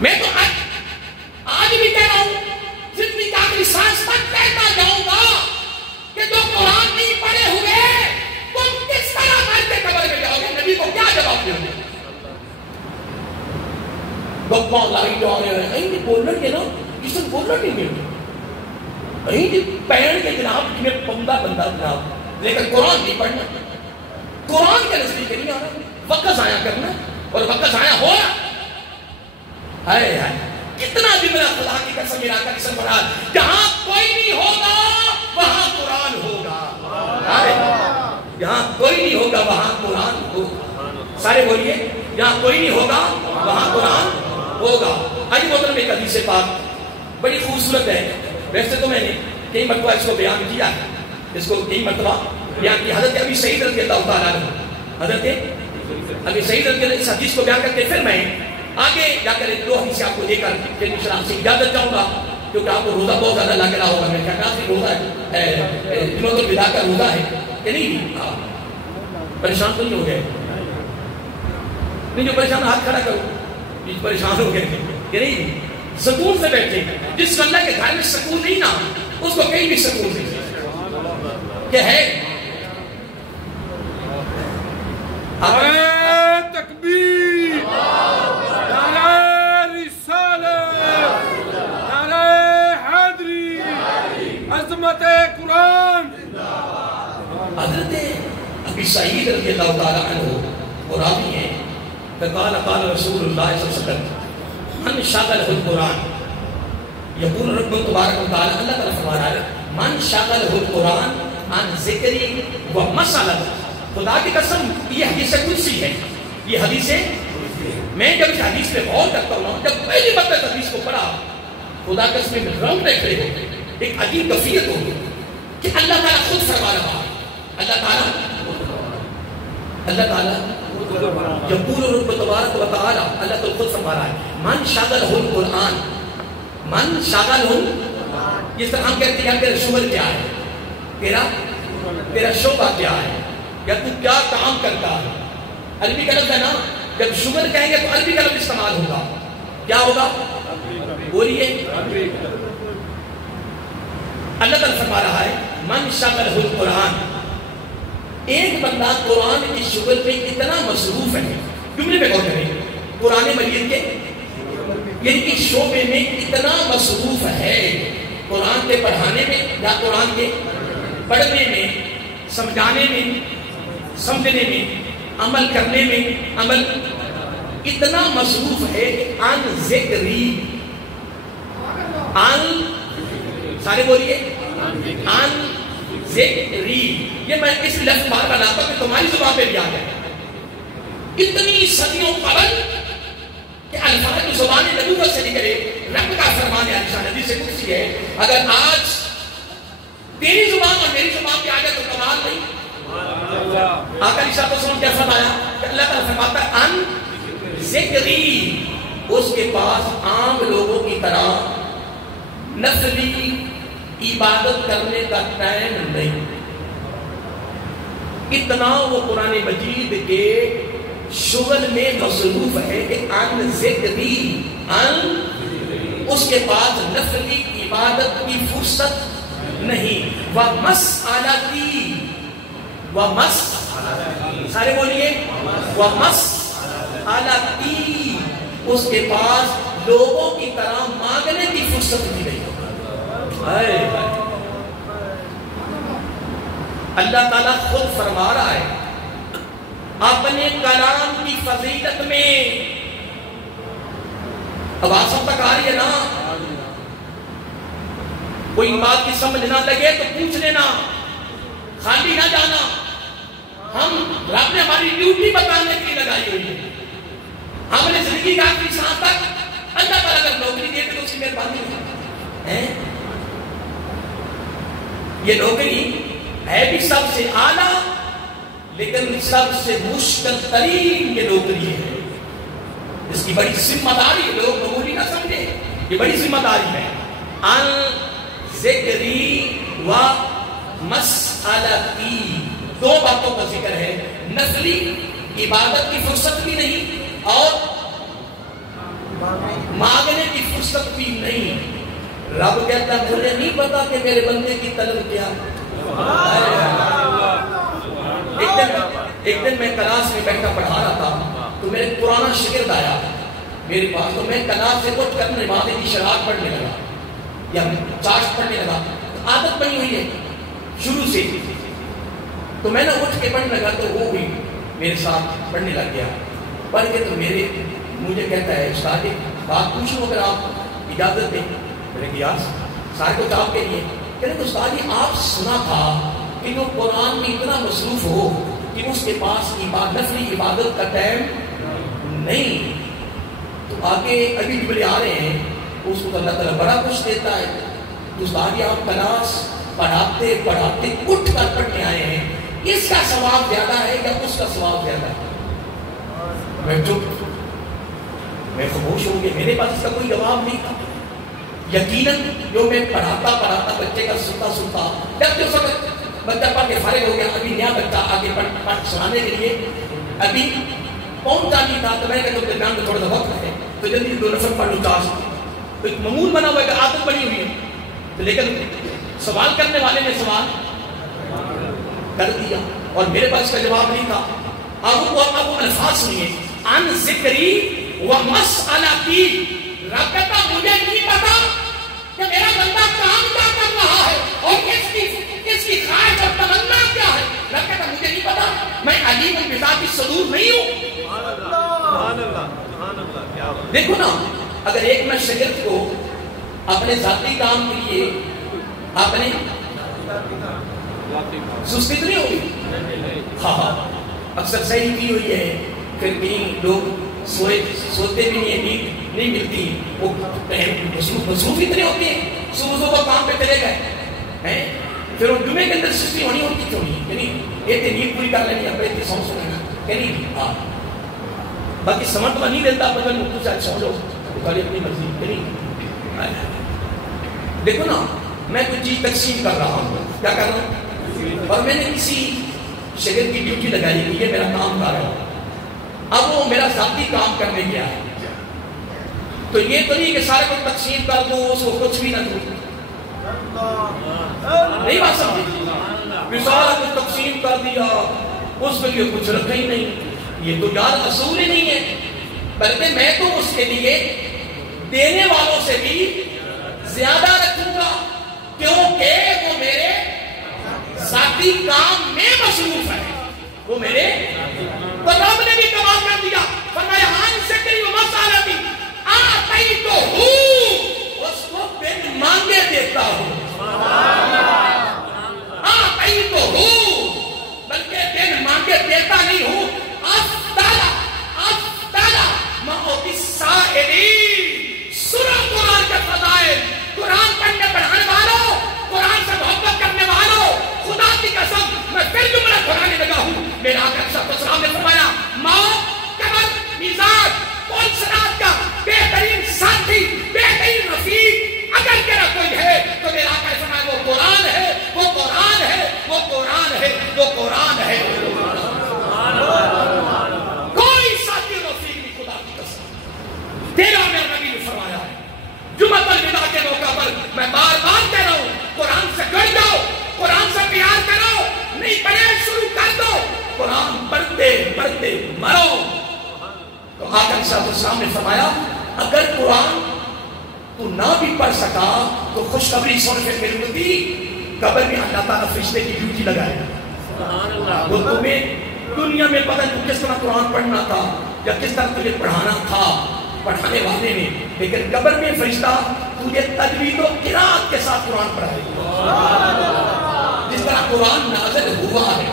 میں تو آج بھی کہہ رہا ہوں زندگی کا آخری سانس تک کہتا جاؤں گا کہ جو قرآن نہیں پڑھے ہوئے تم کس طرح مر کے قبر میں جاؤ گے؟ نبی کو کیا جواب دیں گے؟ گپاں لائی جو آنے رہے ہیں بولنا کے نا کسی نے بولنا نہیں ملتا پہن کے جناب میں بندہ جناب، لیکن قرآن نہیں پڑھنا، قرآن کے نزدیک نہیں آنا، وقت ضائع کرنا اور وقت ضائع ہو رہا. کتنا جملہ خدا کی قسم ملا کر اسم پڑھا، جہاں کوئی نہیں ہوگا وہاں قرآن ہوگا. جہاں کوئی نہیں ہوگا وہاں قرآن ہوگا. سارے بولیے جہاں کوئی نہیں ہوگا وہاں قرآن ہوگا. آج محترم ایک حدیث پاک بڑی خوبصورت ہے. ویسے تو میں نے کئی مرتبہ اس کو بیان کیا ہے، اس کو کئی مرتبہ بیان کیا. حضرت ابی سعید رضی اللہ تعالیٰ عنہ، حضرت ابی سعید رضی اللہ اس حدیث کو بیان کر کے پھر میں آگے جا کر ایک دو حدیث آپ کو دے کر پھر انشاءاللہ آپ سے اجازت چاہوں گا کیونکہ آپ کو روزہ بہت زیادہ لگ رہا ہوگا. میرے خیال سے روزہ ہے جمعۃ الوداع کا روزہ ہے کہ نہیں؟ پریشان تو نہیں ہو گئے؟ نہیں جو پریشان ہاتھ کھڑا کرو، پریشان ہو گئے کہ نہیں؟ سکون سے بیٹھے. جس اللہ کے گھر میں سکون نہیں نا اس کو کہیں بھی سکون نہیں کہ ہے. تکبیر، نعرہ رسالت، نعرہ حیدری، عظمت قرآن. حضرت ابی سعید رضی اللہ تعالیٰ عنہ وہ راوی ہیں کہ قال رسول اللہ صلی اللہ علیہ وسلم من شغلہ القرآن، یقول رب تبارک و تعالیٰ اللہ تعالیٰ فرما رہا ہے من شغلہ القرآن عن ذکری و مسئلہ خدا کی قسم یہ حدیث قدسی ہے، یہ حدیث ہے۔ میں جب اس حدیث پہ غور کرتا ہوں، جب پہلی مرتبہ حدیث کو پڑھا، خدا کے قسم میں رنگ کھڑے ہو گئے، ایک عجیب کیفیت ہو گئی کہ اللہ تعالیٰ خود فرما رہا ہے، اللہ تعالیٰ یقول رب تبارک و تعالی، اللہ تو خود فرما رہا ہے، من شغلہ القرآن، من شغلہ، جس طرح ہم کہتے ہیں تیرا شغل کیا ہے، تیرا شعبہ کیا ہے، یا تو کیا کام کرتا ہے۔ عربی کا لفظ ہے نا، جب شغل کہیں گے تو عربی کا لفظ استعمال ہوگا، کیا ہوگا بولیے۔ اللہ تعالیٰ فرما رہا ہے من شغلہ القرآن، ایک بندہ قرآن کی شغل میں اتنا مصروف ہے، جملے پہ غور کریں، قرآن مجید کے یعنی کہ شعبے میں اتنا مصروف ہے، قرآن کے پڑھانے میں یا قرآن کے پڑھنے میں، سمجھانے میں، سمجھنے میں، عمل کرنے میں، عمل اتنا مصروف ہے کہ ان ذکری، ان سارے بولیے، ان ذکری، یہ میں اس لفظ بار بار لاتا ہوں کہ تمہاری زبان پہ بھی آ جائے، اتنی صدیوں قبل کہ الفاظ کی زبان نبوت سے نکلے، رب کا فرمان ہے، علیشان حدیث سے قدسی ہے، اگر آج تیری زبان اور میری زبان پہ آ جائے تو کمال نہیں۔ آقا علیہ السلام کیا فرمایا کہ اللہ تعالیٰ فرماتا ہے ان ذکری، اس کے پاس عام لوگوں کی طرح نفلی عبادت کرنے کا ٹائم نہیں، اتنا وہ قرآن مجید کے شغل میں مصروف ہے کہ ان ذکری، ان اس کے پاس نفلی عبادت کی فرصت نہیں، وَمَسْأَلَتِي، سارے بولیے، وَمَسْأَلَتِي، اس کے پاس لوگوں کی طرح مانگنے کی فرصت بھی نہیں۔ اللہ تعالیٰ خود فرما رہا ہے اپنے کلام کی فضیلت میں، اب آپ سب تک آ رہی ہے نا، کوئی بات کی سمجھ نہ لگے تو پوچھ لینا، خالی نہ جانا، ہم رب نے ہماری ڈیوٹی بتانے کے لیے لگائی ہوئی ہے، ہم نے زندگی کا آخری سانس تک اللہ تعالیٰ اگر نوکری دے تو اس کی مہربانی ہے، یہ نوکری ہے بھی سب سے اعلیٰ لیکن سب سے مشکل ترین یہ نوکری ہے، اس کی بڑی ذمہ داری، لوگ معمولی نہ سمجھے، یہ بڑی ذمہ داری ہے۔ ان ذکری و مسئلتی، دو باتوں کا ذکر ہے، نفلی عبادت کی فرصت بھی نہیں اور مانگنے کی فرصت بھی نہیں۔ رب کہتا ہے مجھے نہیں پتا کہ میرے بندے کی طلب کیا۔ ایک دن میں کلاس میں بیٹھا پڑھا رہا تھا تو میرے پرانا شاگرد آیا میرے پاس، تو میں کلاس سے اٹھ کر نماز کی شرائط پڑھنے لگا یا چارٹ پڑھنے لگا، عادت بنی ہوئی ہے شروع سے، تو میں نے اٹھ کے پڑھنے لگا تو وہ بھی میرے ساتھ پڑھنے لگ گیا، پڑھ کے تو مجھے کہتا ہے استاد بات پوچھوں اگر آپ اجازت دیں؟ میں نے کہا سارے کچھ آپ کے لیے، کہتے ہیں استاد جی آپ سنا تھا کہ جو قرآن میں اتنا مصروف ہو کہ اس کے پاس نفلی عبادت کا ٹائم نہیں، تو آگے ابھی جملے آ رہے ہیں اس کو اللہ تعالیٰ بڑا کچھ دیتا ہے، تو استاد جی آپ کلاس پڑھاتے پڑھاتے اٹھ کر پڑھنے آئے ہیں، اس کا ثواب زیادہ ہے یا اس کا ثواب زیادہ ہے؟ میں خاموش ہوں گے، میرے پاس اس کا کوئی جواب نہیں تھا۔ یقیناً جو میں پڑھاتا بچے کا سنتا جب جو سب بچہ پڑھ کے فارغ ہو گیا، ابھی نیا بچہ آگے پڑھ سنانے کے لیے ابھی پہنچتا نہیں تھا، تو میں کہتا ہوں درمیان میں تھوڑا سا وقت ہے تو جلدی 2 نفر پڑھ لوں چار، تو ایک معمول بنا ہوا ہے، عادت بنی ہوئی ہے، لیکن سوال کرنے والے نے سوال کر دیا اور میرے پاس اس کا جواب نہیں تھا۔ اب وہ الفاظ سنیے، ان ذکری و مسئلتی، رب کہتا مجھے نہیں پتا کہ میرا بندہ کام کیا کر رہا ہے اور اس کی خواہش اور تمنا کیا ہے، رب کہتا مجھے نہیں پتا، میں علیم بذات الصدور نہیں ہوں۔ دیکھو نا، اگر ایک میں شاگرد کو اپنے ذاتی کام کے لیے اپنے سستی تو نہیں ہوگی، ہاں اکثر صحیح کی ہوئی ہے، پھر کہیں لوگ سوتے بھی نہیں ہیں، نیند نہیں ملتی، وہ مصروف اتنے ہوتے ہیں، صبح صبح کام پہ چلے گئے، پھر وہ جمعے کے اندر سستی ہونی ہوتی کیوں نہیں؟ یعنی یہ نیند پوری کر لینی، اپنے اتنے سو لینا یعنی ہاں باقی سمجھ تو نہیں دیتا، بدل مکتو سے سو جاؤ تمہاری اپنی مرضی یعنی دیکھو نا، میں کوئی چیز تقسیم کر رہا ہوں، کیا کر رہا ہوں، اور میں نے کسی شاگرد کی ڈیوٹی لگائی کہ یہ میرا کام کر رہا ہوں، اب وہ میرا ذاتی کام کرنے گیا ہے، تو یہ تو نہیں کہ سارے کو تقسیم کر دوں اس کو کچھ بھی نہ دوں، نہیں بات سمجھی، مثال کو تقسیم کر دیا اس کے لیے کچھ رکھا ہی نہیں، یہ تو یار اصول ہی نہیں ہے، بلکہ میں تو اس کے لیے دینے والوں سے بھی زیادہ رکھوں گا، کیونکہ وہ میرے ذاتی کام میں مصروف ہے، وہ میرے تو رب نے بھی کمال کر دیا، فرمایا ہاں سے کئی مسئلہ بھی آتی تو ہوں اس کو بن مانگے دیتا ہوں، آتی تو ہوں بلکہ بن مانگے دیتا نہیں ہوں، افدالا ماں سائری سنو قرآن کے فضائل، قرآن پڑھنے پڑھانے والوں، قرآن سے محبت کرنے والوں، خدا کی قسم میں پھر جملہ قرآن لگا ہوں، میرا آقا صلی اللہ علیہ وسلم نے فرمایا موت قبر میزان کون صراط کا بہترین ساتھی بہترین رفیق اگر تیرا کوئی ہے تو میرا آقا نے فرمایا وہ قرآن ہے، وہ قرآن ہے، وہ قرآن ہے، وہ قرآن ہے، کوئی ساتھی رفیق نہیں خدا کی قسم، تیرا میرا نبی نے فرمایا ہے۔ جمعہ الوداع کے موقع پر میں بار بار کہہ رہا ہوں قرآن سے جڑ جاؤ، قرآن سے پیار کرو، نہیں پڑھے شروع کر دو، قرآن پڑھتے پڑھتے مرو۔ تو آقا صلی اللہ علیہ وسلم نے فرمایا اگر قرآن تو نہ بھی پڑھ سکا تو خوشخبری سن کے میری امتی قبر میں اللہ تعالیٰ فرشتے کی ڈیوٹی لگائے گا، وہ تمہیں دنیا میں پتہ نہیں کس طرح قرآن پڑھنا تھا یا کس طرح تجھے پڑھانا تھا پڑھانے والے نے، لیکن قبر میں فرشتہ تجھے تجوید و قرات کے ساتھ قرآن پڑھائے گا، جس طرح قرآن نازل ہوا ہے،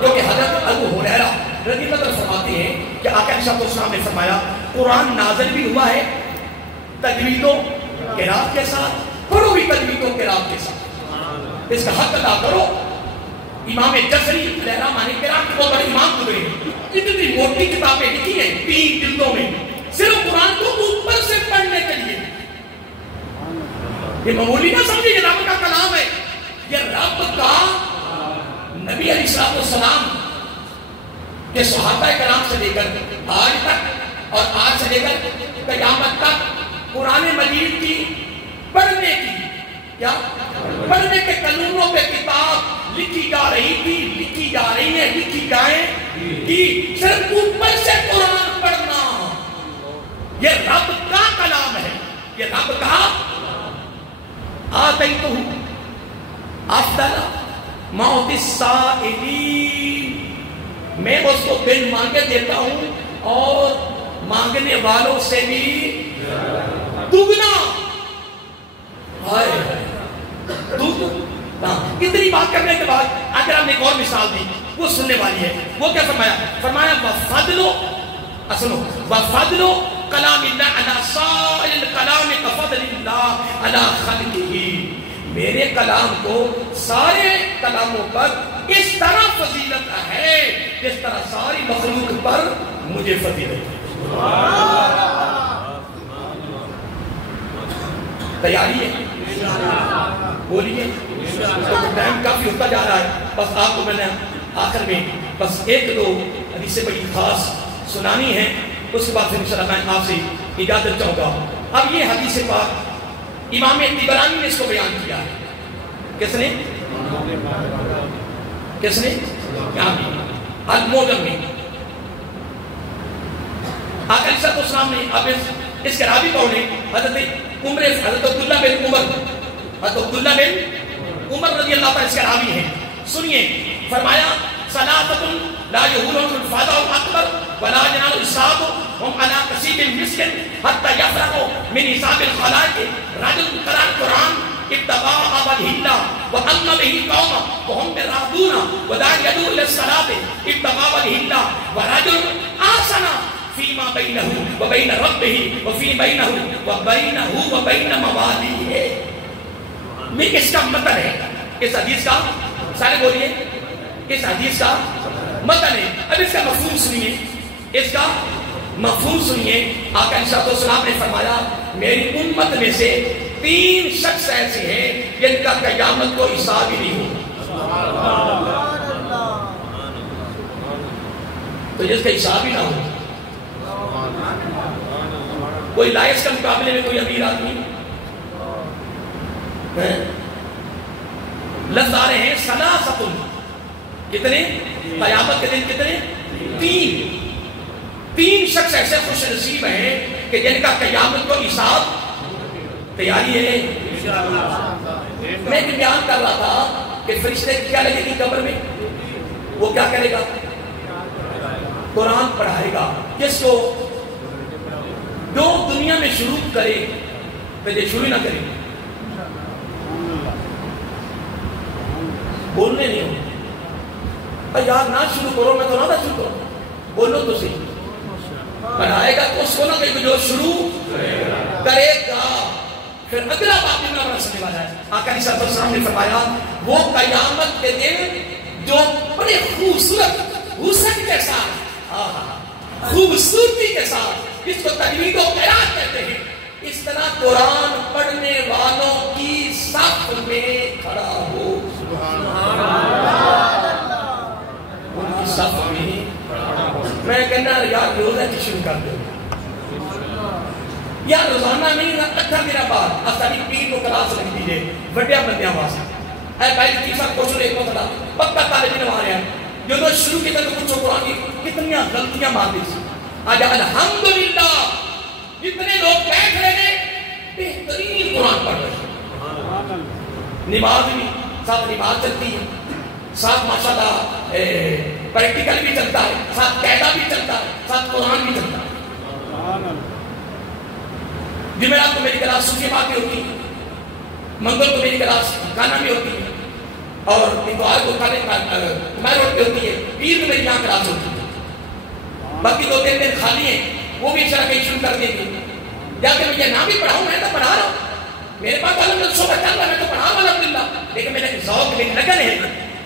کیونکہ حضرت ابو ہریرہ رضی اللہ عنہ فرماتے ہیں کہ آقا صلی اللہ علیہ وسلم نے فرمایا قرآن نازل بھی ہوا ہے تجوید و قرات کے ساتھ، پڑھو بھی تجوید و قرات کے ساتھ، اس کا حق ادا کرو۔ امام جزری علیہ الرحمہ نے قرات کے بہت بڑے امام ہوئے ہیں، اتنی موٹی کتابیں لکھی ہیں 3 جلدوں میں صرف قرآن کو اوپر سے پڑھنے کے لیے، یہ معمولی نہ سمجھے یہ رب کا کلام ہے، یہ رب کا نبی علیہ السلام کہ صحابہ کرام سے لے کر آج تک اور آج سے لے کر قیامت تک قرآن مجید کی پڑھنے کی کیا پڑھنے کے قانونوں پہ کتاب لکھی جا رہی تھی، لکھی جا رہی ہے، لکھی جائے گی، صرف اوپر سے قرآن پڑھنا یہ رب کا کلام ہے، یہ رب کا آتیتہ افضل موت السائلین، میں اس کو بن مانگے دیتا ہوں اور مانگنے والوں سے بھی دگنا، اتنی بات کرنے کے بعد اگر ہم نے ایک اور مثال دی وہ سننے والی ہے، وہ کیا فرمایا؟ فرمایا وَفَضْلُ اصلو وَفَضْلُ کلام اللہ علی سائر الکلام کفضل اللہ علی خلقہ، میرے کلام کو سارے کلاموں پر اس طرح فضیلت ہے جس طرح ساری مخلوق پر مجھے فضیلت ہے۔ تیاری ہے؟ بولیے، تو ٹائم کافی ہوتا جا رہا ہے، بس آپ کو میں نے آخر میں بس 1-2 حدیثیں بڑی خاص سنانی ہے، اس کے بعد پھر انشاءاللہ میں آپ سے اجازت چاہوں گا۔ اب یہ حدیث پاک امام طبرانی نے اس کو بیان کیا ہے، کس نے؟ کس نے؟ المعجم میں۔ آقا علیہ السلام نے اب اس کے راوی کون ہے؟ حضرت عبداللہ بن عمر، حضرت عبداللہ بن عمر رضی اللہ تعالیٰ اس کے راوی ہیں، سنیے، فرمایا ثلاثۃ لا یہولہم الفضل الاکبر ولا ینال الحساب هم على کثیب مسکن حتی یفرغوا من حساب الخلائق رجل قرأ القرآن ابتغاء وجہ اللہ وَأَمَّ بِهِ قَوْمًا وَهُمْ يَرْهَبُونَ وَدَعَ يَدْعُو إِلَى الصَّلَاةِ ابْتِغَاءَ وَجْهِ اللَّهِ وَرَجُلٌ أَحْسَنَ فِيمَا بَيْنَهُ وَبَيْنَ رَبِّهِ وَفِي بَيْنَهُ وَبَيْنَ مَوَالِيهِ. میں اس کا مطلب ہے اس حدیث کا، سارے بولیے، اس حدیث کا مطلب ہے. اب اس کا مفہوم سنیے، اس کا مفہوم سنیے. آقا علیہ السلام نے فرمایا میری امت میں سے 3 شخص ایسے ہیں جن کا قیامت کو حساب ہی نہیں ہوگا. تو جس کا حساب ہی نہ ہو، کوئی لائس کے مقابلے میں کوئی امیر آدمی لفظ آ رہے ہیں ثلاثۃ. کتنے قیامت کے دن؟ کتنے؟ 3 شخص ایسے خوش نصیب ہیں کہ جن کا قیامت کو حساب تیاری ہے. میں بیان کر رہا تھا کہ فرشتے کیا لگے گی قبر میں؟ وہ کیا کرے گا؟ قرآن پڑھائے گا. کس کو؟ جو دنیا میں شروع کرے پہلے شروع نہ کرے، بولنے نہیں ہو. یار نہ شروع کرو، میں تو نہ شروع کرو، بولو تو صحیح. پڑھائے گا تو اس کو نہ کہ جو شروع کرے گا. پھر اگلا بات بھی بڑا سمجھنے والا ہے. آقا علیہ السلام نے فرمایا وہ قیامت کے دن جو بڑے خوبصورت حسن کے ساتھ، خوبصورتی کے ساتھ، جس کو تجوید و قرات کہتے ہیں، اس طرح قرآن پڑھنے والوں کی صف میں کھڑا ہو. ان کی صف میں میں کہنا یار روزہ کی شروع کر دو، یا روزانہ نہیں، 8 دن بعد اصلی پیر کو کلاس لگ دیجئے بڑیا بندیاں واسطے. اے بھائی تیسرا کوشش ایک مسئلہ پکا طالب علم آ رہے ہیں جو تو شروع کی طرح کچھ قرآن کی کتنی غلطیاں مارتی تھی. آج الحمدللہ جتنے لوگ بیٹھ رہے ہیں بہترین قرآن پڑھ رہے ہیں. نماز بھی ساتھ نماز چلتی ہے، ساتھ ماشاءاللہ پریکٹیکل بھی چلتا ہے، ساتھ قاعدہ بھی چلتا ہے، ساتھ قرآن بھی چلتا ہے. جمعرات کو میری کلاس صوفی بات بھی ہوتی ہے، منگل کو میری کلاس گانا بھی ہوتی ہے، اور اتوار کو کمائر روڈ پہ ہوتی ہے، پیر کو میری یہاں کلاس ہوتی ہے. باقی 2-3 دن خالی ہیں، وہ بھی انشاءاللہ کہیں شروع کر دیں گے. یا کہ میں یہ نہ بھی پڑھاؤں، میں تو پڑھا رہا ہوں، میرے پاس الحمدللہ صبح چل رہا ہے، میں تو پڑھا رہا ہوں الحمدللہ. لیکن میرے ذوق میں لگن ہے.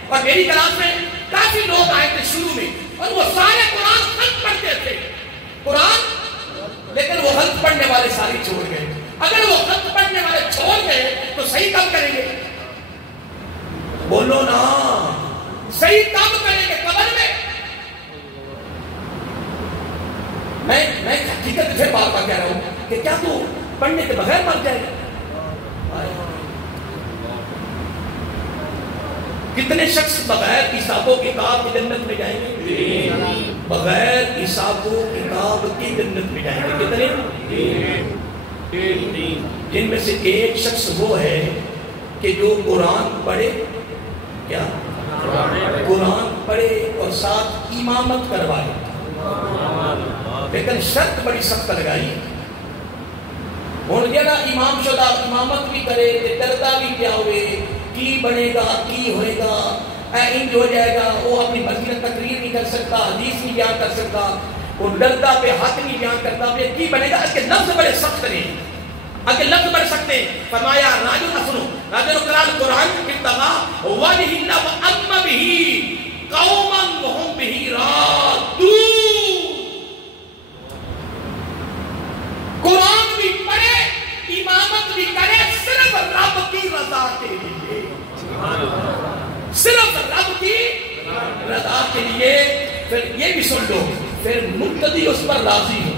اور میری کلاس میں کافی لوگ آئے تھے شروع میں، اور وہ سارے قرآن خط پڑھتے تھے قرآن، لیکن وہ خط پڑھنے والے سارے چھوڑ گئے. اگر وہ خط پڑھنے والے چھوڑ گئے تو صحیح کب کریں گے؟ بولو نا، صحیح کب کریں گے؟ قبر میں. میں حقیقت سے بار بار کہہ رہا ہوں کہ کیا تو پڑھنے کے بغیر مر جائے گا؟ کتنے شخص بغیر حساب و کتاب کی جنت میں جائیں گے؟ بغیر حساب و کتاب کی جنت میں جائیں گے. کتنے؟ جن میں سے ایک شخص وہ ہے کہ جو قرآن پڑھے، کیا قرآن پڑھے اور ساتھ امامت کروائے. لیکن شرط بڑی سخت لگائی. اور جڑا امام شدہ امامت بھی کرے ڈرتا بھی کیا ہوئے، کی بنے گا، کی ہوئے گا، انج ہو جائے گا، وہ اپنی مرضی میں تقریر نہیں کر سکتا، حدیث نہیں بیان کر سکتا، وہ ڈرتا پہ حق نہیں بیان کرتا، پہ کی بنے گا. اس کے لفظ بڑے سخت ہیں، اگر لفظ بڑھ سکتے ہیں. فرمایا راجل اسنو راجل قرآن قرآن ابتغاء وجہ اللہ وأما به قوما وهم به رادون. قرآن بھی پڑھے، امامت بھی کرے، صرف رب کی رضا کے لیے، صرف رب کی رضا کے لیے. پھر یہ بھی سن لو، پھر مقتدی اس پر راضی ہو.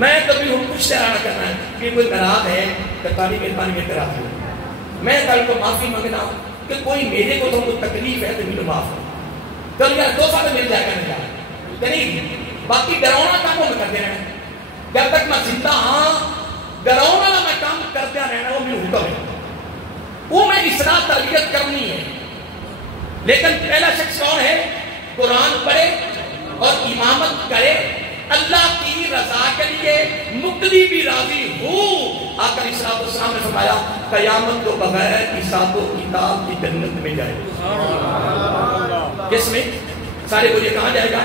میں کبھی ہوں کچھ طرح کرنا ہے کہ کوئی ناراض ہے کہ تعالی مہربانی میں کرا دوں، میں کل کو معافی مانگنا کہ کوئی میرے کو تو کوئی تکلیف ہے تو مجھے معاف کر. کل یار 2 سال مل جائے گا نہیں، باقی ڈراؤنا کام میں کرتے رہنا. جب تک میں زندہ ہاں ڈراؤنا میں کام کرتے رہنا، وہ میرے حکم ہے، وہ میں اصلاح تربیت کرنی ہے. لیکن پہلا شخص کون ہے؟ قرآن پڑھے اور امامت کرے اللہ کی رضا کے لیے مقتدی بھی راضی ہوں. آقا علیہ السلام نے فرمایا قیامت کو بغیر حساب و کتاب کی جنت میں جائے. کس میں؟ سارے بولیے کہاں جائے گا؟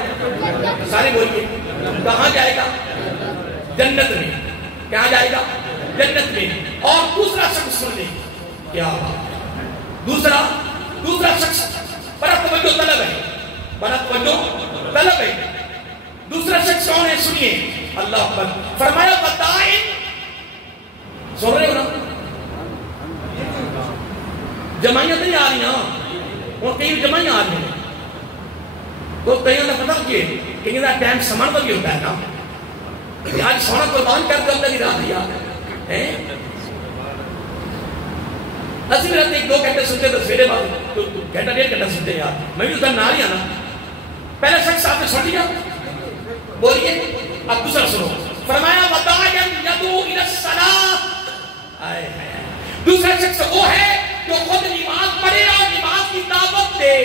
سارے بولیے کہاں جائے گا؟ جنت میں. کہاں جائے گا؟ جنت میں. اور دوسرا شخص سن لیں کیا دوسرا شخص بڑا توجہ طلب ہے, بڑا توجہ طلب ہے. دوسرا شخص کون ہے سنیے. اللہ اکبر. فرمایا بتائیں, سن رہے ہو نا؟ جمائیاں تو نہیں آ رہی نا, اور کئی جمائیاں آ رہی ہیں تو کہیں کا پتا کہ کہیں کا ٹائم سمن کا بھی ہوتا ہے نا. آج سونا قربان کر کے اللہ کی راہ دیا ہے. اسی میں رہتے 2 گھنٹے سنتے تو سویرے بعد گھنٹہ 1.5 گھنٹہ سنتے یار. میں بھی ادھر نہ رہی نا. پہلا شخص آپ نے سن لیا, بولیے. اب دوسرا سنو. فرمایا وداعن یدعو الی الصلاۃ. دوسرا شخص وہ ہے جو خود نماز پڑھے اور نماز کی دعوت دے.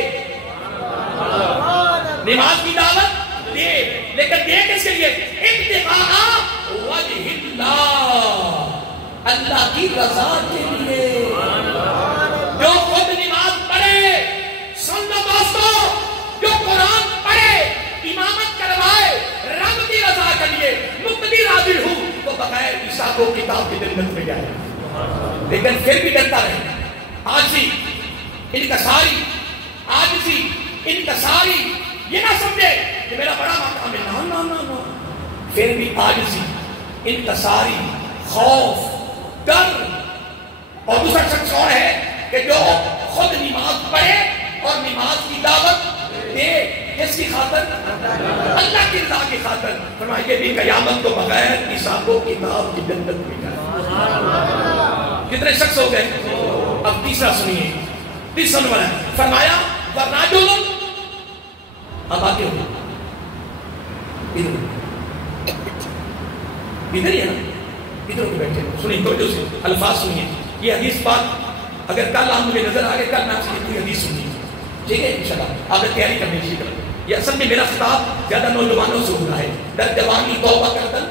نماز کی دعوت دے, لیکن دے کس کے لیے؟ ابتغاء وجہ اللہ, اللہ کی رضا کے لیے. جو خود نماز پڑھے, سن لو دوستو, جو قرآن پڑھے, امامت کروائے, رب کی رضا کے لیے مقتدی راضی ہوں, تو بغیر حساب و کتاب کی جنت میں جائے. لیکن پھر بھی ڈرتا رہے. آجزی, انکساری, آجزی, انکساری, یہ نہ سمجھے کہ میرا بڑا مقام ہے. نا نا نا, پھر بھی آجزی, انکساری, خوف, ڈر. اور دوسرا شخص کون ہے کہ جو خود نماز پڑھے اور نماز کی دعوت دے. کس کی خاطر؟ اللہ کی رضا کی خاطر. فرمائیے بھی قیامت کو بغیر حساب و کتاب کی جنت میں جائے. کتنے شخص ہو گئے؟ اب تیسرا سنیے, تیسرا نمبر ہے. فرمایا ورجل, اب آتے ہو ادھر ہی ہے نا, ادھر ہو کے بیٹھے سنیے توجہ سے الفاظ سنیے. یہ حدیث بات اگر کل آپ مجھے نظر آگے کل میں آپ سے کوئی حدیث سنیے, ٹھیک ہے انشاءاللہ. آپ نے تیاری کرنی چاہیے. یہ اصل میں میرا خطاب زیادہ نوجوانوں سے ہو رہا ہے. در جوانی توبہ کردن,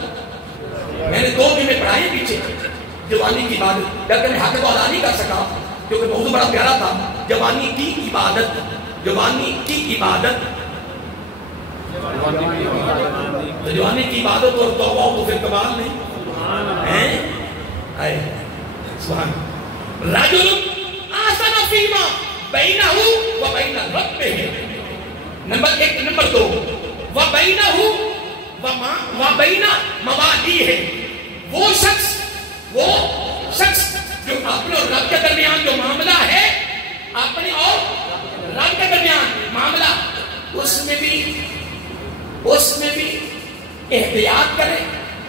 میں نے 2 دن میں پڑھائے پیچھے جوانی کی عبادت, لیکن میں حق تو ادا نہیں کر سکا کیونکہ موضوع بڑا پیارا تھا. جوانی کی عبادت, جوانی کی عبادت, جوانی کی عبادت اور توبہ تو پھر کمال نہیں ہے. سبحان رجل آسن فیما بینہ و بین ربہ. نمبر 1. نمبر 2 و بینہ و بین موالیہ, وہ شخص جو اپنے اور رب کے درمیان جو معاملہ ہے, اپنے اور رب کے درمیان معاملہ, اس میں بھی احتیاط کرے,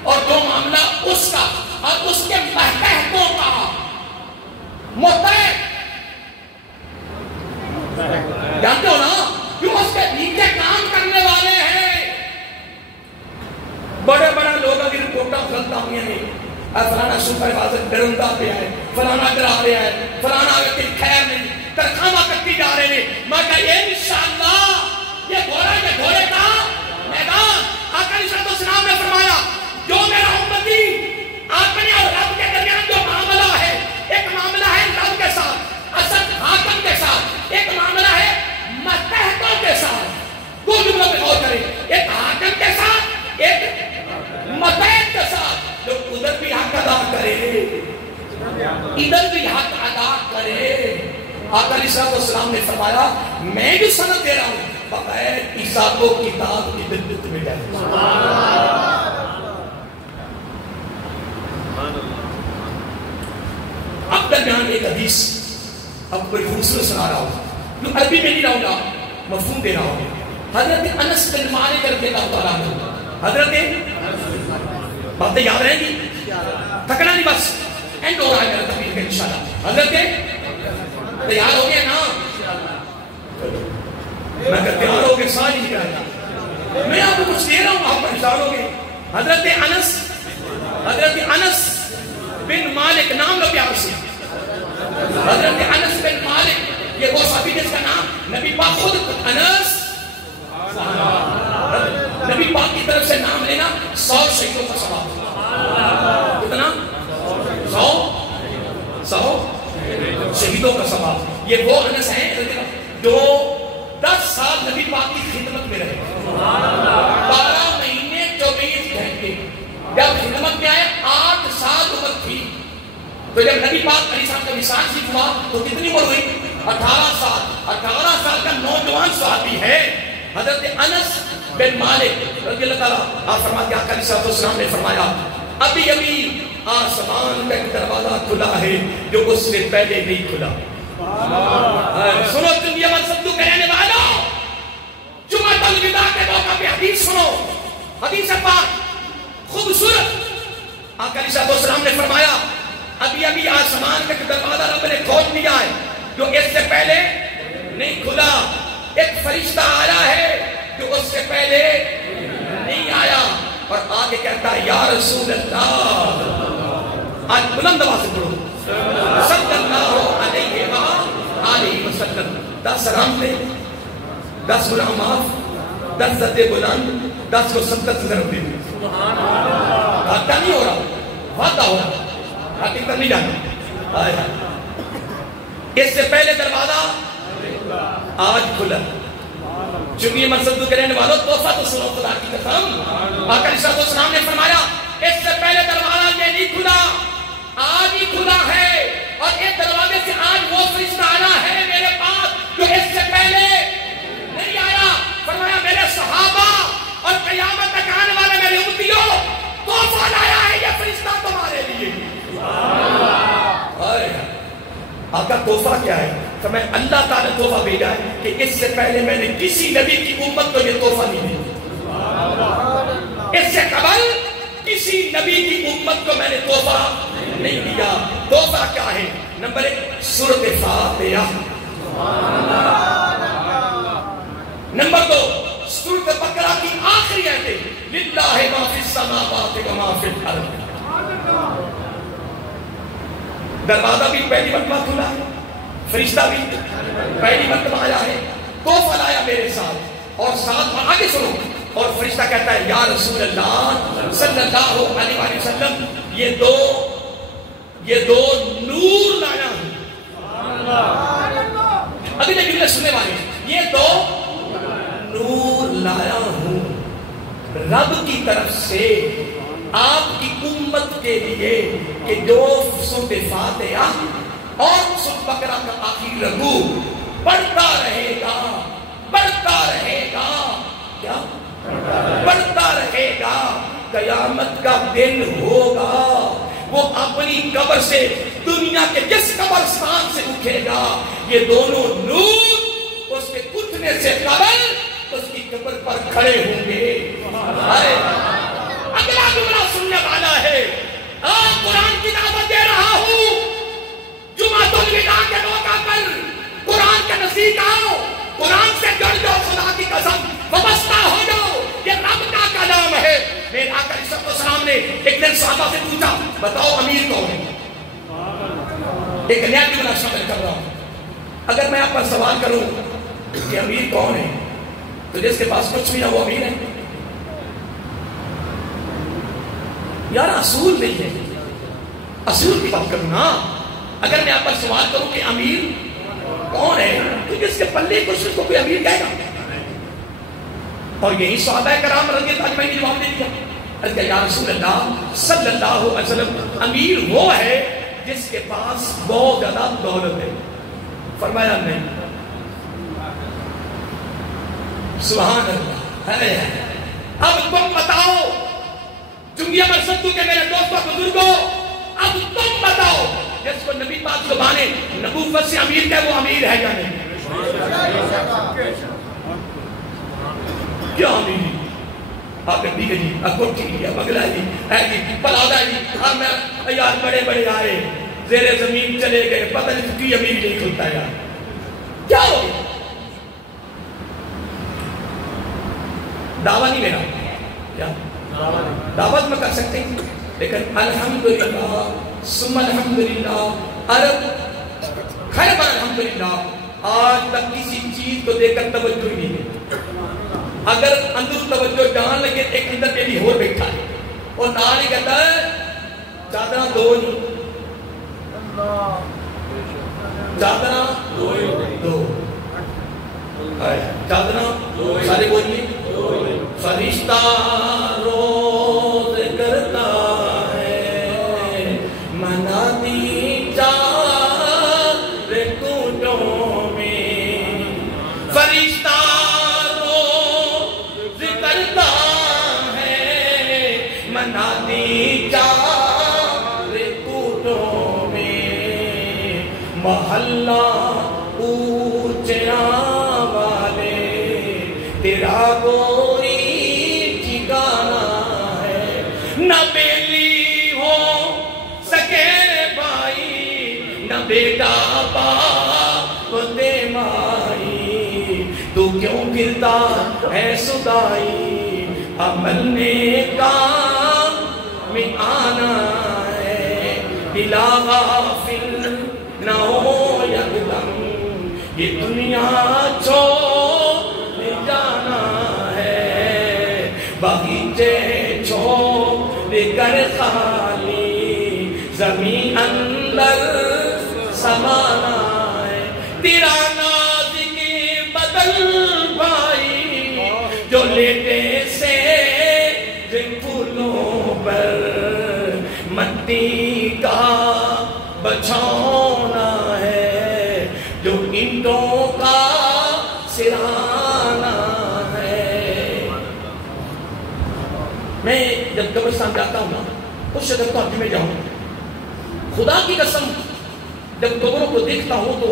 اور جو معاملہ اس کا اور اس کے ماتحتوں کا متحد, جانتے ہو نا, جو اس کے نیچے کام کرنے والے ہیں. بڑے بڑے لوگ اگر رپورٹاں غلطاں ہوئی ہیں, فلانا سپروائزر ڈرندہ پہ ہے, فلانا ڈرا رہا ہے, فلانا اگر خیر نہیں, ترخواہ کرتی جا رہے ہیں. مگر یہ انشاءاللہ یہ گھوڑے کا میدان. آقا علیہ السلام نے فرمایا جو میرا امتی اپنے اور رب کے درمیان جو معاملہ ہے, ایک معاملہ ہے رب کے ساتھ, اصل حاکم کے ساتھ, ایک معاملہ ہے ماتحتوں کے ساتھ. 2 جملوں پہ غور کریں, ایک حاکم کے ساتھ, ایک ماتحت کے ساتھ. جو ادھر بھی حق ادا کرے, ادھر بھی حق ادا کرے. آقا علیہ السلام نے فرمایا میں جو سند دے رہا ہوں بغیر حساب و کتاب کی جنت میں جائے. اب درمیان ایک حدیث اب کوئی خوبصورت سنا رہا ہوں, جو عربی میں نہیں رہوں گا, مفہوم دے رہا ہوں. حضرت انس بن مالک رضی اللہ تعالیٰ عنہ, حضرت باتیں یاد رہیں گی, تھکنا نہیں, بس اینڈ ہو رہا ہے میرا تقریر کا انشاءاللہ. حضرت تیار ہو گیا نا, میں کہ تیار ہو گئے ساری نہیں کہا, میں آپ کو کچھ دے رہا ہوں, آپ پریشان ہو گئے. حضرت انس بن مالک, نام لو پیار سے, حضرت انس بن مالک, یہ وہ صحابی جس کا نام نبی پاک خود انس, نبی پاک کی طرف سے نام لینا 100 شہیدوں کا ثواب. کتنا؟ 100 شہیدوں کا ثواب. یہ وہ انس ہیں جو 10 سال نبی پاک کی خدمت میں رہے, 12 مہینے 24 گھنٹے. جب خدمت میں آئے 8 سال عمر تھی, تو جب نبی پاک علیہ السلام کا وصال شریف ہوا تو کتنی عمر ہوئی؟ 18 سال. 18 سال کا نوجوان صحابی ہے حضرت انس بن مالک رضی اللہ تعالیٰ. آپ فرماتے ہیں آقا علیہ السلام نے فرمایا ابھی ابھی آسمان کا ایک دروازہ کھلا ہے جو اس سے پہلے نہیں کھلا. سنو تم یہ منصب کہنے والو, جمعۃ الوداع کے موقع پہ حدیث سنو, حدیث پاک خوبصورت. آقا علیہ السلام نے فرمایا ابھی ابھی آسمان کا دروازہ رب نے کھول دیا ہے جو اس سے پہلے نہیں کھلا. ایک فرشتہ آیا ہے جو اس سے پہلے نہیں آیا, اور آگے کہتا ہے یا رسول اللہ. آج بلند آواز سے پڑھو صلی اللہ علیہ وآلہ وسلم. 10 رحمتیں, 10 گناہ معاف, 10 درجے بلند, 10 کو 70 سے ضرب دی. وعدہ نہیں ہو رہا, وعدہ ہو رہا, حقیقت نہیں جانا. اس سے پہلے دروازہ آج کھلا. چونکہ یہ منصب کے رہنے والوں تحفہ تو سنو خدا کی قسم. آقا علیہ السلام نے فرمایا اس سے پہلے دروازہ یہ نہیں کھلا, آج ہی کھلا ہے. اور اس دروازے سے آج وہ فرشتہ آیا ہے میرے پاس جو اس سے پہلے نہیں آیا. فرمایا میرے صحابہ اور قیامت تک آنے والے میرے امتیوں, تحفہ لایا ہے یہ فرشتہ تمہارے لیے. آقا تحفہ کیا ہے؟ فرمایا اللہ تعالیٰ تحفہ بھیجا ہے کہ اس سے پہلے میں نے کسی نبی کی امت کو یہ تحفہ نہیں دیا. اس سے قبل کسی نبی کی امت کو میں نے تحفہ نہیں دیا. تحفہ کیا ہے؟ نمبر 1 سورۃ فاتحہ. نمبر 2 سورۃ بقرہ کی آخری آیتیں للہ ما فی السماوات و ما فی الارض. دروازہ بھی پہلی مرتبہ کھلا ہے, فرشتہ بھی پہلی مرتبہ آیا ہے, تحفہ لایا میرے ساتھ. اور ساتھ میں آگے سنو, اور فرشتہ کہتا ہے یا رسول اللہ صلی اللہ علیہ وسلم یہ دو نور لایا ہوں. ابھی تک جملے سننے والے, یہ 2 نور لایا ہوں رب کی طرف سے آپ کی امت کے لیے کہ جو سورۃ فاتحہ اور سورۃ بقرہ کا آخری رکوع پڑھتا رہے گا, کیا پڑھتا رہے گا, قیامت کا دن ہوگا وہ اپنی قبر سے دنیا کے جس قبرستان سے اٹھے گا, یہ دونوں نور اس کے اٹھنے سے قبل اس کی قبر پر کھڑے ہوں گے. اگلا جملہ سننے والا ہے, قرآن کی دعوت دے رہا ہوں, جمعۃ الوداع کے موقع پر قرآن کے نزدیک آؤ, قرآن سے جڑ جاؤ, خدا کی قسم وابستہ ہو جاؤ, یہ رب کا کلام ہے. میرے آقا علیہ السلام نے ایک دن صحابہ سے پوچھا بتاؤ امیر کون ہے؟ ایک نیا جملہ شامل کر رہا ہوں. اگر میں آپ پر سوال کروں کہ امیر کون ہے تو جس کے پاس کچھ بھی نہ وہ امیر ہے؟ یار اصول نہیں ہے, اصول کی بات کروں نا. اگر میں آپ پر سوال کروں کہ امیر کون ہے تو جس کے پلے کچھ کو کوئی امیر کہے گا. اور یہی صحابہ کرام رضی اللہ عنہم نے جواب دے دیا یا رسول اللہ صلی اللہ علیہ وسلم امیر وہ ہے جس کے پاس بہت زیادہ دولت ہے. فرمایا نہیں. سبحان اللہ. اب تم بتاؤ چنگیا مرسدو کے میرے دوستوں بزرگوں, اب تم بتاؤ جس کو نبی پاک زبانے نبوت سے امیر کہے وہ امیر ہے یا نہیں؟ کیا امیر؟ آپ نے دیکھیں جی اکوٹی یا بگلا جی پلادا جی میں یار بڑے بڑے آئے زیر زمین چلے گئے, پتہ نہیں کی امیر نہیں کھلتا یار. کیا ہو گیا؟ دعویٰ نہیں میرا, کیا دعوت میں کر سکتے ہیں, لیکن الحمدللہ ثم الحمدللہ عرب خیر پر الحمدللہ آج تک کسی چیز کو دیکھ کر توجہ نہیں ہے. اگر اندر توجہ جان لگے ایک اندر بیٹی ہو بیٹھا ہے اور نال ہی کہتا ہے چادرہ دو نہیں، چادرہ دو، چادرہ سارے بولیے، فرشتہ روز کرتا ہے منادی چار کوٹوں میں، فرشتہ روز کرتا ہے منادی چار کوٹوں میں، محلہ اونچیاں والے تیرا کوئی ٹھکانا ہے، نہ بیلی ہو سکے بھائی نہ بیٹا باپ دے مائی، تو کیوں گرتا ہے سدائی، عمل نے کام میں آنا ہے، دلا غافل نہ ہو یکدم یہ دنیا چھوڑ جانا ہے، باغیچے چھوڑ کر خالی زمین اندر سمانا ہے، تیرا نازک بدل بھائی جو لیٹے سے جن پھولوں پر مٹی کا بچھونا ہے، جو اینٹوں کا سرانا ہے۔ میں جب قبرستان جاتا ہوں نا اس شدت تو میں جاؤں، خدا کی قسم جب قبروں کو دیکھتا ہوں تو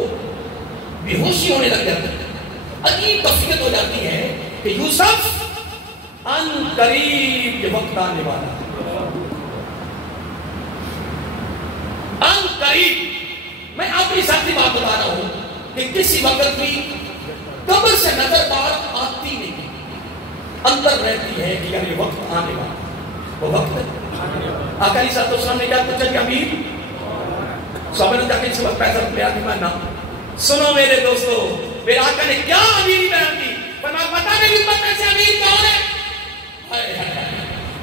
بے ہوشی ہونے لگ جاتی ہے، عجیب کیفیت ہو جاتی ہے کہ یوسف ان قریب یہ وقت آنے والا ہے، ان قریب۔ میں اپنی ساتھی بات بتا رہا ہوں کہ کسی وقت بھی قبر سے نظر بار آتی نہیں، اندر رہتی ہے کہ یار یہ وقت آنے والا، وہ وقت ہے۔ آقا علیہ السلام نے کیا پوچھا کہ امیر صحابہ نے جا کے اس وقت پیسہ لیا کہ میں نہ سنو میرے دوستو، میرے آقا نے کیا امیر بیان کی، فرمایا پتہ میری امت میں سے امیر کون ہے؟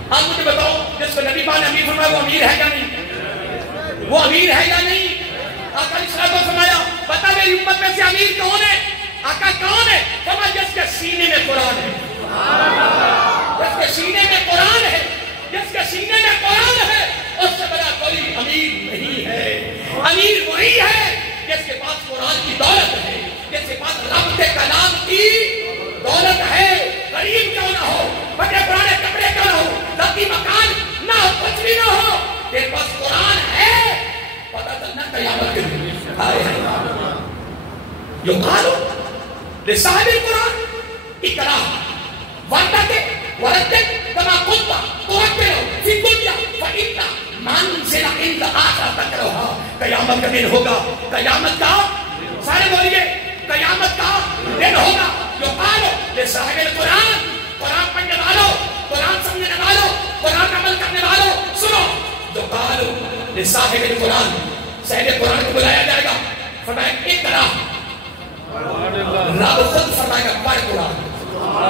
آپ مجھے بتاؤ جس کو نبی پاک نے امیر فرمایا وہ امیر ہے یا نہیں؟ وہ امیر ہے یا نہیں؟ آقا علیہ السلام نے فرمایا پتہ میری امت میں سے امیر کون ہے؟ آقا کون ہے؟ فرمایا جس کے سینے میں قرآن ہے، جس کے سینے میں قرآن ہے، جس کے سینے میں قرآن ہے، اس سے بڑا کوئی امیر نہیں ہے۔ امیر وہی ہے جس کے پاس قرآن کی دولت ہے، جس کے پاس رب کے کلام کی دولت ہے، غریب کیوں نہ ہو، بڑے پرانے کپڑے کیوں نہ ہو، ذاتی مکان نہ ہو، کچھ بھی نہ ہو، تیرے پاس قرآن ہے، پتہ چلنا قیامت کے دن یقال لصاحب القرآن اقرأ وارتقِ ورتل كما كنت ترتل في الدنيا فإن منزل عند آخر تكرهها۔ قیامت کا دن ہوگا، قیامت کا سارے بولیے قیامت کا دن ہوگا، یقال لصاحب القرآن، قرآن پڑھنے والوں، قرآن سمجھنے والوں، قرآن عمل کرنے والوں سنو، یقال لصاحب القرآن، صاحب قرآن کو بلایا جائے گا، فرمایا اقرأ، رب خود فرمائے گا پڑھ قرآن،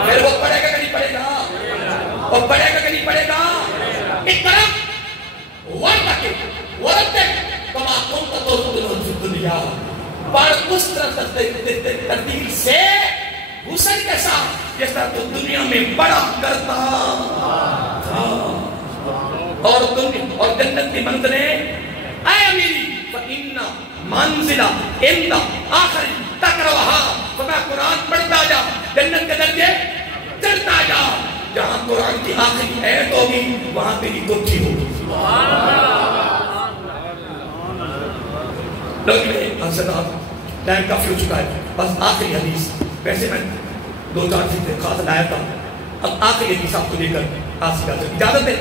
پھر وہ پڑھے گا کہ نہیں پڑھے گا؟ وہ پڑھے گا کہ نہیں پڑھے گا؟ اقرأ وارتقِ ورتل كما كنت ترتل في الدنيا، پڑھ اس طرح ترتیل سے حسن کے ساتھ جس طرح تو دنیا میں بڑا کرتا تھا، اور جنت کی منزلیں اے امیری فَإِنَّ مَنزِلَ عِنْدَ آخر تَقْرَوْهَا، فرمایا قرآن پڑھتا جا، جنت کے درجے چڑھتا جا، جہاں قرآن کی آخری آیت ہوگی وہاں تیری کوٹھی ہوگی۔ لوگ میں حضرات ٹائم کافی ہو چکا ہے، بس آخری حدیث، ویسے میں دو چار چیزیں خاص لایا تھا، اب آخری حدیث آپ کو لے کر آج کی اجازت ہے،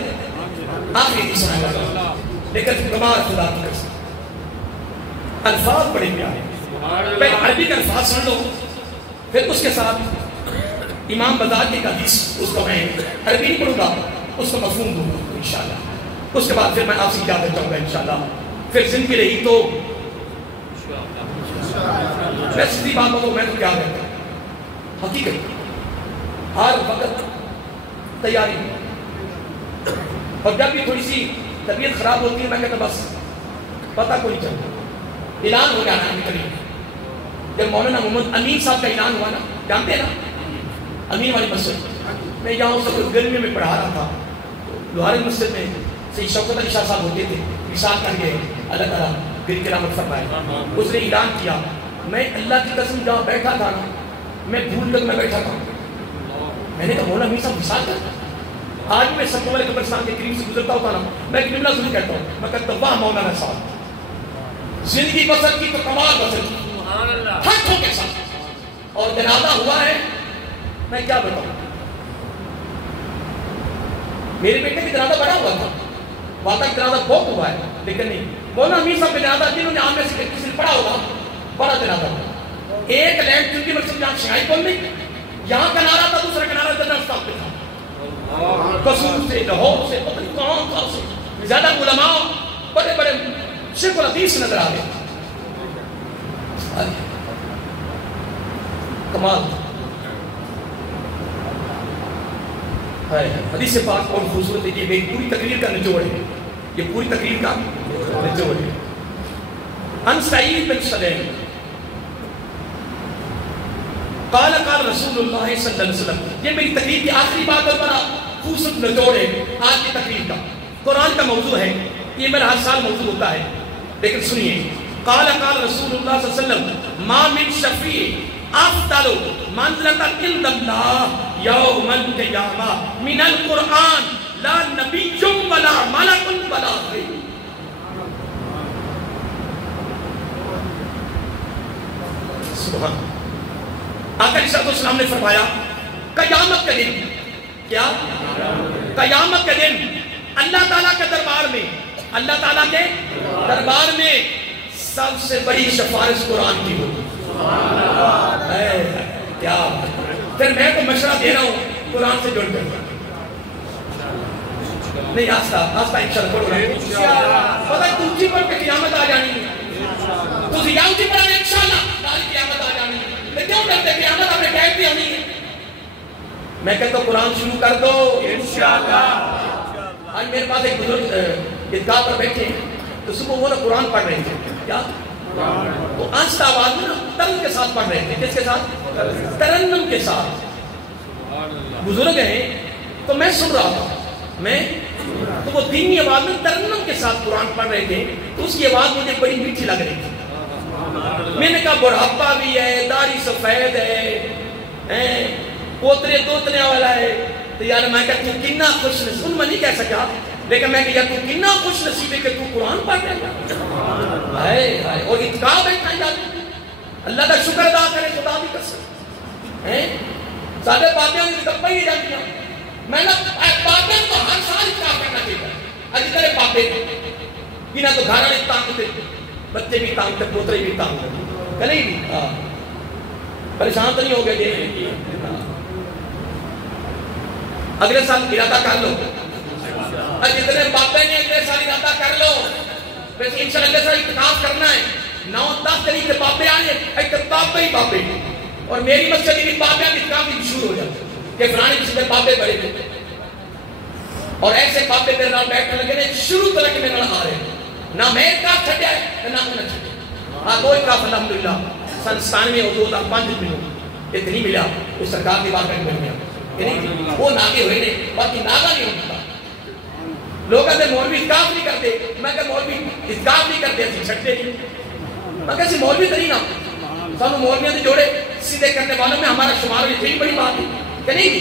آخری حدیث سنائے گا، لیکن کمال خدا کی قسم الفاظ بڑے پیارے، پہلے عربی کا الفاظ سن لو، پھر اس کے ساتھ امام بزار کی حدیث اس کو میں عربی نہیں پڑھوں گا، اس کو مفہوم دوں گا انشاءاللہ، اس کے بعد پھر میں آپ سے اجازت چاہوں گا انشاءاللہ، پھر زندگی رہی تو میں سیدھی بات بتاؤں، میں تو کیا کہتا ہوں حقیقت ہر وقت تیاری. اور جب بھی تھوڑی سی طبیعت خراب ہوتی ہے میں کہتا بس پتہ کوئی چلتا اعلان ہو جانا ہے قریب. جب مولانا محمد امین صاحب کا اعلان ہوا نا, جانتے ہیں نا امین والی مسجد, میں یہاں اس وقت گرمی میں پڑھا رہا تھا, لوہاری مسجد میں سید شوکت علی شاہ صاحب ہوتے تھے, مثال کر گئے اللہ تعالیٰ دل کرامت فرمائے. اس نے اعلان کیا, میں اللہ کی قسم جہاں بیٹھا تھا نا میں بھول کر میں بیٹھا تھا. میں نے کہا مولانا امین صاحب مثال کرتا. آج میں سب والے قبرستان کے قریب سے گزرتا ہوتا نا میں ایک جملہ ضرور کہتا ہوں, میں کہتا ہوں واہ مولانا صاحب زندگی بسر کی تو کمال بسر کی ہاتھوں کے ساتھ. اور جنازہ ہوا ہے میں کیا بتاؤں, میرے بیٹے کا جنازہ بڑا ہوا تھا, واقعہ جنازہ بہت ہوا ہے لیکن نہیں مولانا امین صاحب کا جنازہ جنہوں نے عام میں سے کسی نے پڑھا ہوگا بڑا جنازہ ہوا. ایک لینڈ چونکہ مسجد جہاں شہائی کون میں یہاں کنارہ تھا, دوسرا کنارہ جنرل اسٹاف پہ تھا. قصور سے لاہور سے پتہ نہیں کہاں کہاں سے زیادہ علماء بڑے بڑے شیخ الحدیث نظر آ گئے. کمال حدیث پاک اور خوبصورت ہے. یہ میری پوری تقریر کا نچوڑ ہے, یہ پوری تقریر کا نچوڑ ہے. ان سعید بن سلیم قال قال رسول اللہ صلی اللہ علیہ وسلم. یہ میری تقریر کی آخری بات اور بڑا خوبصورت نچوڑ ہے آج کی تقریر کا. قرآن کا موضوع ہے, یہ میرا ہر سال موضوع ہوتا ہے لیکن سنیے. قال قال رسول اللہ صلی اللہ علیہ وسلم ما من شفیع افضل منزلۃ عند اللہ یوم القیامہ من القرآن لا نبی ولا ملک ولا غیر. سبحان. آقا علیہ السلام نے فرمایا قیامت کے دن, کیا قیامت کے دن اللہ تعالیٰ کے دربار میں, اللہ تعالیٰ کے دربار میں سب سے بڑی سفارش قرآن کی ہوگی. کیا پھر میں تو مشورہ دے رہا ہوں قرآن سے جڑ کر نہیں آستہ آستہ انشاءاللہ پڑھو رہا پتہ ہے تجھے پر کہ قیامت آ جانی ہے, تجھے یاوٹی پر آنے انشاءاللہ تاری قیامت آ جانی ہے. میں کیوں کرتے قیامت آپ نے کہہ دیا نہیں ہے. میں کہتا ہوں قرآن شروع کر دو انشاءاللہ. آج میرے پاس ایک بزرگ عیدگاہ پر بیٹھے ہیں تو صبح وہ قرآن پڑھ رہے تھے. کیا وہ آہستہ آواز میں نا ترن کے ساتھ پڑھ رہے تھے. کس کے ساتھ؟ ترنم کے ساتھ. بزرگ ہیں تو میں سن رہا تھا, میں تو وہ دینی آواز میں ترنم کے ساتھ قرآن پڑھ رہے تھے تو اس کی آواز مجھے بڑی میٹھی لگ رہی تھی. میں نے کہا بڑھاپا بھی ہے, داڑھی سفید ہے, پوترے دوتنے والا ہے, تو یار میں کہتا ہوں کتنا خوش نصیب, ان میں نہیں کہہ سکا لیکن میں کہ یار تو کتنا خوش نصیب ہے کہ تو قرآن پڑھ رہے ہیں اور اتقاء بیٹھا یار اللہ کا شکر ادا کرے. خدا بھی قسم سارے باتیں گپا ہی جاتی ہیں. میں نے باتیں تو ہر سال اتقاء کرنا چاہیے. اج تیرے پاپے بنا تو گھر والے تانگ تھے, بچے بھی تانگ تھے, پوترے بھی تانگ تھے, کہ نہیں پریشان تو نہیں ہو گئے. اگلے سال ارادہ کر لو, جتنے بابے نے اگلے سال ارادہ کر لو, پھر انشاءاللہ اگلے سال اتقاف کرنا ہے. 9-10 دن کے بابے آئے, ایک بابے ہی بابے, اور میری مسجد کی بابے اتقاف بھی مشہور ہو جاتے کہ فلانی مسجد میں بابے بڑے تھے, اور ایسے بابے میرے نام بیٹھنے لگے نے شروع طرح کے میرے نام آ رہے ہیں. نہ میں اتقاف چھٹیا ہے نہ انہیں چھٹیا. ہاں کوئی اتقاف الحمدللہ سن 97 اور 2005 میں اتنی ملا اس سرکار کی بات کرنے بن گیا. وہ ناگے ہوئے نے, باقی ناگا نہیں ہوتا. لوگ کہتے مولوی اتقاف نہیں کرتے, میں کہ مولوی اتقاف نہیں کرتے اسی چھٹتے نہیں. میں کہتے مولوی تو نہیں نا, سانو مولویوں سے جوڑے سیدھے کرنے والوں میں ہمارا شمار ہو, یہی بڑی بات ہے کہ نہیں.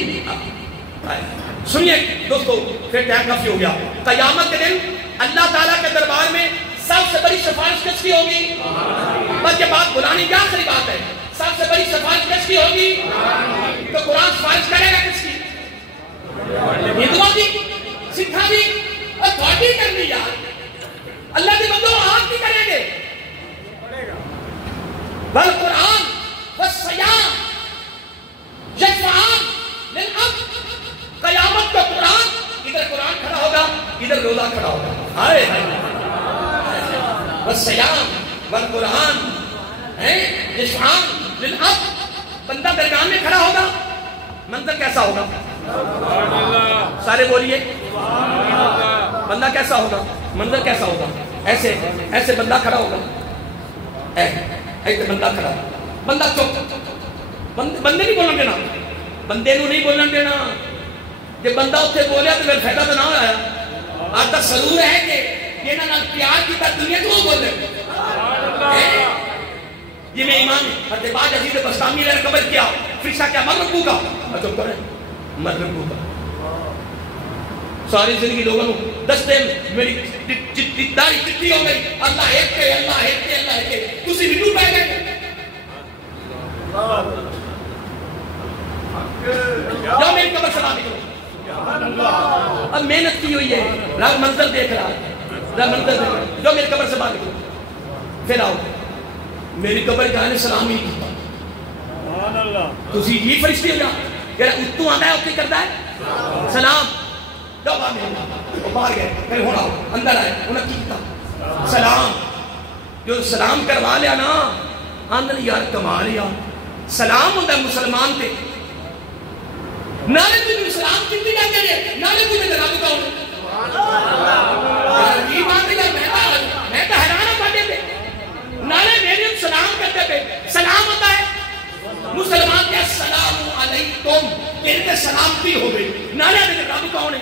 سنیے دوستو, پھر ٹائم کافی ہو گیا. قیامت کے دن اللہ تعالیٰ کے دربار میں سب سے بڑی سفارش کس کی ہوگی؟ بس یہ بات بلانی کیا آخری بات ہے, سب سے بڑی سفارش کس کی ہوگی؟ تو قرآن سفارش کرے گا کس کی؟ ہندوؤں کی, سکھا بھی, اور تھوڑی کرنی یار. اللہ کے بندوں آپ بھی کریں گے. والقرآن والصیام یشفعان للعبد. قیامت کا قرآن, ادھر قرآن کھڑا ہوگا ادھر روزہ کھڑا ہوگا. ہائے والصیام والقرآن یشفعان للعبد. بندہ درمیان میں کھڑا ہوگا, منظر کیسا کیسا ہوگا؟ سارے بولیے بندہ کیسا ہوگا؟ منظر کیسا ہوگا؟ ایسے ایسے بندہ کھڑا ہوگا، ایسے بندہ کھڑا، بندہ چپ، بندے نہیں بولن دینا، بندے نو نہیں بولن دینا. جب بندہ اتنے بولیا تو میرا فائدہ تو نہ ہویا. آج تک ضرور ہے کہ یہ نہ پیار کی تک دنیا تو بول دے. یہ میں ایمان حضرت باج عزیز بستامی نے قبر کیا، فرشتہ کیا مغربو کا چپ کرے مغربو کا. ساری زندگی لوگوں کو 10 دن میری داڑھی چٹی ہو گئی، اللہ ایک کے اللہ ایک کے اللہ ایک کے، تسی بھی ڈوب پہ گئے. جاؤ میری قبر سلام کرو. اب محنت کی ہوئی ہے، رب منظر دیکھ رہا ہے، رب منظر دیکھ رہا ہے. جاؤ میری قبر سلام کرو. پھر آؤ میری قبر جانے سلام ہی کیتا. تسی یہ فرشتے ہو جا کہ اتو آنا ہے اوکی کرتا ہے سلام. جاؤ باہر گئے، پھر ہونا اندر آئے، انہیں کی کیتا سلام. جو سلام کروا لیا نا آندن یار کمال یا سلام ہوتا ہے مسلمان تے. نالے تجھے سلام کتنی جاتے ہیں، نالے تجھے جناب کا یہ بات ہے. میں تو حیران پڑھتے تھے، نالے میرے سلام کرتے تھے. سلام ہوتا ہے مسلمان کے السلام علیکم، میرے سلامتی ہو گئی. نالے میرے رب کون ہے؟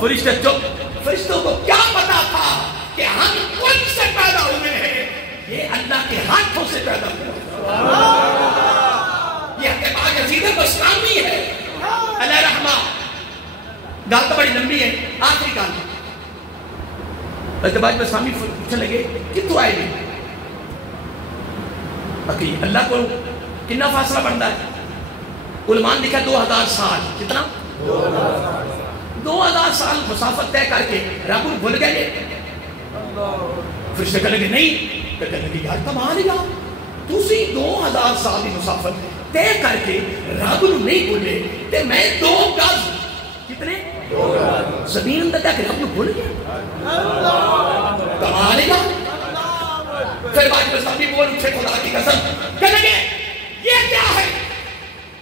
فرشتے چپ. فرشتوں کو کیا پتا تھا کہ ہم کون سے پیدا ہوئے ہیں؟ یہ اللہ کے ہاتھوں سے پیدا ہوئے. یہ حضرت عزیز بستامی ہے علیہ رحمہ. گال تو بڑی لمبی ہے، آخری گال. حضرت بستامی پوچھنے لگے کہ تو آئے نہیں باقی اللہ کو کتنا فاصلہ بنتا ہے؟ علماء نے لکھا 2000 سال. کتنا؟ 2000 سال مسافت طے کر کے رب کو بھول گئے. فرشتے کہنے لگے نہیں، کہنے لگے یار کمال ہے، تسی 2000 سال کی مسافت طے کر کے رب کو نہیں بھولے تے میں 2 گز کتنے زمین اندر تک رب کو بھول گیا. کمال ہے. پھر باج بستامی بول اٹھے خدا کی قسم کہنے لگے یہ کیا ہے؟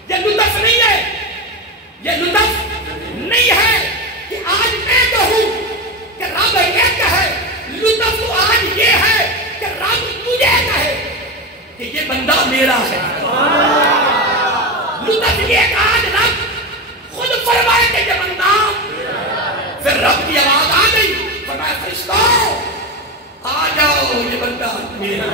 یہ لطف نہیں ہے، یہ لطف نہیں ہے کہ آج میں کہوں کہ رب ایک ہے. لطف تو آج یہ ہے کہ رب تجھے کہے کہ یہ بندہ میرا ہے. لطف یہ کہ آج رب خود فرمائے کہ یہ بندہ. پھر رب کی آواز آ گئی، فرمایا فرشتوں آ جاؤ یہ بندہ میرا.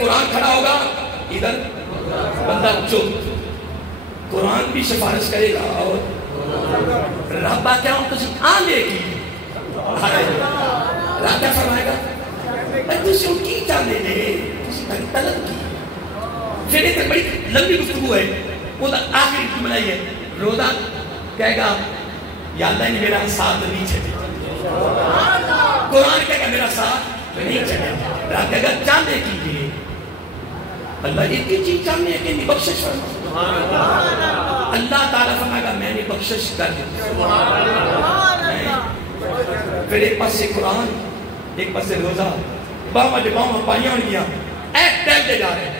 قرآن کھڑا ہوگا ادھر بندہ چپ. قرآن بھی سفارش کرے گا اور رب کیا ہوں کسی آنے کی رب کیا فرمائے گا تسی ان کی چاندے دے تسی بڑی طلب کی. پھر ایک بڑی لمبی گفتگو ہے، وہ آخری کی بنائی ہے. روزہ کہے گا یا اللہ نے میرا ساتھ نہیں چھڑے. قرآن کہے گا میرا ساتھ نہیں چھڑے. رب کہے گا چاندے کیجئے. اللہ ایک ہی چیز چاہنے ہے کہ نہیں بخشش فرما. اللہ تعالیٰ فرمائے گا میں نے بخشش کر دی. پھر ایک پاس سے قرآن ایک پاس سے روزہ باما جب باما پائیاں ہوں گیا ایک ٹائم دے جا رہے ہیں.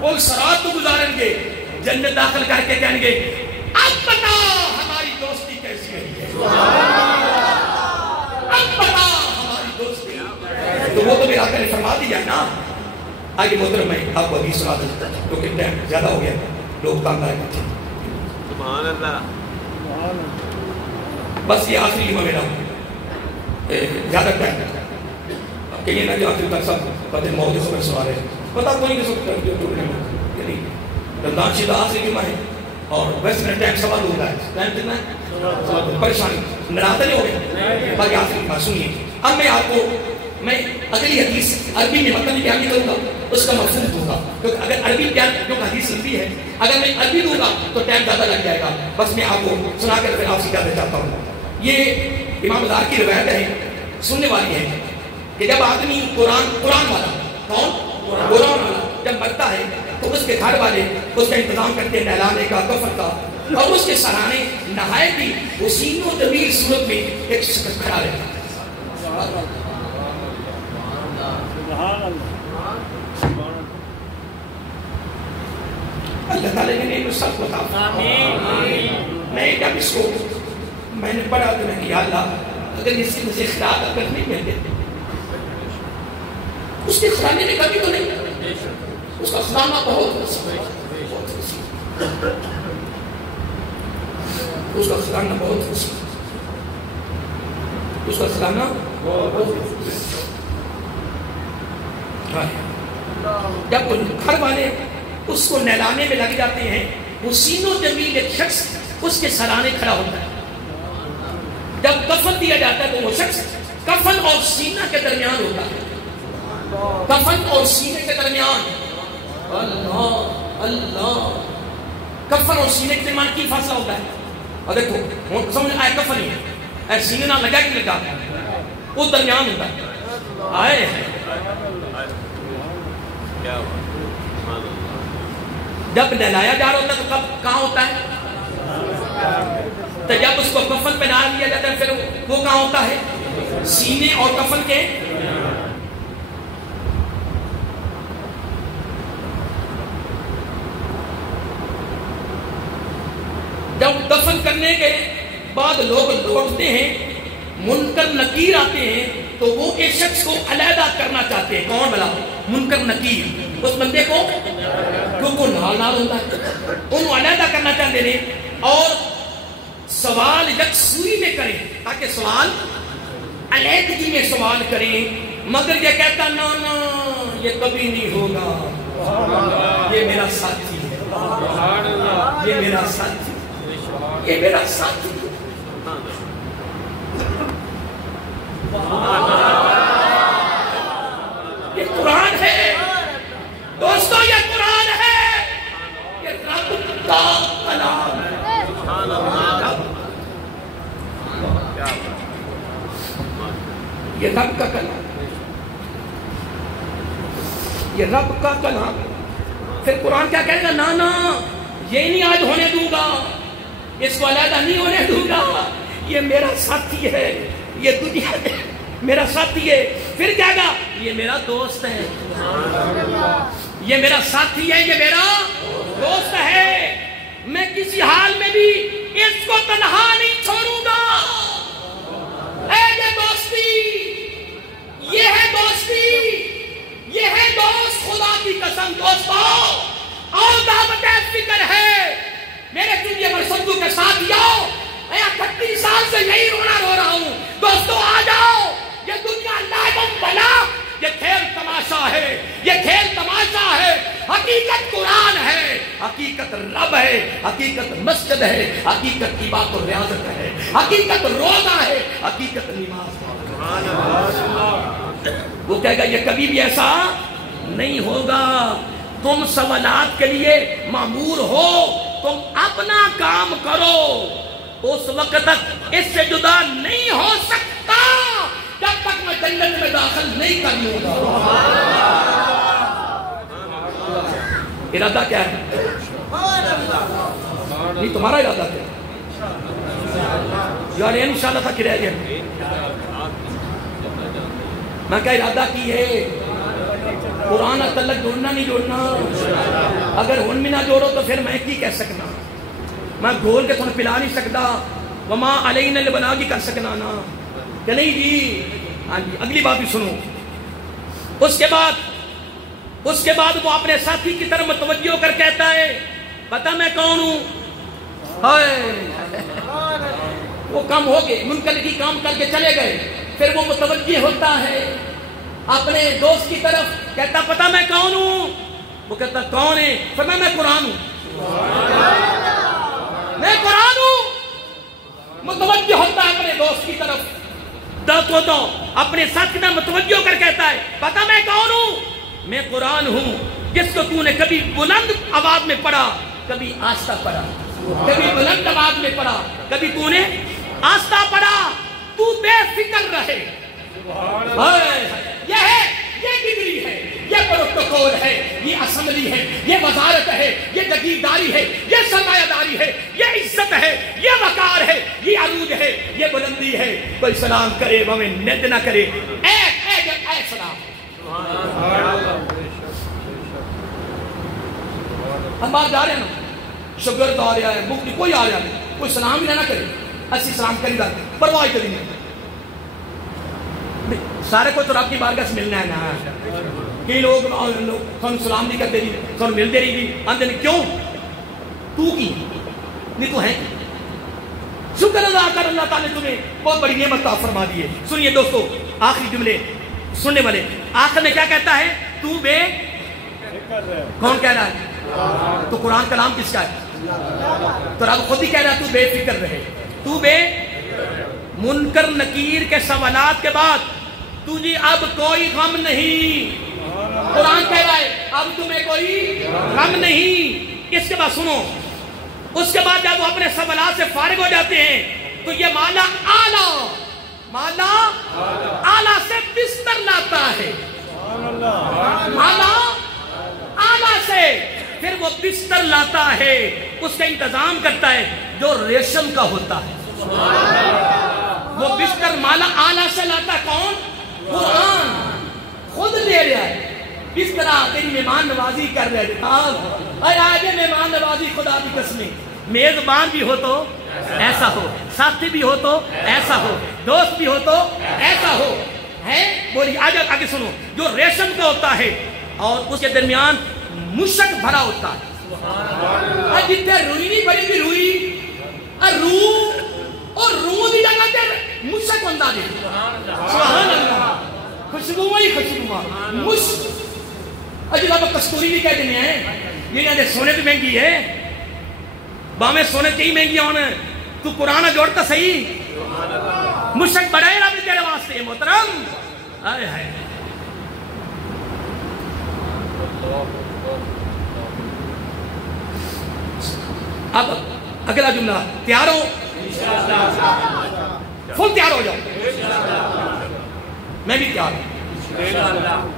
وہ سرات تو گزاریں گے، جنت داخل کر کے کہیں گے اب بتا ہماری دوستی کیسی ہے، اب بتا ہماری دوستی. تو وہ تو میرا آقا نے فرما دیا نا. آگے محترم میں آپ کو حدیث سنا دیتا ہوں کیونکہ ٹائم زیادہ ہو گیا، لوگ تنگ آئے تھے. سبحان اللہ. بس یہ آخری لیمہ میرا زیادہ ٹائم کہ یہ نہ جو آخری تک سب فتح موت خبر سوال ہے پتہ کوئی نہیں سب یعنی رمضان شدہ آخری لیمہ ہے اور ویسے میں ٹائم سوال ہوگا ہے. ٹائم کتنا ہے؟ پریشانی نراتے نہیں ہو گئے باقی آخری لیمہ سنیے. اب میں آپ کو میں اگلی حدیث عربی میں مطلب بیان نہیں کروں گا، اس کا مفہوم دوں گا کیونکہ اگر عربی بیان جو حدیث لمبی ہے اگر میں عربی دوں گا تو ٹائم زیادہ لگ جائے گا. بس میں آپ کو سنا کر پھر آپ سے کہنا چاہتا ہوں. یہ امام ازہر کی روایت ہے سننے والی ہے کہ جب آدمی قرآن والا کون قرآن والا جب مرتا ہے تو اس کے گھر والے اس کا انتظام کرتے ہیں نہلانے کا، کفن کا، اور اس کے سرانے نہایت ہی حسین و جمیل صورت میں ایک شخص کھڑا رہتا ہے۔ اللہ تعالیٰ نے سب بتا، میں جب اس کو میں نے پڑھا تو میں کیا اللہ اگر اس سے مجھے اخراج اگر نہیں مل دیتے، اس کے خزانے میں کبھی تو نہیں، اس کا خزانہ بہت وسیع ہے، بہت وسیع، اس کا خزانہ بہت وسیع، اس کا خزانہ بہت وسیع۔ جب گھر والے اس کو نہلانے میں لگ جاتے ہیں، حسین و جمیل ایک شخص اس کے سرانے کھڑا ہوتا ہے۔ جب کفن دیا جاتا ہے تو وہ شخص کفن اور سینہ کے درمیان ہوتا ہے، کفن اور سینے کے درمیان، اللہ اللہ، کفن اور سینے کے درمیان کی فاصلہ ہوتا ہے؟ اور دیکھو سمجھ آئے کفن ہی ہے، سینے نہ لگا کہ لگا وہ درمیان ہوتا ہے، آئے جب نہلایا جا رہا ہوتا ہے تو کب کہاں ہوتا ہے؟ تو جب اس کو کفن پہ ڈال دیا جاتا ہے پھر وہ کہاں ہوتا ہے؟ سینے اور کفن کے۔ جب دفن کرنے کے بعد لوگ لوٹتے ہیں، منکر نکیر آتے ہیں تو وہ ایک شخص کو علیحدہ کرنا چاہتے ہیں۔ کون بلا؟ منکر نکیر، اس بندے کو کیونکہ نال نال ہوتا ہے، انہوں علیحدہ کرنا چاہتے ہیں اور سوال یکسوئی میں کریں تاکہ سوال علیحدگی میں سوال کریں، مگر یہ کہتا نا نا یہ کبھی نہیں ہوگا، یہ میرا ساتھی ہے، یہ میرا ساتھی، یہ میرا ساتھی ہے۔ یہ قرآن ہے دوستو، یہ قرآن ہے، یہ رب کا کلام ہے، یہ رب کا کلام، یہ رب کا کلام۔ پھر قرآن کیا کہے گا؟ نانا یہ نہیں آج ہونے دوں گا، اس کو علیحدہ نہیں ہونے دوں گا، یہ میرا ساتھی ہے، یہ دنیا میرا ساتھی ہے۔ پھر کیا گا؟ یہ میرا دوست ہے، یہ میرا ساتھی ہے، یہ میرا دوست ہے، میں کسی حال میں بھی اس کو تنہا نہیں چھوڑوں گا۔ اے یہ دوستی، یہ ہے دوستی، یہ ہے دوست، خدا کی قسم دوستو، اور دعوت فکر ہے میرے چنگے مرسدو کے ساتھ یاؤ، میں 38 سال سے یہی رونا رو رہا ہوں، دوستو آ جاؤ، یہ دنیا لائبم بلا، یہ کھیل تماشا ہے، یہ کھیل تماشا ہے، حقیقت قرآن ہے، حقیقت رب ہے، حقیقت مسجد ہے، حقیقت عبادت و ریاضت ہے، حقیقت روزہ ہے، حقیقت نماز ہے۔ وہ کہے گا یہ کبھی بھی ایسا نہیں ہوگا، تم سوالات کے لیے مامور ہو، تم اپنا کام کرو، اس وقت تک اس سے جدا نہیں ہو سکتا جب تک میں جنت میں داخل نہیں کر لوں گا۔ ارادہ کیا ہے؟ نہیں تمہارا ارادہ کیا ہے؟ یار انشاءاللہ تک رہ گیا، میں کیا ارادہ کی ہے؟ قرآن تعلق جوڑنا نہیں جوڑنا، اگر ان میں نہ جوڑو تو پھر میں کی کہہ سکنا، میں گھول کے تمہیں پلا نہیں سکتا، وما علینا البلاغ کر سکنا نا کہ نہیں جی۔ ہاں جی اگلی بات بھی سنو۔ اس کے بعد وہ اپنے ساتھی کی طرف متوجہ ہو کر کہتا ہے پتہ میں کون ہوں؟ وہ کم ہو گئے، منکر کی کام کر کے چلے گئے، پھر وہ متوجہ ہوتا ہے اپنے دوست کی طرف، کہتا پتہ میں کون ہوں؟ وہ کہتا کون ہے؟ فرمایا میں قرآن ہوں، میں قرآن ہوں۔ متوجہ ہوتا ہے اپنے دوست کی طرف، تو اپنے ساتھ کی طرف متوجہ ہو کر کہتا ہے پتہ میں کون ہوں؟ میں قرآن ہوں، جس کو تو نے کبھی بلند آواز میں پڑھا، کبھی آہستہ پڑھا، کبھی بلند آواز میں پڑھا، کبھی تو نے آہستہ پڑھا، تو بے فکر رہے۔ یہ ہے، یہ ڈگری ہے، یہ پروٹوکول ہے، یہ اسمبلی ہے، یہ وزارت ہے، یہ جگیرداری ہے، یہ سرمایہ داری ہے، یہ عزت ہے، یہ وقار ہے، یہ عروج ہے، یہ بلندی ہے. کوئی سلام کرے ہمیں ند نہ کرے. اے سلام. ہم باہر جا رہے ہیں نا، شگرد آ رہا ہے، مفتی کوئی آ رہا ہے، کوئی سلام ہی نہ کرے. اسی سلام کریں گا پرواہ کریں گے. سارے کو تو رب کی بارگاہ سے ملنا ہے نا. کئی لوگ سن سلام نہیں کرتے رہی، سن ملتے رہی بھی آندے نہیں. کیوں؟ تو کی نہیں تو ہے. شکر ادا کر اللہ تعالیٰ نے تمہیں بہت بڑی نعمت عطا فرما دی ہے. سنیے دوستو آخری جملے سننے والے. آخر میں کیا کہتا ہے؟ تو بے کون کہہ رہا ہے؟ تو قرآن کلام کس کا ہے؟ تو رب خود ہی کہہ رہا ہے تو بے فکر رہے. تو بے منکر نکیر کے سوالات کے بعد تجھے اب کوئی غم نہیں. قرآن کہہ رہا ہے اب تمہیں کوئی غم نہیں. اس کے بعد سنو، اس کے بعد جب وہ اپنے سوالات سے فارغ ہو جاتے ہیں تو یہ مالا آلہ سے بستر لاتا ہے. مالا آلہ سے پھر وہ بستر لاتا ہے، اس کا انتظام کرتا ہے جو ریشم کا ہوتا ہے. وہ بستر مالا آلہ سے لاتا ہے. کون؟ قرآن خود دے رہا ہے. اس طرح تیری مہمان نوازی کر رہے ہیں. اور آج مہمان نوازی خدا کی قسمیں، میزبان بھی ہو تو ایسا ہو، ساتھی بھی ہو تو ایسا ہو، دوست بھی ہو تو ایسا ہو. ہے بولی آگے سنو. جو ریشم کا ہوتا ہے اور اس کے درمیان مشک بھرا ہوتا ہے. جتنے روئی نہیں بڑی بھی روئی اور روح دی جگہ تے مشک بندہ دے. سبحان اللہ. خوشبو ہی خوشبو مشک. اجلا میں کستوری بھی کہہ دینے ہیں. یہ یہاں دے سونے بھی مہنگی ہے، باہمیں سونے کی مہنگی ہونے. تو قرآن جوڑتا صحیح. مشک بڑھائے رب تیرے واسطے محترم. آئے ہائے. اب اگلا جملہ تیار ہو؟ فل تیار ہو جاؤ. میں بھی تیار ہوں.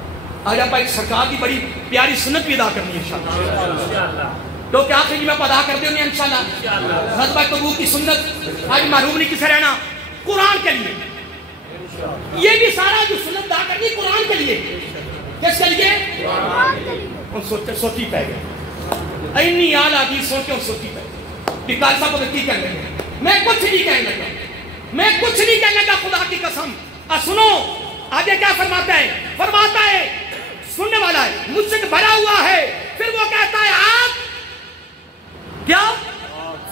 آج آپ ایک سرکار کی بڑی پیاری سنت بھی ادا کرنی ہے انشاءاللہ. تو کیا آخری میں ادا کرتے ہوں انشاءاللہ. غزوہ تبوک کی سنت آج محروم نہیں کسے رہنا. قرآن کے لیے یہ بھی سارا جو سنت ادا کرنی قرآن کے لیے. کس کے لیے؟ سوچی پہ گئے اینی آلہ دی سوچے اور سوچی پہ کہ کال صاحب کو کی کہنے لگا. میں کچھ نہیں کہنے لگا خدا کی قسم. سنو آگے کیا فرماتا ہے. فرماتا ہے سننے والا ہے مجھ بھرا ہوا ہے. پھر وہ کہتا ہے آپ کیا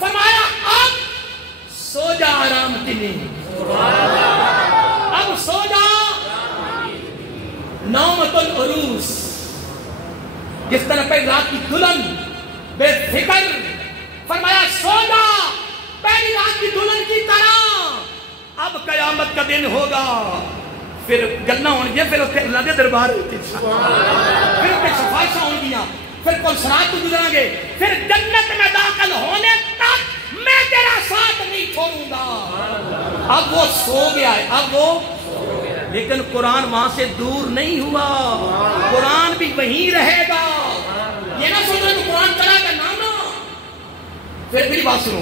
فرمایا؟ آپ سو جا آرام کی نہیں. اب سو جا نومت العروس. جس طرح پہلی رات کی دلہن بے فکر، فرمایا سو جا پہلی رات کی دلہن کی طرح. اب قیامت کا دن ہوگا، پھر گلنا ہونگی، پھر اس کے اللہ کے دربار ہوتے، پھر اس کے شفائشہ ہونگیاں، پھر کل سرات کو گزریں گے، پھر جنت میں داخل ہونے تک میں تیرا ساتھ نہیں چھوڑوں گا. اب وہ سو گیا ہے. اب وہ لیکن قرآن وہاں سے دور نہیں ہوا. قرآن بھی وہیں رہے گا. یہ نہ سوچ رہے تو قرآن چلا گا نہ. پھر میری بات سنو.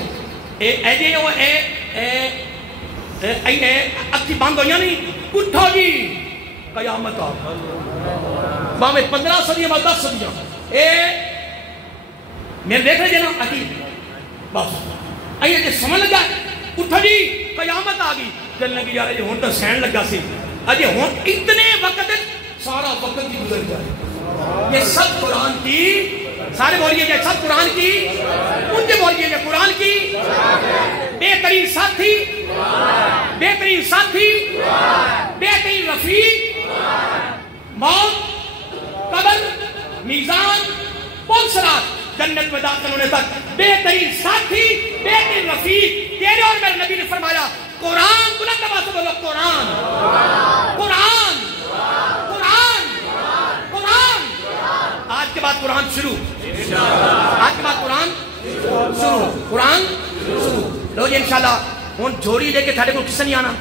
اکھی بند ہوئی نہیں. اٹھو جی قیامت آ. باہمیں 15 صدیاں بعد 10 صدیاں میں دیکھ رہے جنا اکی بس آئیے کہ سمجھ لگا. اٹھو جی قیامت آ گئی. چلنے کی جا رہے ہون تو سین لگا سی. اجے ہون اتنے وقت سارا وقت کی گزر جائے. یہ سب قرآن کی. سارے بولیے یہ سب قرآن کی. ان کے بولیے یہ قرآن کی. بہترین ساتھی، بہترین ساتھی، بہترین رفیق، موت، قبر، میزان، پل صراط، جنت میں داخل ہونے تک بہترین ساتھی، بہترین رفیق. تیرے اور میرے نبی نے فرمایا قرآن. بلند آواز سے بولو قرآن، قرآن، قرآن، قرآن. آج کے بعد قرآن شروع. آج کے بعد قرآن شروع. قرآن شروع. لو جی انشاءاللہ ہوں جوڑی لے کے تھاڑے کو کس سے نہیں آنا.